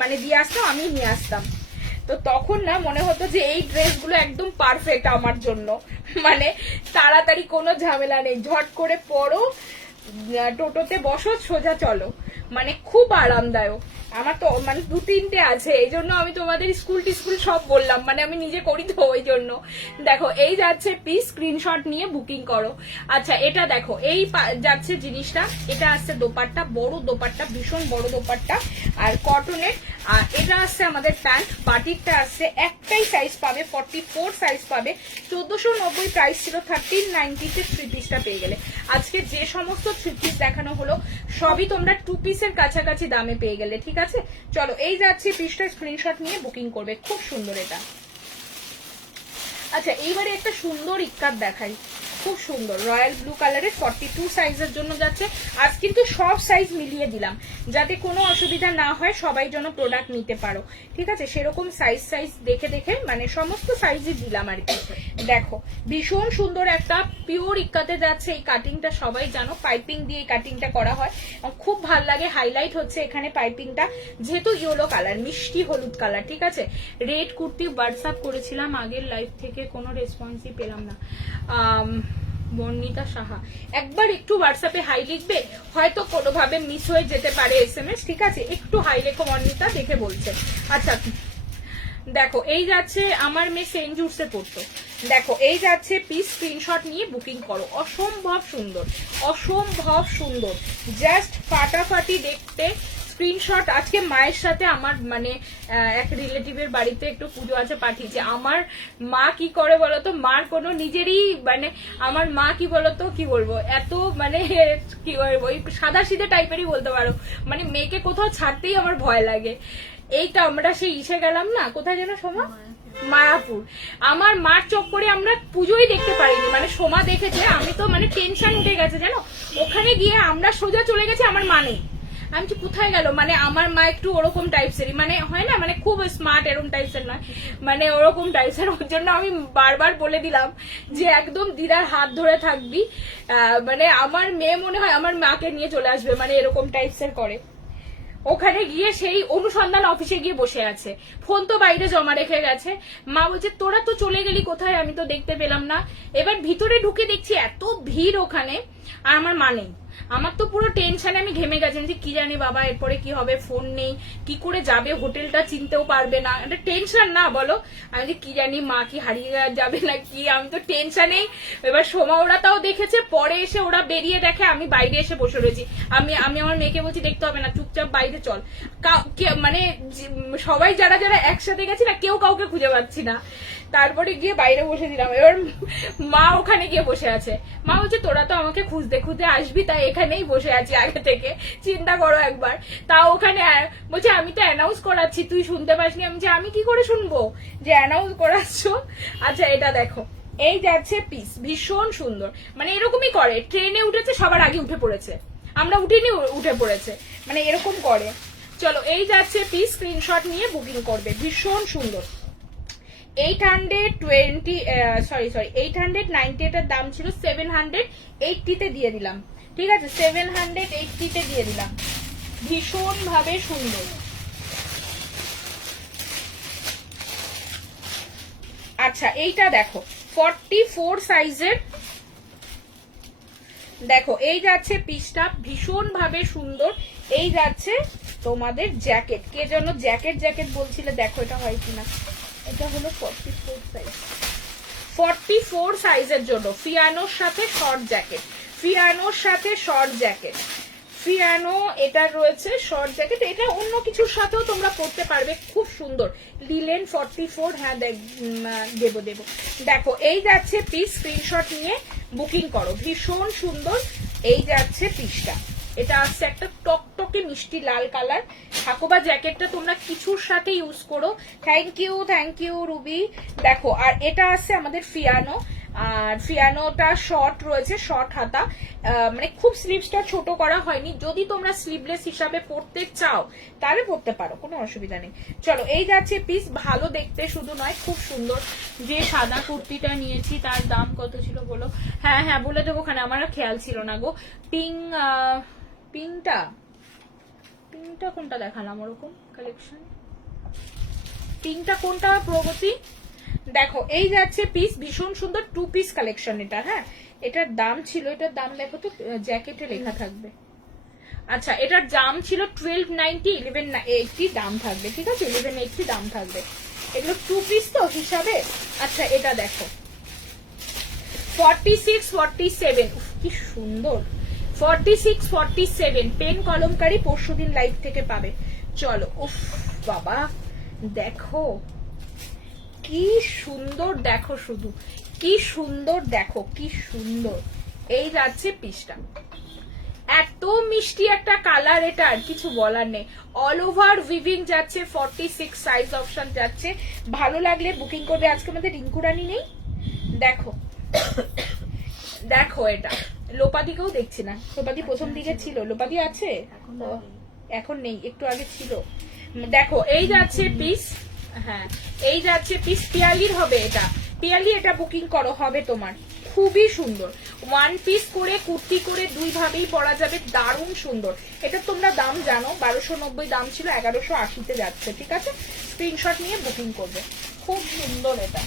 মানে দিয়ে আসতাম, আমি নিয়ে আসতাম। তো তখন না মনে হতো যে এই ড্রেসগুলো একদম পারফেক্ট আমার জন্য, মানে তাড়াতাড়ি কোনো ঝামেলা নেই, ঝট করে পরো, টোটোতে বসো, সোজা চলো, মানে খুব আরামদায়ক। আমার তো মানে 2-3টে আছে, এই জন্য আমি তোমাদের স্কুল সব বললাম, মানে আমি নিজে করি তো ওই জন্য। দেখো এই যাচ্ছে পিস, স্ক্রিনশট নিয়ে বুকিং করো। আচ্ছা এটা দেখো, এই যাচ্ছে জিনিসটা, এটা আসছে দোপাট্টা, বড় দোপাট্টা, ভীষণ বড় দোপাট্টা, আর কটনের। আর এটা আসছে আমাদের প্যান্ট, বাটিকটা আসছে একটাই সাইজ পাবে, 44 সাইজ পাবে। 1490 প্রাইস ছিল, 1390-তে 3 পিসটা পেয়ে গেলে। আজকে যে সমস্ত 3 পিস দেখানো হলো সবই তোমরা 2 পিসের কাছাকাছি দামে পেয়ে গেলে, ঠিক আছে। চলো এই যাচ্ছে পিসটা, স্ক্রিনশট নিয়ে বুকিং করবে, খুব সুন্দর এটা। আচ্ছা এইবারে একটা সুন্দর ইক্কাত দেখাই, খুব সুন্দর রয়্যাল ব্লু কালারের, 42 সাইজের জন্য যাচ্ছে। আজ কিন্তু সব সাইজ মিলিয়ে দিলাম যাতে কোনো অসুবিধা না হয়, সবাই যেন প্রোডাক্ট নিতে পারো, ঠিক আছে। সেরকম সাইজ দেখে দেখে মানে সমস্ত সাইজই দিলাম আর কি। দেখো ভীষণ সুন্দর একটা পিওর ইক্কাতে যাচ্ছে। এই কাটিংটা সবাই জানো, পাইপিং দিয়ে এই কাটিংটা করা হয়, খুব ভাল লাগে। হাইলাইট হচ্ছে এখানে পাইপিংটা, যেহেতু ইয়েলো কালার, মিষ্টি হলুদ কালার, ঠিক আছে। রেড কুর্তি হোয়াটসঅ্যাপ করেছিলাম আগের লাইভ থেকে, কোনো রেসপন্সই পেলাম না। বর্ণিতা সাহা, একবার একটু হোয়াটসঅ্যাপে হাই লিখবে, হয়তো কোনোভাবে মিস হয়ে যেতে পারে SMS, ঠিক আছে। একটু হাই লেখো বর্ণিতা, দেখে বলছে। আচ্ছা দেখো এই যাচ্ছে, আমার মেয়ে সেন্ট জুটসে পড়তো। দেখো এই যাচ্ছে পিস, স্ক্রিনশট নিয়ে বুকিং করো। অসম্ভব সুন্দর, অসম্ভব সুন্দর, জাস্ট ফাটাফাটি দেখতে। স্ক্রিনশট। আজকে মায়ের সাথে আমার মানে এক রিলেটিভের বাড়িতে একটু পুজো আছে, পাঠিয়েছে। আমার মা কি করে বলতো, মার কোনো নিজেরই মানে, আমার মা কি বলতো, কি বলবো, এত মানে কি বলবো, ওই সাদা সিধে টাইপেরই বলতে পারো। মানে মেয়েকে কোথাও ছাড়তেই আমার ভয় লাগে। এইটা আমরা সেই ইসে গেলাম না, কোথায় যেন সোমা, মায়াপুর। আমার মার চক্করে আমরা পুজোই দেখতে পারিনি, মানে সোমা দেখেছে, আমি তো মানে টেনশন উঠে গেছে জানো। ওখানে গিয়ে আমরা সোজা চলে গেছি, আমার মা নেই। আমি কি কোথায় গেল, মানে আমার মা একটু ওরকম টাইপসেরই, মানে হয় না, মানে খুব স্মার্ট এরকম টাইপসের নয়, মানে ওরকম টাইপসের। ওর জন্য আমি বারবার বলে দিলাম যে একদম দিদার হাত ধরে থাকবি, মানে আমার মেয়ে মনে হয় আমার মাকে নিয়ে চলে আসবে, মানে এরকম টাইপসের করে। ওখানে গিয়ে সেই অনুসন্ধান অফিসে গিয়ে বসে আছে, ফোন তো বাইরে জমা রেখে গেছে। মা বলছে তোরা তো চলে গেলি কোথায়, আমি তো দেখতে পেলাম না। এবার ভিতরে ঢুকে দেখছি এত ভিড় ওখানে, আর আমার মা নেই। আমার তো পুরো টেনশনে আমি ঘেমে গেছি যে কি জানি বাবা এরপরে কি হবে, ফোন নেই, কি করে যাবে, হোটেলটা চিনতেও পারবে না, এটা টেনশন না বলো। আমি যে কি জানি মা কি হারিয়ে যাবে না কি, আমি তো টেনশনেই। এবার সোমা ওরা তাও দেখেছে, পরে এসে ওরা বেরিয়ে দেখে আমি বাইরে এসে বসে রয়েছি। আমি আমার মেয়েকে বলছি দেখতে হবে না, চুপচাপ বাইরে চল। মানে সবাই যারা যারা একসাথে গেছি না, কেউ কাউকে খুঁজে পাচ্ছি না। তারপরে গিয়ে বাইরে বসে দিলাম। এবার মা ওখানে গিয়ে বসে আছে। মা বলছে তোরা তো আমাকে খুঁজতে খুঁজতে আসবি, তাই এখানেই বসে আছি আগে থেকে, চিন্তা করো একবার। তাও ওখানে বলছে আমি তো অ্যানাউন্স করাচ্ছি, তুই শুনতে পাসনি। আমি যে আমি কি করে শুনবো যে অ্যানাউন্স করাচ্ছ। আচ্ছা এটা দেখো, এই যাচ্ছে পিস, ভীষণ সুন্দর, মানে এরকমই করে, ট্রেনে উঠেছে সবার আগে উঠে পড়েছে, আমরা উঠিনি উঠে পড়েছে, মানে এরকম করে। চলো এই যাচ্ছে পিস, স্ক্রিনশট নিয়ে বুকিং করবে, ভীষণ সুন্দর। 890 এটার দাম ছিল, 780 তে দিয়ে দিলাম, ঠিক আছে, 780 তে দিয়ে দিলাম, ভীষণ ভাবে সুন্দর। আচ্ছা এইটা দেখো, 44 সাইজের, দেখো এই যাচ্ছে পিসটা, ভীষণ ভাবে সুন্দর। এই যাচ্ছে তোমাদের জ্যাকেট, কে যেন জ্যাকেট জ্যাকেট বলছিলে, দেখো এটা হয় কিনা, এটা হলো 44 সাইজ, 44 সাইজের জন্য ফিয়ানোর সাথে শর্ট জ্যাকেট, ফিয়ানোর সাথে শর্ট জ্যাকেট, ফিয়ানো এটা রয়েছে শর্ট জ্যাকেট। এটা অন্য কিছুর সাথেও তোমরা পরতে পারবে, খুব সুন্দর, লিলেন 44। হ্যাঁ দেবো। দেখো এই যাচ্ছে পিস, স্ক্রিনশট নিয়ে বুকিং করো, ভীষণ সুন্দর। এই যাচ্ছে পিসটা, এটা আসছে একটা টকটকে মিষ্টি লাল কালার। ঠাকুরবা জ্যাকেটটা তোমরা কিছুর সাথে ইউজ করো। Thank you Ruby. দেখো আর এটা আসছে আমাদের ফিয়ানো, আর ফিয়ানোটা শর্ট রয়েছে, শর্ট হাতা, মানে খুব স্লিভসটা ছোট করা হয়নি। যদি তোমরা স্লিভলেস হিসাবে পরতে চাও তাহলে পরতে পারো, কোনো অসুবিধা নেই। চলো এই যাচ্ছে পিস, ভালো দেখতে শুধু নয়, খুব সুন্দর। যে সাদা কুর্তিটা নিয়েছি তার দাম কত ছিল বলো? হ্যাঁ বলে দেবো, ওখানে আমার খেয়াল ছিল না গো। পিঙ্কটা কোনটা দেখালাম ওরকম কালেকশন, পিঙ্কটা কোনটা প্রগতি? দেখো এই যাচ্ছে পিস, ভীষণ সুন্দর 2 পিস কালেকশন এটা। হ্যাঁ এটার দাম ছিল, এটার দাম দেখো তো, জ্যাকেটে লেখা থাকবে। আচ্ছা এটার দাম ছিল 1290, 1180 দাম থাকবে, ঠিক আছে, 1180 দাম থাকবে। এগুলো 2 পিস তো হিসাবে। আচ্ছা এটা দেখো 46 47, কি সুন্দর, 46 47 পেন কলমকারি, পরশুদিন লাইভ থেকে পাবে। চলো উফ বাবা দেখো কি সুন্দর, দেখো শুধু কি সুন্দর, দেখো কি সুন্দর। এই যাচ্ছে পিসটা, এত মিষ্টি একটা কালার, এটা আর কিছু বলার নেই। অল ওভার উইভিং যাচ্ছে, 46 সাইজ অপশন যাচ্ছে। ভালো লাগলে বুকিং করবে। আজকে আমাদের রিঙ্কু রানী নেই, দেখো দেখো এটা লোপাদিকেও দেখছি না, লোপাদি প্রথম দিকে ছিল, লোপাদি আছে এখন নেই, একটু আগে ছিল। দেখো এই যাচ্ছে পিস, হ্যাঁ এই যাচ্ছে পিস, পিয়ালির হবে এটা, পিয়ালি এটা বুকিং করো, হবে তোমার, খুবই সুন্দর। 1 পিস করে কুর্তি করে দুই ভাবেই পরা যাবে, দারুণ সুন্দর। এটা তোমরা দাম জানো, 1290 দাম ছিল, 1180-তে যাচ্ছে, ঠিক আছে, স্ক্রিনশট নিয়ে বুকিং করবে, খুব সুন্দর এটা।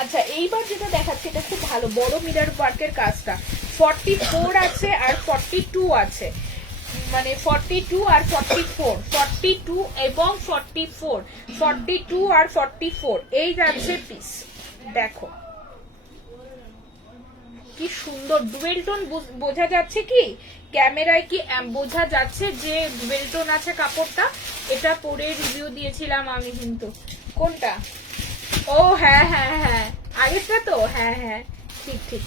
আচ্ছা এইবার যেটা দেখাচ্ছে এটা খুব ভালো, বড় মিরর ওয়ার্কের কাজটা, 44 আছে আর 42 আছে, মানে 42 আর 44, 42 এবং 44, 42 আর 44, এই যাচ্ছে পিস। দেখো কি সুন্দর, ডুয়েল টোন বোঝা যাচ্ছে কি ক্যামেরায়, কি বোঝা যাচ্ছে যে ডুয়েল টোন আছে কাপড়টা। এটা পরে রিভিউ দিয়েছিলাম আমি কিন্তু। কোনটা? ও হ্যাঁ আগেরটা তো, হ্যাঁ ঠিক।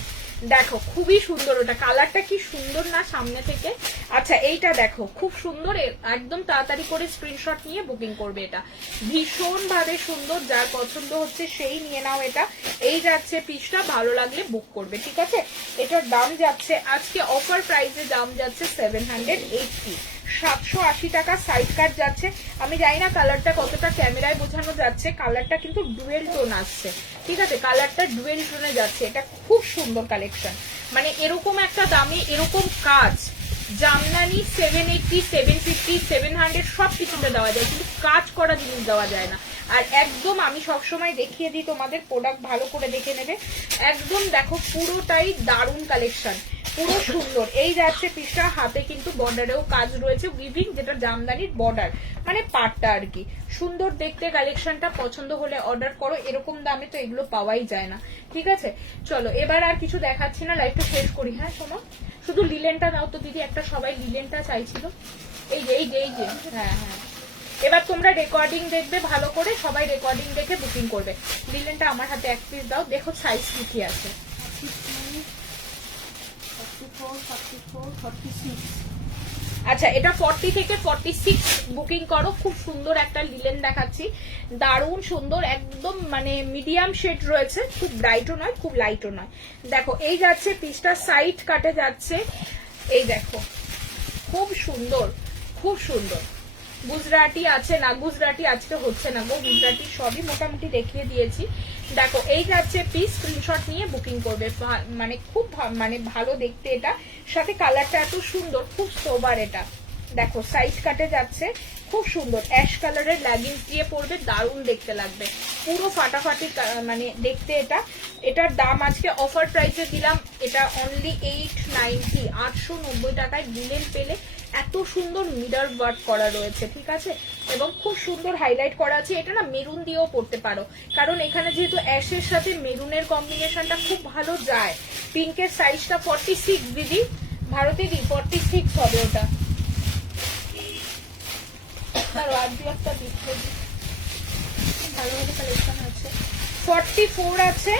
দেখো খুবই সুন্দর, ওটা কালারটা কি সুন্দর না সামনে থেকে। আচ্ছা এইটা দেখো খুব সুন্দর, একদম তাড়াতাড়ি করে স্ক্রিনশট নিয়ে বুকিং করবে। এটা ভীষণ ভাবে সুন্দর, যার পছন্দ হচ্ছে সেই নিয়ে নাও। এটা এই যাচ্ছে পিসটা, ভালো লাগলে বুক করবে, ঠিক আছে। এটার দাম যাচ্ছে আজকে অফার প্রাইসে দাম যাচ্ছে 780, 780 টাকা। সাইড কাট যাচ্ছে, আমি জানি না কালারটা কতটা ক্যামেরায় বোঝানো যাচ্ছে, কালারটা কিন্তু ডুয়েল টোন আসছে, ঠিক আছে, কালারটা ডুয়েল টোনে যাচ্ছে। এটা খুব সুন্দর কালেকশন, মানে এরকম একটা দামে এরকম কাজ জামদানি 780, 750, 700 সব কিছুতে দেওয়া যায়, কিন্তু কাজ করা জিনিস দেওয়া যায় না। আর একদম আমি সবসময় দেখিয়ে দিই তোমাদের, প্রোডাক্ট ভালো করে দেখে নেবে। একদম দেখো পুরোটাই দারুণ কালেকশন, পুরো সুন্দর। এই যাচ্ছে পিসটা, হাতে কিন্তু বর্ডারেও কাজ রয়েছে উইভিং, যেটা জামদানির বর্ডার মানে পাটটা আর কি। সুন্দর দেখতে কালেকশনটা, পছন্দ হলে অর্ডার করো। এরকম দামে তো এগুলো পাওয়াই যায় না, ঠিক আছে। চলো এবার আর কিছু দেখাচ্ছি না, লাইভটা শেষ করি। হ্যাঁ শোনো, শুধু লিলেনটা দাও তো দিদি, একটা সবাই লিলেনটা চাইছিল। এই যে এই যে এই যে, হ্যাঁ হ্যাঁ। এবার তোমরা রেকর্ডিং দেখবে ভালো করে, সবাই রেকর্ডিং দেখে বুকিং করবে। লিলেনটা আমার হাতে এক পিস দাও, দেখো সাইজ কি আছে। 44, 44, 46। আচ্ছা এটা 40 থেকে 46 বুকিং করো। খুব সুন্দর একটা লিলেন দেখাচ্ছি, দারুণ সুন্দর, একদম মানে মিডিয়াম শেড রয়েছে, খুব ব্রাইটও নয় খুব লাইটও নয়। দেখো এই যাচ্ছে পিসটা, সাইড কাটে যাচ্ছে, এই দেখো খুব সুন্দর, খুব সুন্দর। গুজরাটি আছে না, গুজরাটি আজকে হচ্ছে না গো, গুজরাটি সবই মোটামুটি দেখিয়ে দিয়েছি। দেখো এই যাচ্ছে পিস, স্ক্রিনশট নিয়ে বুকিং করবে। মানে খুব মানে ভালো দেখতে এটা, সাথে কালারটা এত সুন্দর, খুব সোবার। এটা দেখো সাইড কাটে যাচ্ছে, খুব সুন্দর অ্যাশ কালারের লেগিংস দিয়ে পরবে, দারুণ দেখতে লাগবে, পুরো ফাটাফাটি মানে দেখতে এটা। এটার দাম আজকে অফার প্রাইসে দিলাম, এটা অনলি 890, 890 টাকায় দিলেন পেলে। এত সুন্দর মিরর ওয়ার্ক করা রয়েছে, ঠিক আছে, এবং খুব সুন্দর হাইলাইট করা আছে। এটা না মেরুন দিয়েও পড়তে পারো, কারণ এখানে যেহেতু অ্যাশের সাথে মেরুনের কম্বিনেশনটা খুব ভালো যায়। পিঙ্কের সাইজটা 46 দিদি, ভারতী দি 46 হবে ওটা। ভালো ভালো কালেকশন আছে, 44 আছে,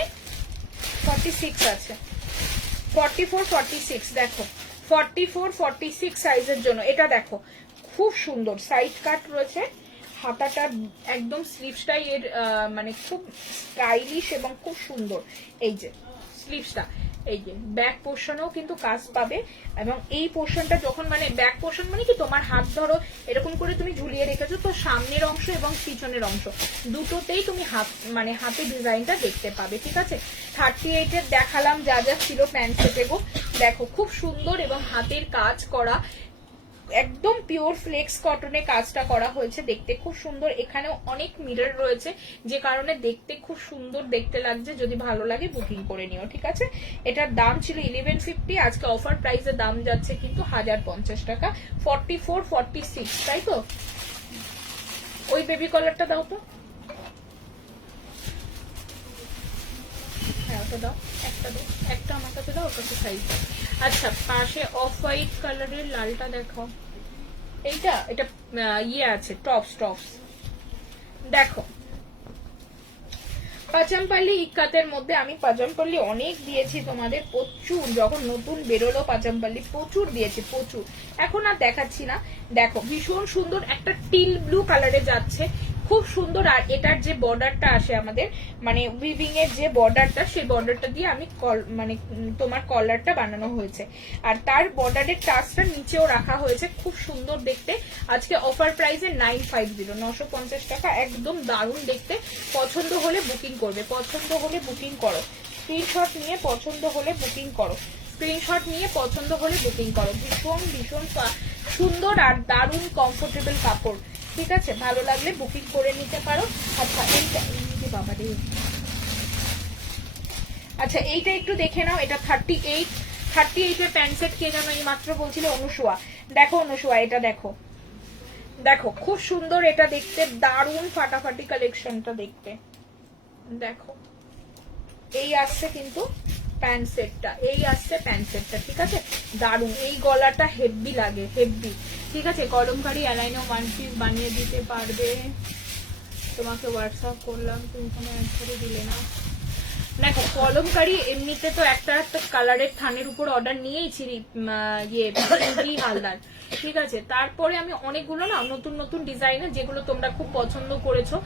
46 আছে, 44, 46 দেখো 44, 46 সাইজের জন্য। এটা দেখো খুব সুন্দর সাইড কাট রয়েছে, হাতাটা একদম স্লিভসটাই এর মানে খুব স্টাইলিশ এবং খুব সুন্দর। এই যে স্লিভসটা, এই যে ব্যাক পোর্শনেও কিন্তু কাজ পাবে, এবং এই পোর্শনটা যখন মানে ব্যাক পোর্শন মানে কি তোমার হাত ধরো এরকম করে তুমি ঝুলিয়ে রেখেছো, তো সামনের অংশ এবং পিছনের অংশ দুটোতেই তুমি হাত মানে হাতে ডিজাইনটা দেখতে পাবে, ঠিক আছে। 38 এর দেখালাম যা যা ছিল প্যান্ট সেটে গো, দেখো খুব সুন্দর এবং হাতের কাজ করা, একদম পিওর ফ্লেক্স কটনে কাজটা করা হয়েছে, দেখতে খুব সুন্দর। এখানেও অনেক মিরর রয়েছে, যে কারণে দেখতে খুব সুন্দর দেখতে লাগছে। যদি ভালো লাগে বুকিং করে নিও, ঠিক আছে। এটার দাম ছিল 1150, আজকে অফার প্রাইসে দাম যাচ্ছে কিন্তু 1050 টাকা। 44, 46 তাই তো। ওই বেবি কলারটা দাও তো, হ্যাঁ ওটা দাও, একটা দাও, একটা আমার কাছে দাও, ওর কাছে সাইজ। আচ্ছা পাশে অফ হোয়াইট কালারের লালটা দেখাও, এইটা এটা ইয়ে আছে টপস দেখো। পাজামপাল্লি ইক্কাতের মধ্যে আমি পাজামপাল্লি অনেক দিয়েছি তোমাদের, প্রচুর, যখন নতুন বেরোলো পাজামপাল্লি প্রচুর দিয়েছি, প্রচুর। এখন আর দেখাচ্ছি না। দেখো ভীষণ সুন্দর একটা টিল ব্লু কালারে যাচ্ছে, খুব সুন্দর। আর এটার যে বর্ডারটা আসে আমাদের মানে উইভিং এর যে বর্ডারটা, সেই বর্ডারটা দিয়ে আমি মানে তোমার কলারটা বানানো হয়েছে, আর তার বর্ডারের টাচটা নিচেও রাখা হয়েছে, খুব সুন্দর দেখতে। আজকে অফার প্রাইসে 950, 950 টাকা, একদম দারুণ দেখতে। পছন্দ হলে বুকিং করবে, পছন্দ হলে বুকিং করো, স্ক্রিনশট নিয়ে পছন্দ হলে বুকিং করো, স্ক্রিনশট নিয়ে পছন্দ হলে বুকিং করো। ভীষণ ভীষণ সুন্দর আর দারুণ কমফোর্টেবল কাপড়, ঠিক আছে, ভালো লাগলে বুকিং করে নিতে পারো। আচ্ছা এইটা বাবা রে, আচ্ছা এইটা একটু দেখে নাও, এটা 38 এর প্যান্ট সেট। কে যেন এই মাত্র বলছিল, অনুসুয়া। দেখো অনুসুয়া এটা দেখো, দেখো খুব সুন্দর এটা দেখতে, দারুণ ফাটাফাটি কালেকশনটা দেখতে। দেখো এই আসছে কিন্তু প্যান্ট সেটটা, এই আসছে প্যান্ট সেটটা, ঠিক আছে, দারুণ। এই গলাটা হেভি লাগে, হেভি, ঠিক আছে। কলমকারি অ্যালাইনও 1 পিস বানিয়ে দিতে পারবে, তোমাকে হোয়াটসঅ্যাপ করলাম, তুমি কোনো অ্যান্সারই দিলে না। দেখো কলমকারি এমনিতে তো একটা কালারের থানের উপর অর্ডার নিয়েইছি ইয়ে হালদার, ঠিক আছে। তারপরে আমি অনেকগুলো না নতুন নতুন ডিজাইনের, যেগুলো তোমরা খুব পছন্দ করেছো,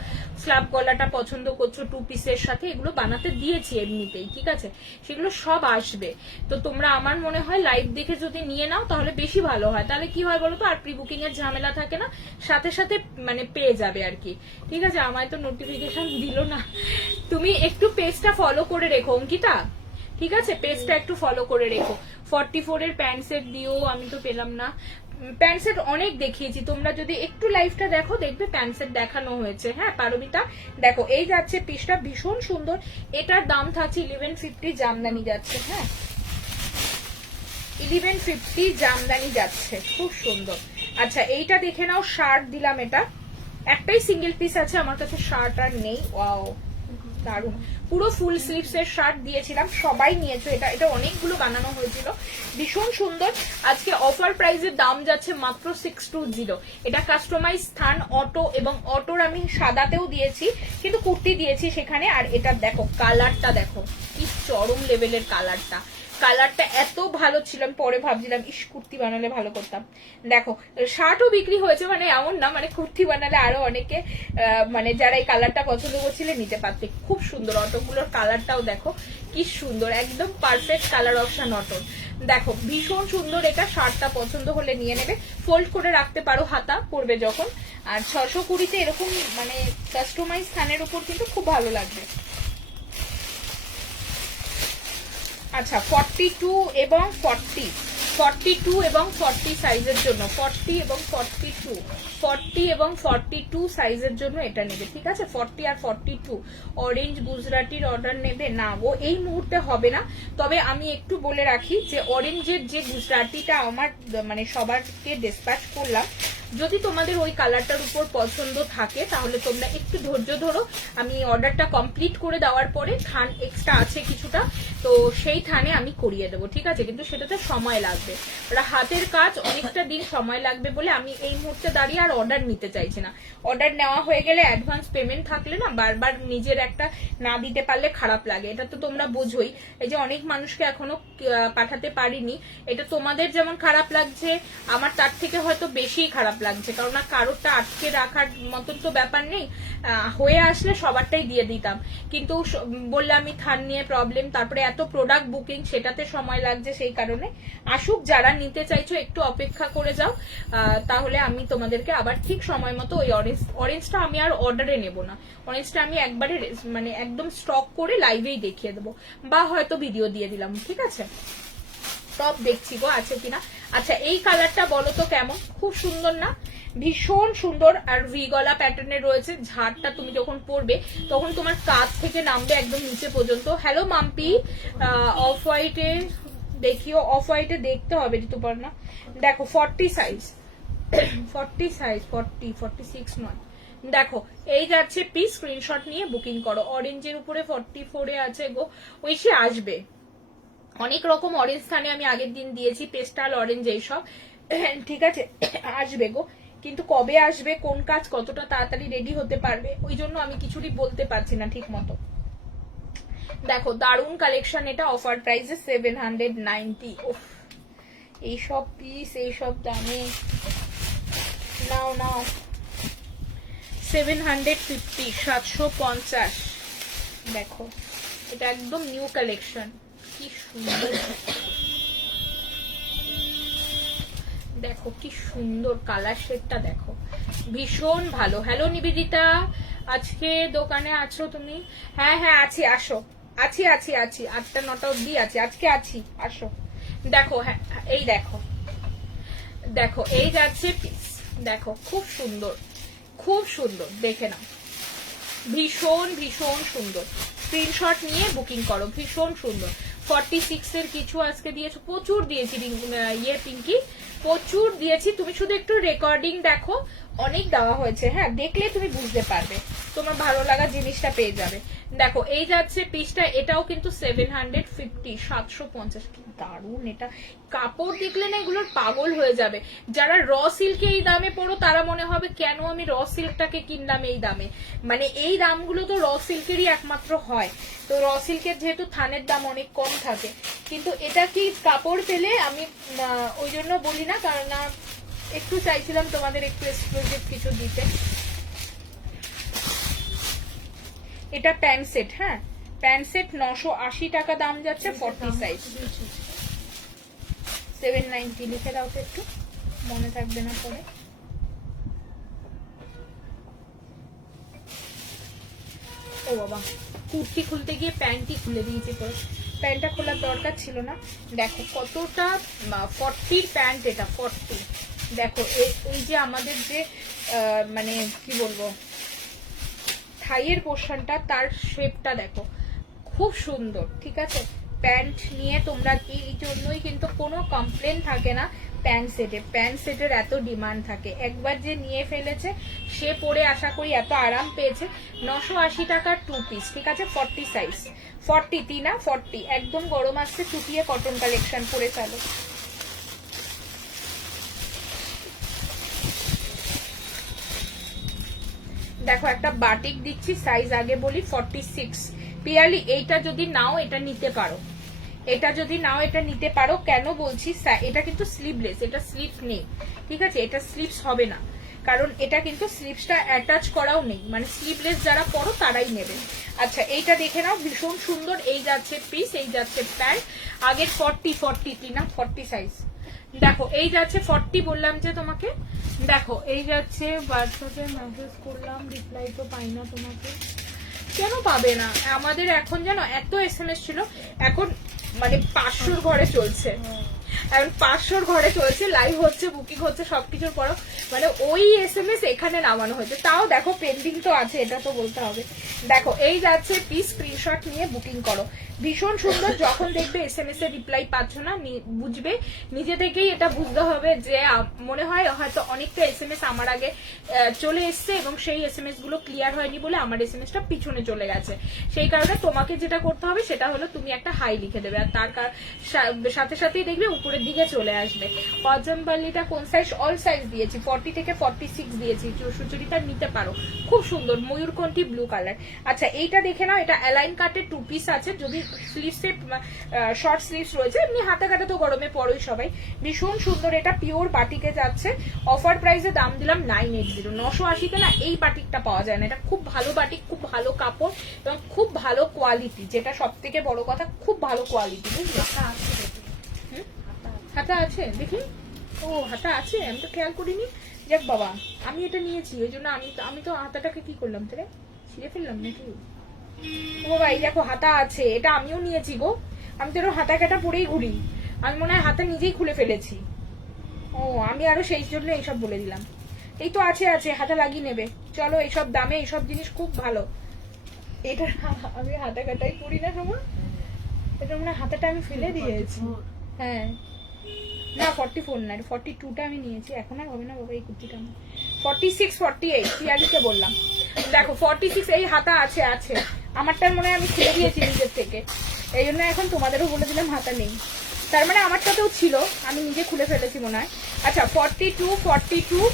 স্ল্যাব গলাটা পছন্দ করছো 2 পিসের সাথে, এগুলো বানাতে দিয়েছি এমনিতেই, ঠিক আছে। সেগুলো সব আসবে। তো তোমরা আমার মনে হয় লাইভ দেখে যদি নিয়ে নাও তাহলে বেশি ভালো হয়। তাহলে কি হয় বলো তো, আর প্রি বুকিং এর ঝামেলা থাকে না, সাথে সাথে মানে পেয়ে যাবে আর কি, ঠিক আছে। আমায় তো নোটিফিকেশন দিল না। তুমি একটু পেজটা ফলো করে রেখো অঙ্কিতা, ঠিক আছে, পেজটা একটু ফলো করে রেখো। 44 এর প্যান্ট সেট দিও, আমি তো পেলাম না। প্যান্ট সেট অনেক দেখিয়েছি, তোমরা যদি একটু লাইভটা দেখো দেখবে প্যান্ট সেট দেখানো হয়েছে। হ্যাঁ পারমিতা, দেখো এই যাচ্ছে পিসটা, ভীষণ সুন্দর। এটার দাম থাকছে 1150, জামদানি যাচ্ছে। হ্যাঁ 1150 জামদানি যাচ্ছে, খুব সুন্দর। আচ্ছা এইটা দেখে নাও, শার্ট দিলাম, এটা একটাই সিঙ্গেল পিস আছে আমার কাছে, শার্ট আর নেই। ওয়াও দারুন, পুরো ফুল স্লিভস এর শার্ট দিয়েছিলাম, সবাই নিয়েছো। এটা এটা অনেকগুলো বানানো হয়েছিল, ভীষণ সুন্দর। আজকে অফার প্রাইসের দাম যাচ্ছে মাত্র 620। এটা কাস্টমাইজ স্থান অটো, এবং অটোর আমি সাদাতেও দিয়েছি, কিন্তু কুর্তি দিয়েছি সেখানে। আর এটা দেখো কালারটা, দেখো কি চরম লেভেলের কালারটা, কালারটা এত ভালো ছিল। আমি পরে ভাবছিলাম ইস কুর্তি বানালে ভালো করতাম। দেখো শার্টও বিক্রি হয়েছে, মানে এমন না, মানে কুর্তি বানালে আরো অনেকে মানে যারা এই কালারটা পছন্দ করছিলে নিতে পারতে। খুব সুন্দর, অটোগুলোর কালারটাও দেখো কি সুন্দর, একদম পারফেক্ট কালার অপশন অটোর। দেখো ভীষণ সুন্দর, এটা শার্টটা পছন্দ হলে নিয়ে নেবে, ফোল্ড করে রাখতে পারো হাতা পরবে যখন। আর 620-তে এরকম মানে কাস্টমাইজ স্থানের উপর কিন্তু খুব ভালো লাগবে। আচ্ছা 42 এবং 40 সাইজের জন্য, 40 এবং 42 সাইজের জন্য এটা নেবে, ঠিক আছে। 40 আর 42 অরেঞ্জ গুজরাটির অর্ডার নেবে না গো, এই মুহূর্তে হবে না। তবে আমি একটু বলে রাখি যে অরেঞ্জের যে গুজরাটিটা আমার মানে সবারকে ডিসপ্যাচ করলাম, যদি তোমাদের ওই কালারটার উপর পছন্দ থাকে তাহলে তোমরা একটু ধৈর্য ধরো। আমি অর্ডারটা কমপ্লিট করে দেওয়ার পরে থান এক্সট্রা আছে কিছুটা, তো সেই থানে আমি করিয়ে দেবো, ঠিক আছে। কিন্তু সেটাতে সময় লাগবে, ওরা হাতের কাজ, অনেকটা দিন সময় লাগবে বলে আমি এই মুহূর্তে দাঁড়িয়ে আর অর্ডার নিতে চাইছি না। অর্ডার নেওয়া হয়ে গেলে অ্যাডভান্স পেমেন্ট থাকলে না বারবার নিজের একটা না দিতে পারলে খারাপ লাগে, এটা তো তোমরা বোঝোই। এই যে অনেক মানুষকে এখনো পাঠাতে পারিনি, এটা তোমাদের যেমন খারাপ লাগছে, আমার তার থেকে হয়তো বেশি খারাপ লাগছে, কারণ কারোরটা আটকে রাখার মতন তো ব্যাপার নেই। হয়ে আসলে সবারটাই দিয়ে দিতাম, কিন্তু বললে আমি থান নিয়ে প্রবলেম, তারপরে এত প্রোডাক্ট বুকিং, সেটাতে সময় লাগছে। সেই কারণে আসুক, যারা নিতে চাইছো একটু অপেক্ষা করে যাও, তাহলে আমি তোমাদেরকে আবার ঠিক সময় মতো ওই অরেঞ্জটা আমি আর অর্ডারে নেব না, অরেঞ্জটা আমি একবারে মানে একদম স্টক করে লাইভেই দেখিয়ে দেবো, বা হয়তো ভিডিও দিয়ে দিলাম, ঠিক আছে। টপ দেখছি গো আছে কিনা। আচ্ছা এই কালারটা বলো তো কেমন, খুব সুন্দর না, ভীষণ সুন্দর। আর ভি গলা প্যাটার্নের রয়েছে, ঝাড়টা তুমি যখন পরবে তখন তোমার কাঁধ থেকে নামবে একদম নিচে পর্যন্ত। হ্যালো মাম্পি, অফ হোয়াইটে দেখিও, অফ হোয়াইটে দেখতে হবে ঋতুপর্ণা। দেখো 40 সাইজ, 46 নয়, দেখো এই যাচ্ছে পিস, স্ক্রিনশট নিয়ে বুকিং করো। অরেঞ্জের উপরে 44-এ আছে গো, ওইসে আসবে। অনেক রকম অরেঞ্জ স্থানে আমি আগের দিন দিয়েছি, পেস্টাল অরেঞ্জ এইসব, ঠিক আছে আসবে গো। কিন্তু কবে আসবে, কোন কাজ কতটা তাড়াতাড়ি রেডি হতে পারবে, ওই জন্য আমি কিছুই বলতে পারছি না ঠিক মতো। দেখো দারুন কালেকশন, এটা অফার প্রাইসে 790। ওফ এইসব পিস এইসব দামে, নাও নাও 750, 750। দেখো এটা একদম নিউ কালেকশন, কি সুন্দর, দেখো কি সুন্দর কালার শেডটা, দেখো ভীষণ ভালো। হ্যালো নিবেদিতা, আজকে দোকানে আছো তুমি? হ্যাঁ হ্যাঁ আছি, আসো, আছি 8টা-9টা অব্দি আছি, আজকে আছি, আসো। দেখো হ্যাঁ এই দেখো, দেখো এই যাচ্ছে পিস, দেখো খুব সুন্দর, খুব সুন্দর, দেখে নাও, ভীষণ ভীষণ সুন্দর। স্ক্রিনশট নিয়ে বুকিং করো, ভীষণ সুন্দর। 46 এর কিছু আজকে দিয়েছো, প্রচুর দিয়েছি ইয়ে পিঙ্কি, প্রচুর দিয়েছি। তুমি শুধু একটু রেকর্ডিং দেখো, অনেক দেওয়া হয়েছে। হ্যাঁ, দেখলে তুমি বুঝতে পারবে, তোমার ভালো লাগা জিনিসটা পেয়ে যাবে। দেখো এই যাচ্ছে পিসটা, এটাও কিন্তু 750, 750, কি দারুন এটা। কাপড় দেখলে না এগুলোর পাগল হয়ে যাবে। যারা র সিল্কে এই দামে পড়ো তারা মনে হবে কেন আমি র সিল্কটাকে কিনলাম এই দামে, মানে এই দামগুলো তো র সিল্কেরই একমাত্র হয়। তো র সিল্কের যেহেতু থানের দাম অনেক কম থাকে, কিন্তু এটা কি কাপড় পেলে আমি ওই জন্য বলি না, কারণ না একটু চাইছিলাম তোমাদের একটু এক্সক্লুসিভ কিছু দিতে। এটা প্যান্ট সেট, হ্যাঁ প্যান্ট সেট 980 টাকা দাম যাচ্ছে, 40 সাইজ। 790 লিখে দাও তো, একটু মনে থাকবে না পরে। ও বাবা, কুর্তি খুলতে গিয়ে প্যান্টই খুলে দিয়েছি, তো প্যান্টটা খোলার দরকার ছিল না। দেখো কতটা 40 প্যান্ট, এটা 40। দেখো এই যে আমাদের যে মানে কি বলবো থাইয়ের পোর্শনটা, তার শেপটা দেখো খুব সুন্দর, ঠিক আছে। প্যান্ট নিয়ে তোমরা এই জন্যই কিন্তু কোনো কমপ্লেন থাকে না প্যান্ট সেটে, প্যান্ট সেটের এত ডিমান্ড থাকে। একবার যে নিয়ে ফেলেছে সে পরে আশা করি এত আরাম পেয়েছে। 980 টাকার 2 পিস, ঠিক আছে, 40 সাইজ, 40 না 40, একদম গরম আসছে, চুটিয়ে কটন কালেকশন পরে চালো। দেখো একটা বাটিক দিচ্ছি, সাইজ আগে বলি 46। পিয়ালি এইটা যদি নাও এটা নিতে পারো, এটা যদি নাও এটা নিতে পারো। কেন বলছি, এটা কিন্তু স্লিভলেস, এটা স্লিভ নেই, ঠিক আছে, এটা স্লিভস হবে না, কারণ এটা কিন্তু স্লিভসটা অ্যাটাচ করাও নেই, মানে স্লিভলেস যারা পরো তারাই নেবে। আচ্ছা এইটা দেখে নাও, ভীষণ সুন্দর। এই যাচ্ছে পিস, এই যাচ্ছে প্যান্ট, আগের 40 না 40 সাইজ। দেখো এই যাচ্ছে 40, বললাম যে তোমাকে। দেখো এই যাচ্ছে, হোয়াটসঅ্যাপে মেসেজ করলাম, রিপ্লাই তো পাই না তোমাকে, কেন পাবে না? আমাদের এখন জানো এত এসএমএস ছিল, এখন মানে 500 ঘরে চলছে, এখন 500 ঘরে চলছে, লাইভ হচ্ছে, বুকিং হচ্ছে, সবকিছুর পরও মানে ওই এসএমএস এখানে নামানো হয়েছে। তাও দেখো পেন্ডিং তো আছে, এটা তো বলতে হবে। দেখো এই যাচ্ছে পিস, স্ক্রিনশট নিয়ে বুকিং করো, ভীষণ সুন্দর। যখন দেখবে এসএমএস এর রিপ্লাই পাচ্ছ না, বুঝবে নিজে থেকেই, এটা বুঝতে হবে যে মনে হয় হয়তো অনেকটা এসএমএস আমার আগে চলে এসছে এবং সেই এসএমএস গুলো ক্লিয়ার হয়নি বলে আমার এসএমএসটা পিছনে চলে গেছে। সেই কারণে তোমাকে যেটা করতে হবে সেটা হলো তুমি একটা হাই লিখে দেবে, আর তার সাথে সাথেই দেখবে উপরের দিকে চলে আসবে। পজম্বালিটা কোন সাইজ? অল সাইজ দিয়েছি, 40 থেকে 46 দিয়েছি, সুচরিতা নিতে পারো, খুব সুন্দর, ময়ূরকণ্ঠী ব্লু কালার। আচ্ছা এইটা দেখে নাও, এটা অ্যালাইন কাটের 2 পিস আছে, যদি স্লিভসে শর্ট স্লিভস রয়েছে, এমনি হাতে কাটা তো গরমে পড়োই সবাই, ভীষণ সুন্দর। এটা পিওর বাটিকে যাচ্ছে, অফার প্রাইসে দাম দিলাম 980। 980 না এই বাটিকটা পাওয়া যায় না, এটা খুব ভালো বাটিক, খুব ভালো কাপড় এবং খুব ভালো কোয়ালিটি, যেটা সব থেকে বড় কথা, খুব ভালো কোয়ালিটি, বুঝলি? হাতা আছে দেখি, ও হাতা আছে, আমি তো খেয়াল করিনি। যাক বাবা, আমি এটা নিয়েছি, ওই জন্য আমি তো হাতাটাকে কি করলাম তাহলে, ছিঁড়ে ফেললাম নাকি? ও ভাই দেখো হাতা আছে, এটা আমিও নিয়েছি গো, আমি তো হাতা কাটা পরেই ঘুরি, আমি মনে হয় হাতা নিজেই খুলে ফেলেছি। ও আমি আরো সেই জন্য এইসব বলে দিলাম। এই তো আছে হাতা লাগিয়ে নেবে, চলো, এইসব দামে এইসব জিনিস খুব ভালো। এটা আমি হাতা কাটাই করি না সময়, এটা মনে হয় হাতাটা আমি ফেলে দিয়েছি। হ্যাঁ না 44 না, 42টা আমি নিয়েছি, এখন আর হবে না বাবা এই কুর্তিটা। আমি 46 48 পিয়ালিকে বললাম। দেখো 46, এই হাতা আছে, আমারটার মনে হয় আমি খুলে দিয়েছি নিজের থেকে, এই জন্য এখন তোমাদেরও বলে দিলাম হাতা নেই, তার মানে আমারটাতেও ছিল, আমি নিজে খুলে ফেলেছি মনে হয়। আচ্ছা 42 42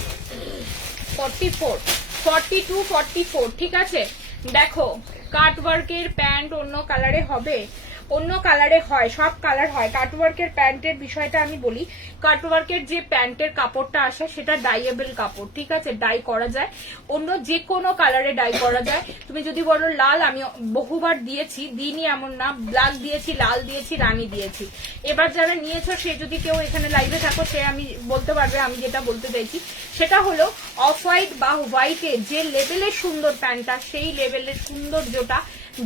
44 42 44, ঠিক আছে। দেখো কাটওয়ার্কের প্যান্ট অন্য কালারে হবে, অন্য কালারে হয়, সব কালার হয়। কাটওয়ার্কের প্যান্টের বিষয়টা আমি বলি, কাটওয়ার্কের যে প্যান্টের কাপড়টা আসে সেটা ডাইয়েবল কাপড়, ঠিক আছে, ডাই করা যায়, অন্য যে কোনো কালারে ডাই করা যায়। তুমি যদি বলো লাল, আমি বহুবার দিয়েছি, দিইনি এমন না, ব্ল্যাক দিয়েছি, লাল দিয়েছি, রানী দিয়েছি। এবার যারা নিয়েছো সে যদি কেউ এখানে লাইভে থাকো, সে আমি বলতে পারবে আমি যেটা বলতে চাইছি, সেটা হলো অফ হোয়াইট বা হোয়াইটের যে লেভেলের সুন্দর প্যান্টটা, সেই লেভেলের সৌন্দর্যটা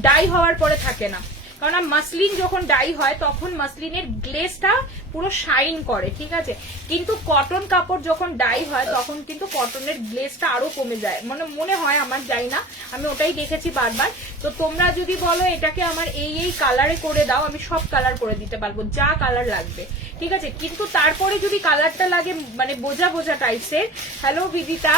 ডাই হওয়ার পরে থাকে না। কারণ মাসলিন যখন ডাই হয় তখন মাসলিনের গ্লেজটা পুরো শাইন করে, ঠিক আছে, কিন্তু কটন কাপড় যখন ডাই হয় তখন কিন্তু কটনের গ্লেজটা আরো কমে যায়, মানে মনে হয় আমার, যাই না, আমি ওটাই দেখেছি বারবার। তো তোমরা যদি বলো এটাকে আমার এই কালারে করে দাও, আমি সব কালার করে দিতে পারবো, যা কালার লাগবে, ঠিক আছে, কিন্তু তারপরে যদি কালারটা লাগে মানে বোঝা বোঝা টাইপসের, হ্যালো বিদিতা,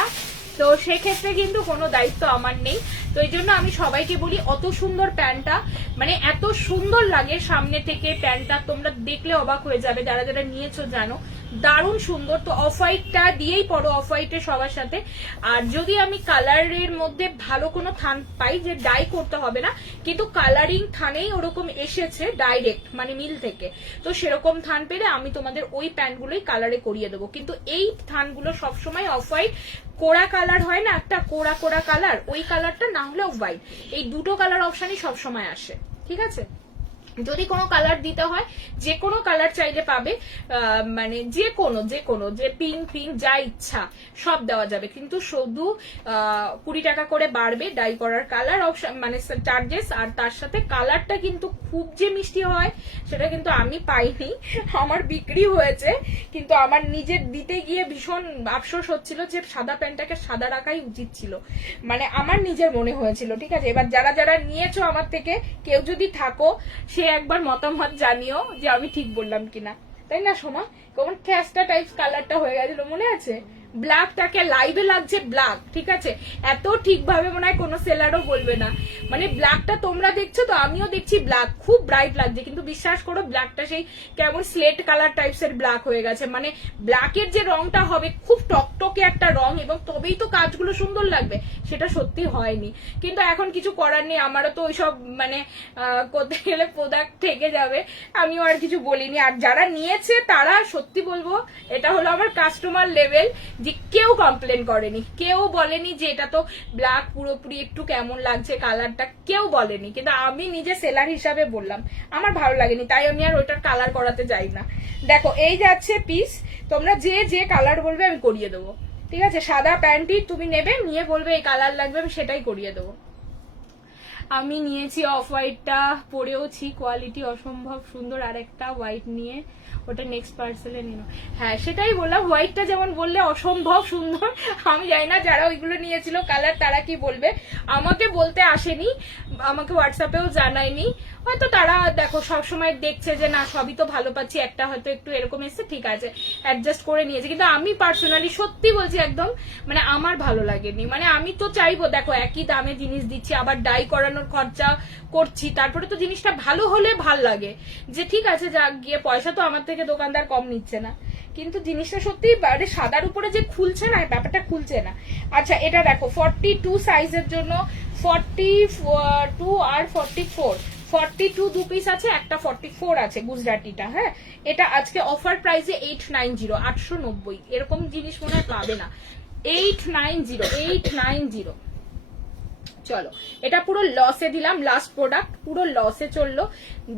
তো সেক্ষেত্রে কিন্তু কোনো দায়িত্ব আমার নেই। তো এই জন্য আমি সবাইকে বলি, অত সুন্দর প্যান্টটা, মানে এত সুন্দর লাগে সামনে থেকে প্যান্টটা, তোমরা দেখলে অবাক হয়ে যাবে, যারা যারা নিয়েছো জানো, দারুণ সুন্দর। তো অফ হোয়াইটটা দিয়েই পরো, অফ হোয়াইটে সবার সাথে। আর যদি আমি কালারের মধ্যে ভালো কোনো থান পাই যে ডাই করতে হবে না, কিন্তু কালারিং থানেই ওরকম এসেছে ডাইরেক্ট মানে মিল থেকে, তো সেরকম থান পেলে আমি তোমাদের ওই প্যান্টগুলোই কালারে করিয়ে দেবো। কিন্তু এই থানগুলো সবসময় অফ হোয়াইট, কোড়া কালার হয় না একটা, কোড়া কোড়া কালার, ওই কালারটা না হলে হোয়াইট, এই দুটো কালার অপশনই সবসময় আসে, ঠিক আছে। যদি কোনো কালার দিতে হয়, যে কোনো কালার চাইলে পাবে, মানে যে কোনো যে পিঙ্ক পিঙ্ক যা ইচ্ছা সব দেওয়া যাবে, কিন্তু শুধু 20 টাকা করে বাড়বে ডাই করার কালার অপশন মানে চার্জেস, আর তার সাথে কালারটা কিন্তু খুব যে মিষ্টি হয় সেটা কিন্তু আমি পাইনি, আমার বিক্রি হয়েছে, কিন্তু আমার নিজের দিতে গিয়ে ভীষণ আফসোস হচ্ছিল যে সাদা প্যান্টটাকে সাদা রাখাই উচিত ছিল, মানে আমার নিজের মনে হয়েছিল, ঠিক আছে। এবার যারা যারা নিয়েছো আমার থেকে, কেউ যদি থাকো সে একবার মতামত জানিও যে আমি ঠিক বললাম কিনা, তাই না সোমা? কেমন ক্যাস্টা টাইপস কালারটা হয়ে গেছিল, মনে আছে? ব্ল্যাকটাকে লাইভে লাগছে ব্ল্যাক, ঠিক আছে, এত ঠিকভাবে মনে হয় কোনো সেলারও বলবে না, মানে ব্ল্যাকটা তোমরা দেখছো তো আমিও দেখছি ব্ল্যাক, খুব ব্রাইট লাগছে, কিন্তু বিশ্বাস করো ব্ল্যাকটা সেই কেমন স্লেট কালার টাইপস এর ব্ল্যাক হয়ে গেছে, মানে ব্ল্যাকের যে রংটা হবে খুব টকটকে একটা রং, এবং তবেই তো কাজগুলো সুন্দর লাগবে, সেটা সত্যি হয়নি। কিন্তু এখন কিছু করার নেই, আমারও তো ওইসব মানে করতে গেলে প্রোডাক্ট থেকে যাবে, আমিও আর কিছু বলিনি। আর যারা নিয়েছে তারা সত্যি বলবো এটা হলো আমার কাস্টমার লেভেল, যে কেউ কমপ্লেন করেনি, কেউ বলেনি যে এটা তো ব্ল্যাক পুরোপুরি একটু কেমন লাগছে কালারটা, কেউ বলেনি, কিন্তু আমি নিজে সেলার হিসাবে বললাম আমার ভালো লাগেনি, তাই আমি আর ওইটার কালার করাতে যাই না। দেখো এই যাচ্ছে পিস, তোমরা যে যে কালার বলবে আমি করিয়ে দেবো, ঠিক আছে। সাদা প্যান্টই তুমি নেবে, নিয়ে বলবে এই কালার লাগবে, আমি সেটাই করিয়ে দেবো। আমি নিয়েছি অফ হোয়াইটটা, পরেওছি, কোয়ালিটি অসম্ভব সুন্দর, আর একটা হোয়াইট নিয়ে ওটা নেক্সট পার্সেলে নিল। হ্যাঁ সেটাই বললাম, হোয়াইটটা যেমন বললে অসম্ভব সুন্দর, আমি জানি না যারা ওইগুলো নিয়েছিল কালার তারা কি বলবে, আমাকে বলতে আসেনি, আমাকে হোয়াটসঅ্যাপেও জানায়নি, হয়তো তারা দেখো সবসময় দেখছে যে না সবই তো ভালো পাচ্ছি, একটা হয়তো একটু এরকম এসছে, ঠিক আছে অ্যাডজাস্ট করে নিয়েছে, কিন্তু আমি পার্সোনালি সত্যি বলছি একদম মানে আমার ভালো লাগেনি, মানে আমি তো চাইবো দেখো একই দামে জিনিস দিচ্ছি, আবার ডাই করানোর খরচা করছি, তারপরে তো জিনিসটা ভালো হলে ভাল লাগে, যে ঠিক আছে যা গিয়ে পয়সা তো আমার থেকে দোকানদার কম নিচ্ছে না, কিন্তু জিনিসটা সত্যি মানে সাদার উপরে যে খুলছে না, ব্যাপারটা খুলছে না। আচ্ছা এটা দেখো 42 সাইজের জন্য 42 আর 42 দু পিস আছে, একটা 44 আছে গুজরাটিটা, হ্যাঁ এটা আজকে অফার প্রাইসে 890, 890, এরকম জিনিস মনে হয় পাবে না, 890। চলো এটা পুরো লসে দিলাম, লাস্ট প্রোডাক্ট পুরো লসে চললো,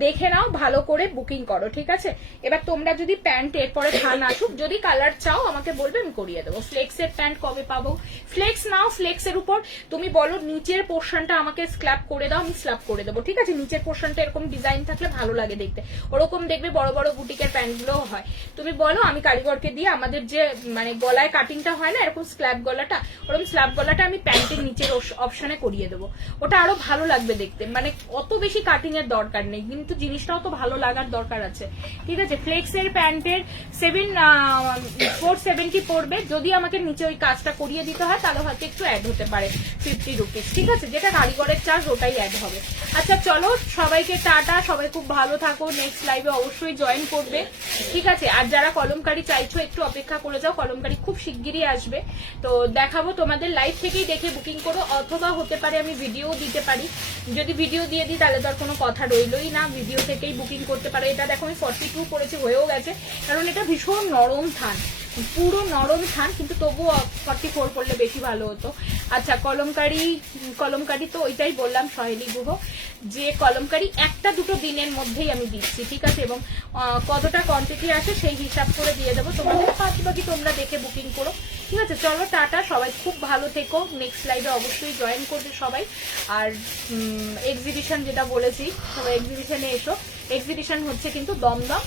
দেখে নাও ভালো করে বুকিং করো, ঠিক আছে। এবার তোমরা যদি প্যান্ট এরপরে থান আসুক, যদি কালার চাও আমাকে বলবে, আমি করিয়ে দেবো। ফ্লেক্সের প্যান্ট কবে পাবো? ফ্লেক্স নাও, ফ্লেক্সের উপর তুমি বলো নিচের পোর্শনটা আমাকে স্ল্যাপ করে দাও, আমি স্ল্যাপ করে দেবো, ঠিক আছে। নিচের পোর্শনটা এরকম ডিজাইন থাকলে ভালো লাগে দেখতে, ওরকম দেখবে বড় বড় বুটিকের প্যান্টগুলোও হয়, তুমি বলো আমি কারিগরকে দিয়ে আমাদের যে মানে গলায় কাটিংটা হয় না এরকম স্ল্যাব গলাটা, ওরকম স্ল্যাব গলাটা আমি প্যান্টের নিচের অপশনে করিয়ে দেবো, ওটা আরো ভালো লাগবে দেখতে, মানে অত বেশি কাটিং এর দরকার নেই, কিন্তু জিনিসটাও তো ভালো লাগার দরকার আছে, ঠিক আছে। ফ্লেক্সের প্যান্টের 470 পড়বে, যদি আমাকে নিচে ওই কাজটা করিয়ে দিতে হয় তাহলে হয়তো একটু অ্যাড হতে পারে 50 রুপিস, ঠিক আছে, যেটা কারিগরের চার্জ ওটাই অ্যাড হবে। আচ্ছা চলো সবাইকে টাটা, সবাই খুব ভালো থাকো, নেক্সট লাইভে অবশ্যই জয়েন করবে, ঠিক আছে। আর যারা কলমকারি চাইছো একটু অপেক্ষা করে যাও, কলমকারি খুব শিগগিরই আসবে, তো দেখাবো তোমাদের, লাইভ থেকেই দেখে বুকিং করো, অথবা হতে পারে আমি ভিডিও দিতে পারি, যদি ভিডিও দিয়ে দিই তাহলে তো আর কোনো কথা রইলই না, ভিডিও থেকেই বুকিং করতে পারো। এটা দেখো আমি 42 করেছি, হয়েও গেছে, কারণ এটা ভীষণ নরম থান, পুরো নরম থান, কিন্তু তবুও 44 করলে বেশি ভালো হতো। আচ্ছা, কলমকারি তো ওইটাই বললাম সহেলি গুহ, যে কলমকারি একটা দুটো দিনের মধ্যেই আমি দিচ্ছি, ঠিক আছে? এবং কতটা কোয়ান্টিটি আসে সেই হিসাব করে দিয়ে দেবো তোমাদের, বাকি তোমরা দেখে বুকিং করো, ঠিক আছে? চলো টাটা, সবাই খুব ভালো থেকো, নেক্সট লাইভে অবশ্যই জয়েন করবে সবাই। আর এক্সিবিশন যেটা বলেছি, সবাই এক্সিবিশনে এসো। এক্সিবিশন হচ্ছে কিন্তু দমদম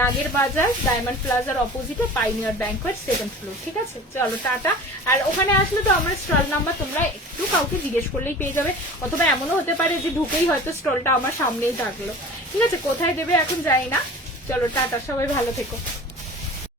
নাগের বাজার ডায়মন্ড প্লাজার অপোজিটে পাইনিয়ার ব্যাংকোয়েট 7th ফ্লোর, ঠিক আছে? চলো টাটা। আর ওখানে আসলে তো আমার স্টল নাম্বার তোমরা একটু কাউকে জিজ্ঞেস করলেই পেয়ে যাবে, অথবা এমনও হতে পারে যে ঢুকেই হয়তো স্টলটা আমার সামনেই থাকলো, ঠিক আছে? কোথায় দেবে এখন জানি না। চলো টাটা, সবাই ভালো থেকো।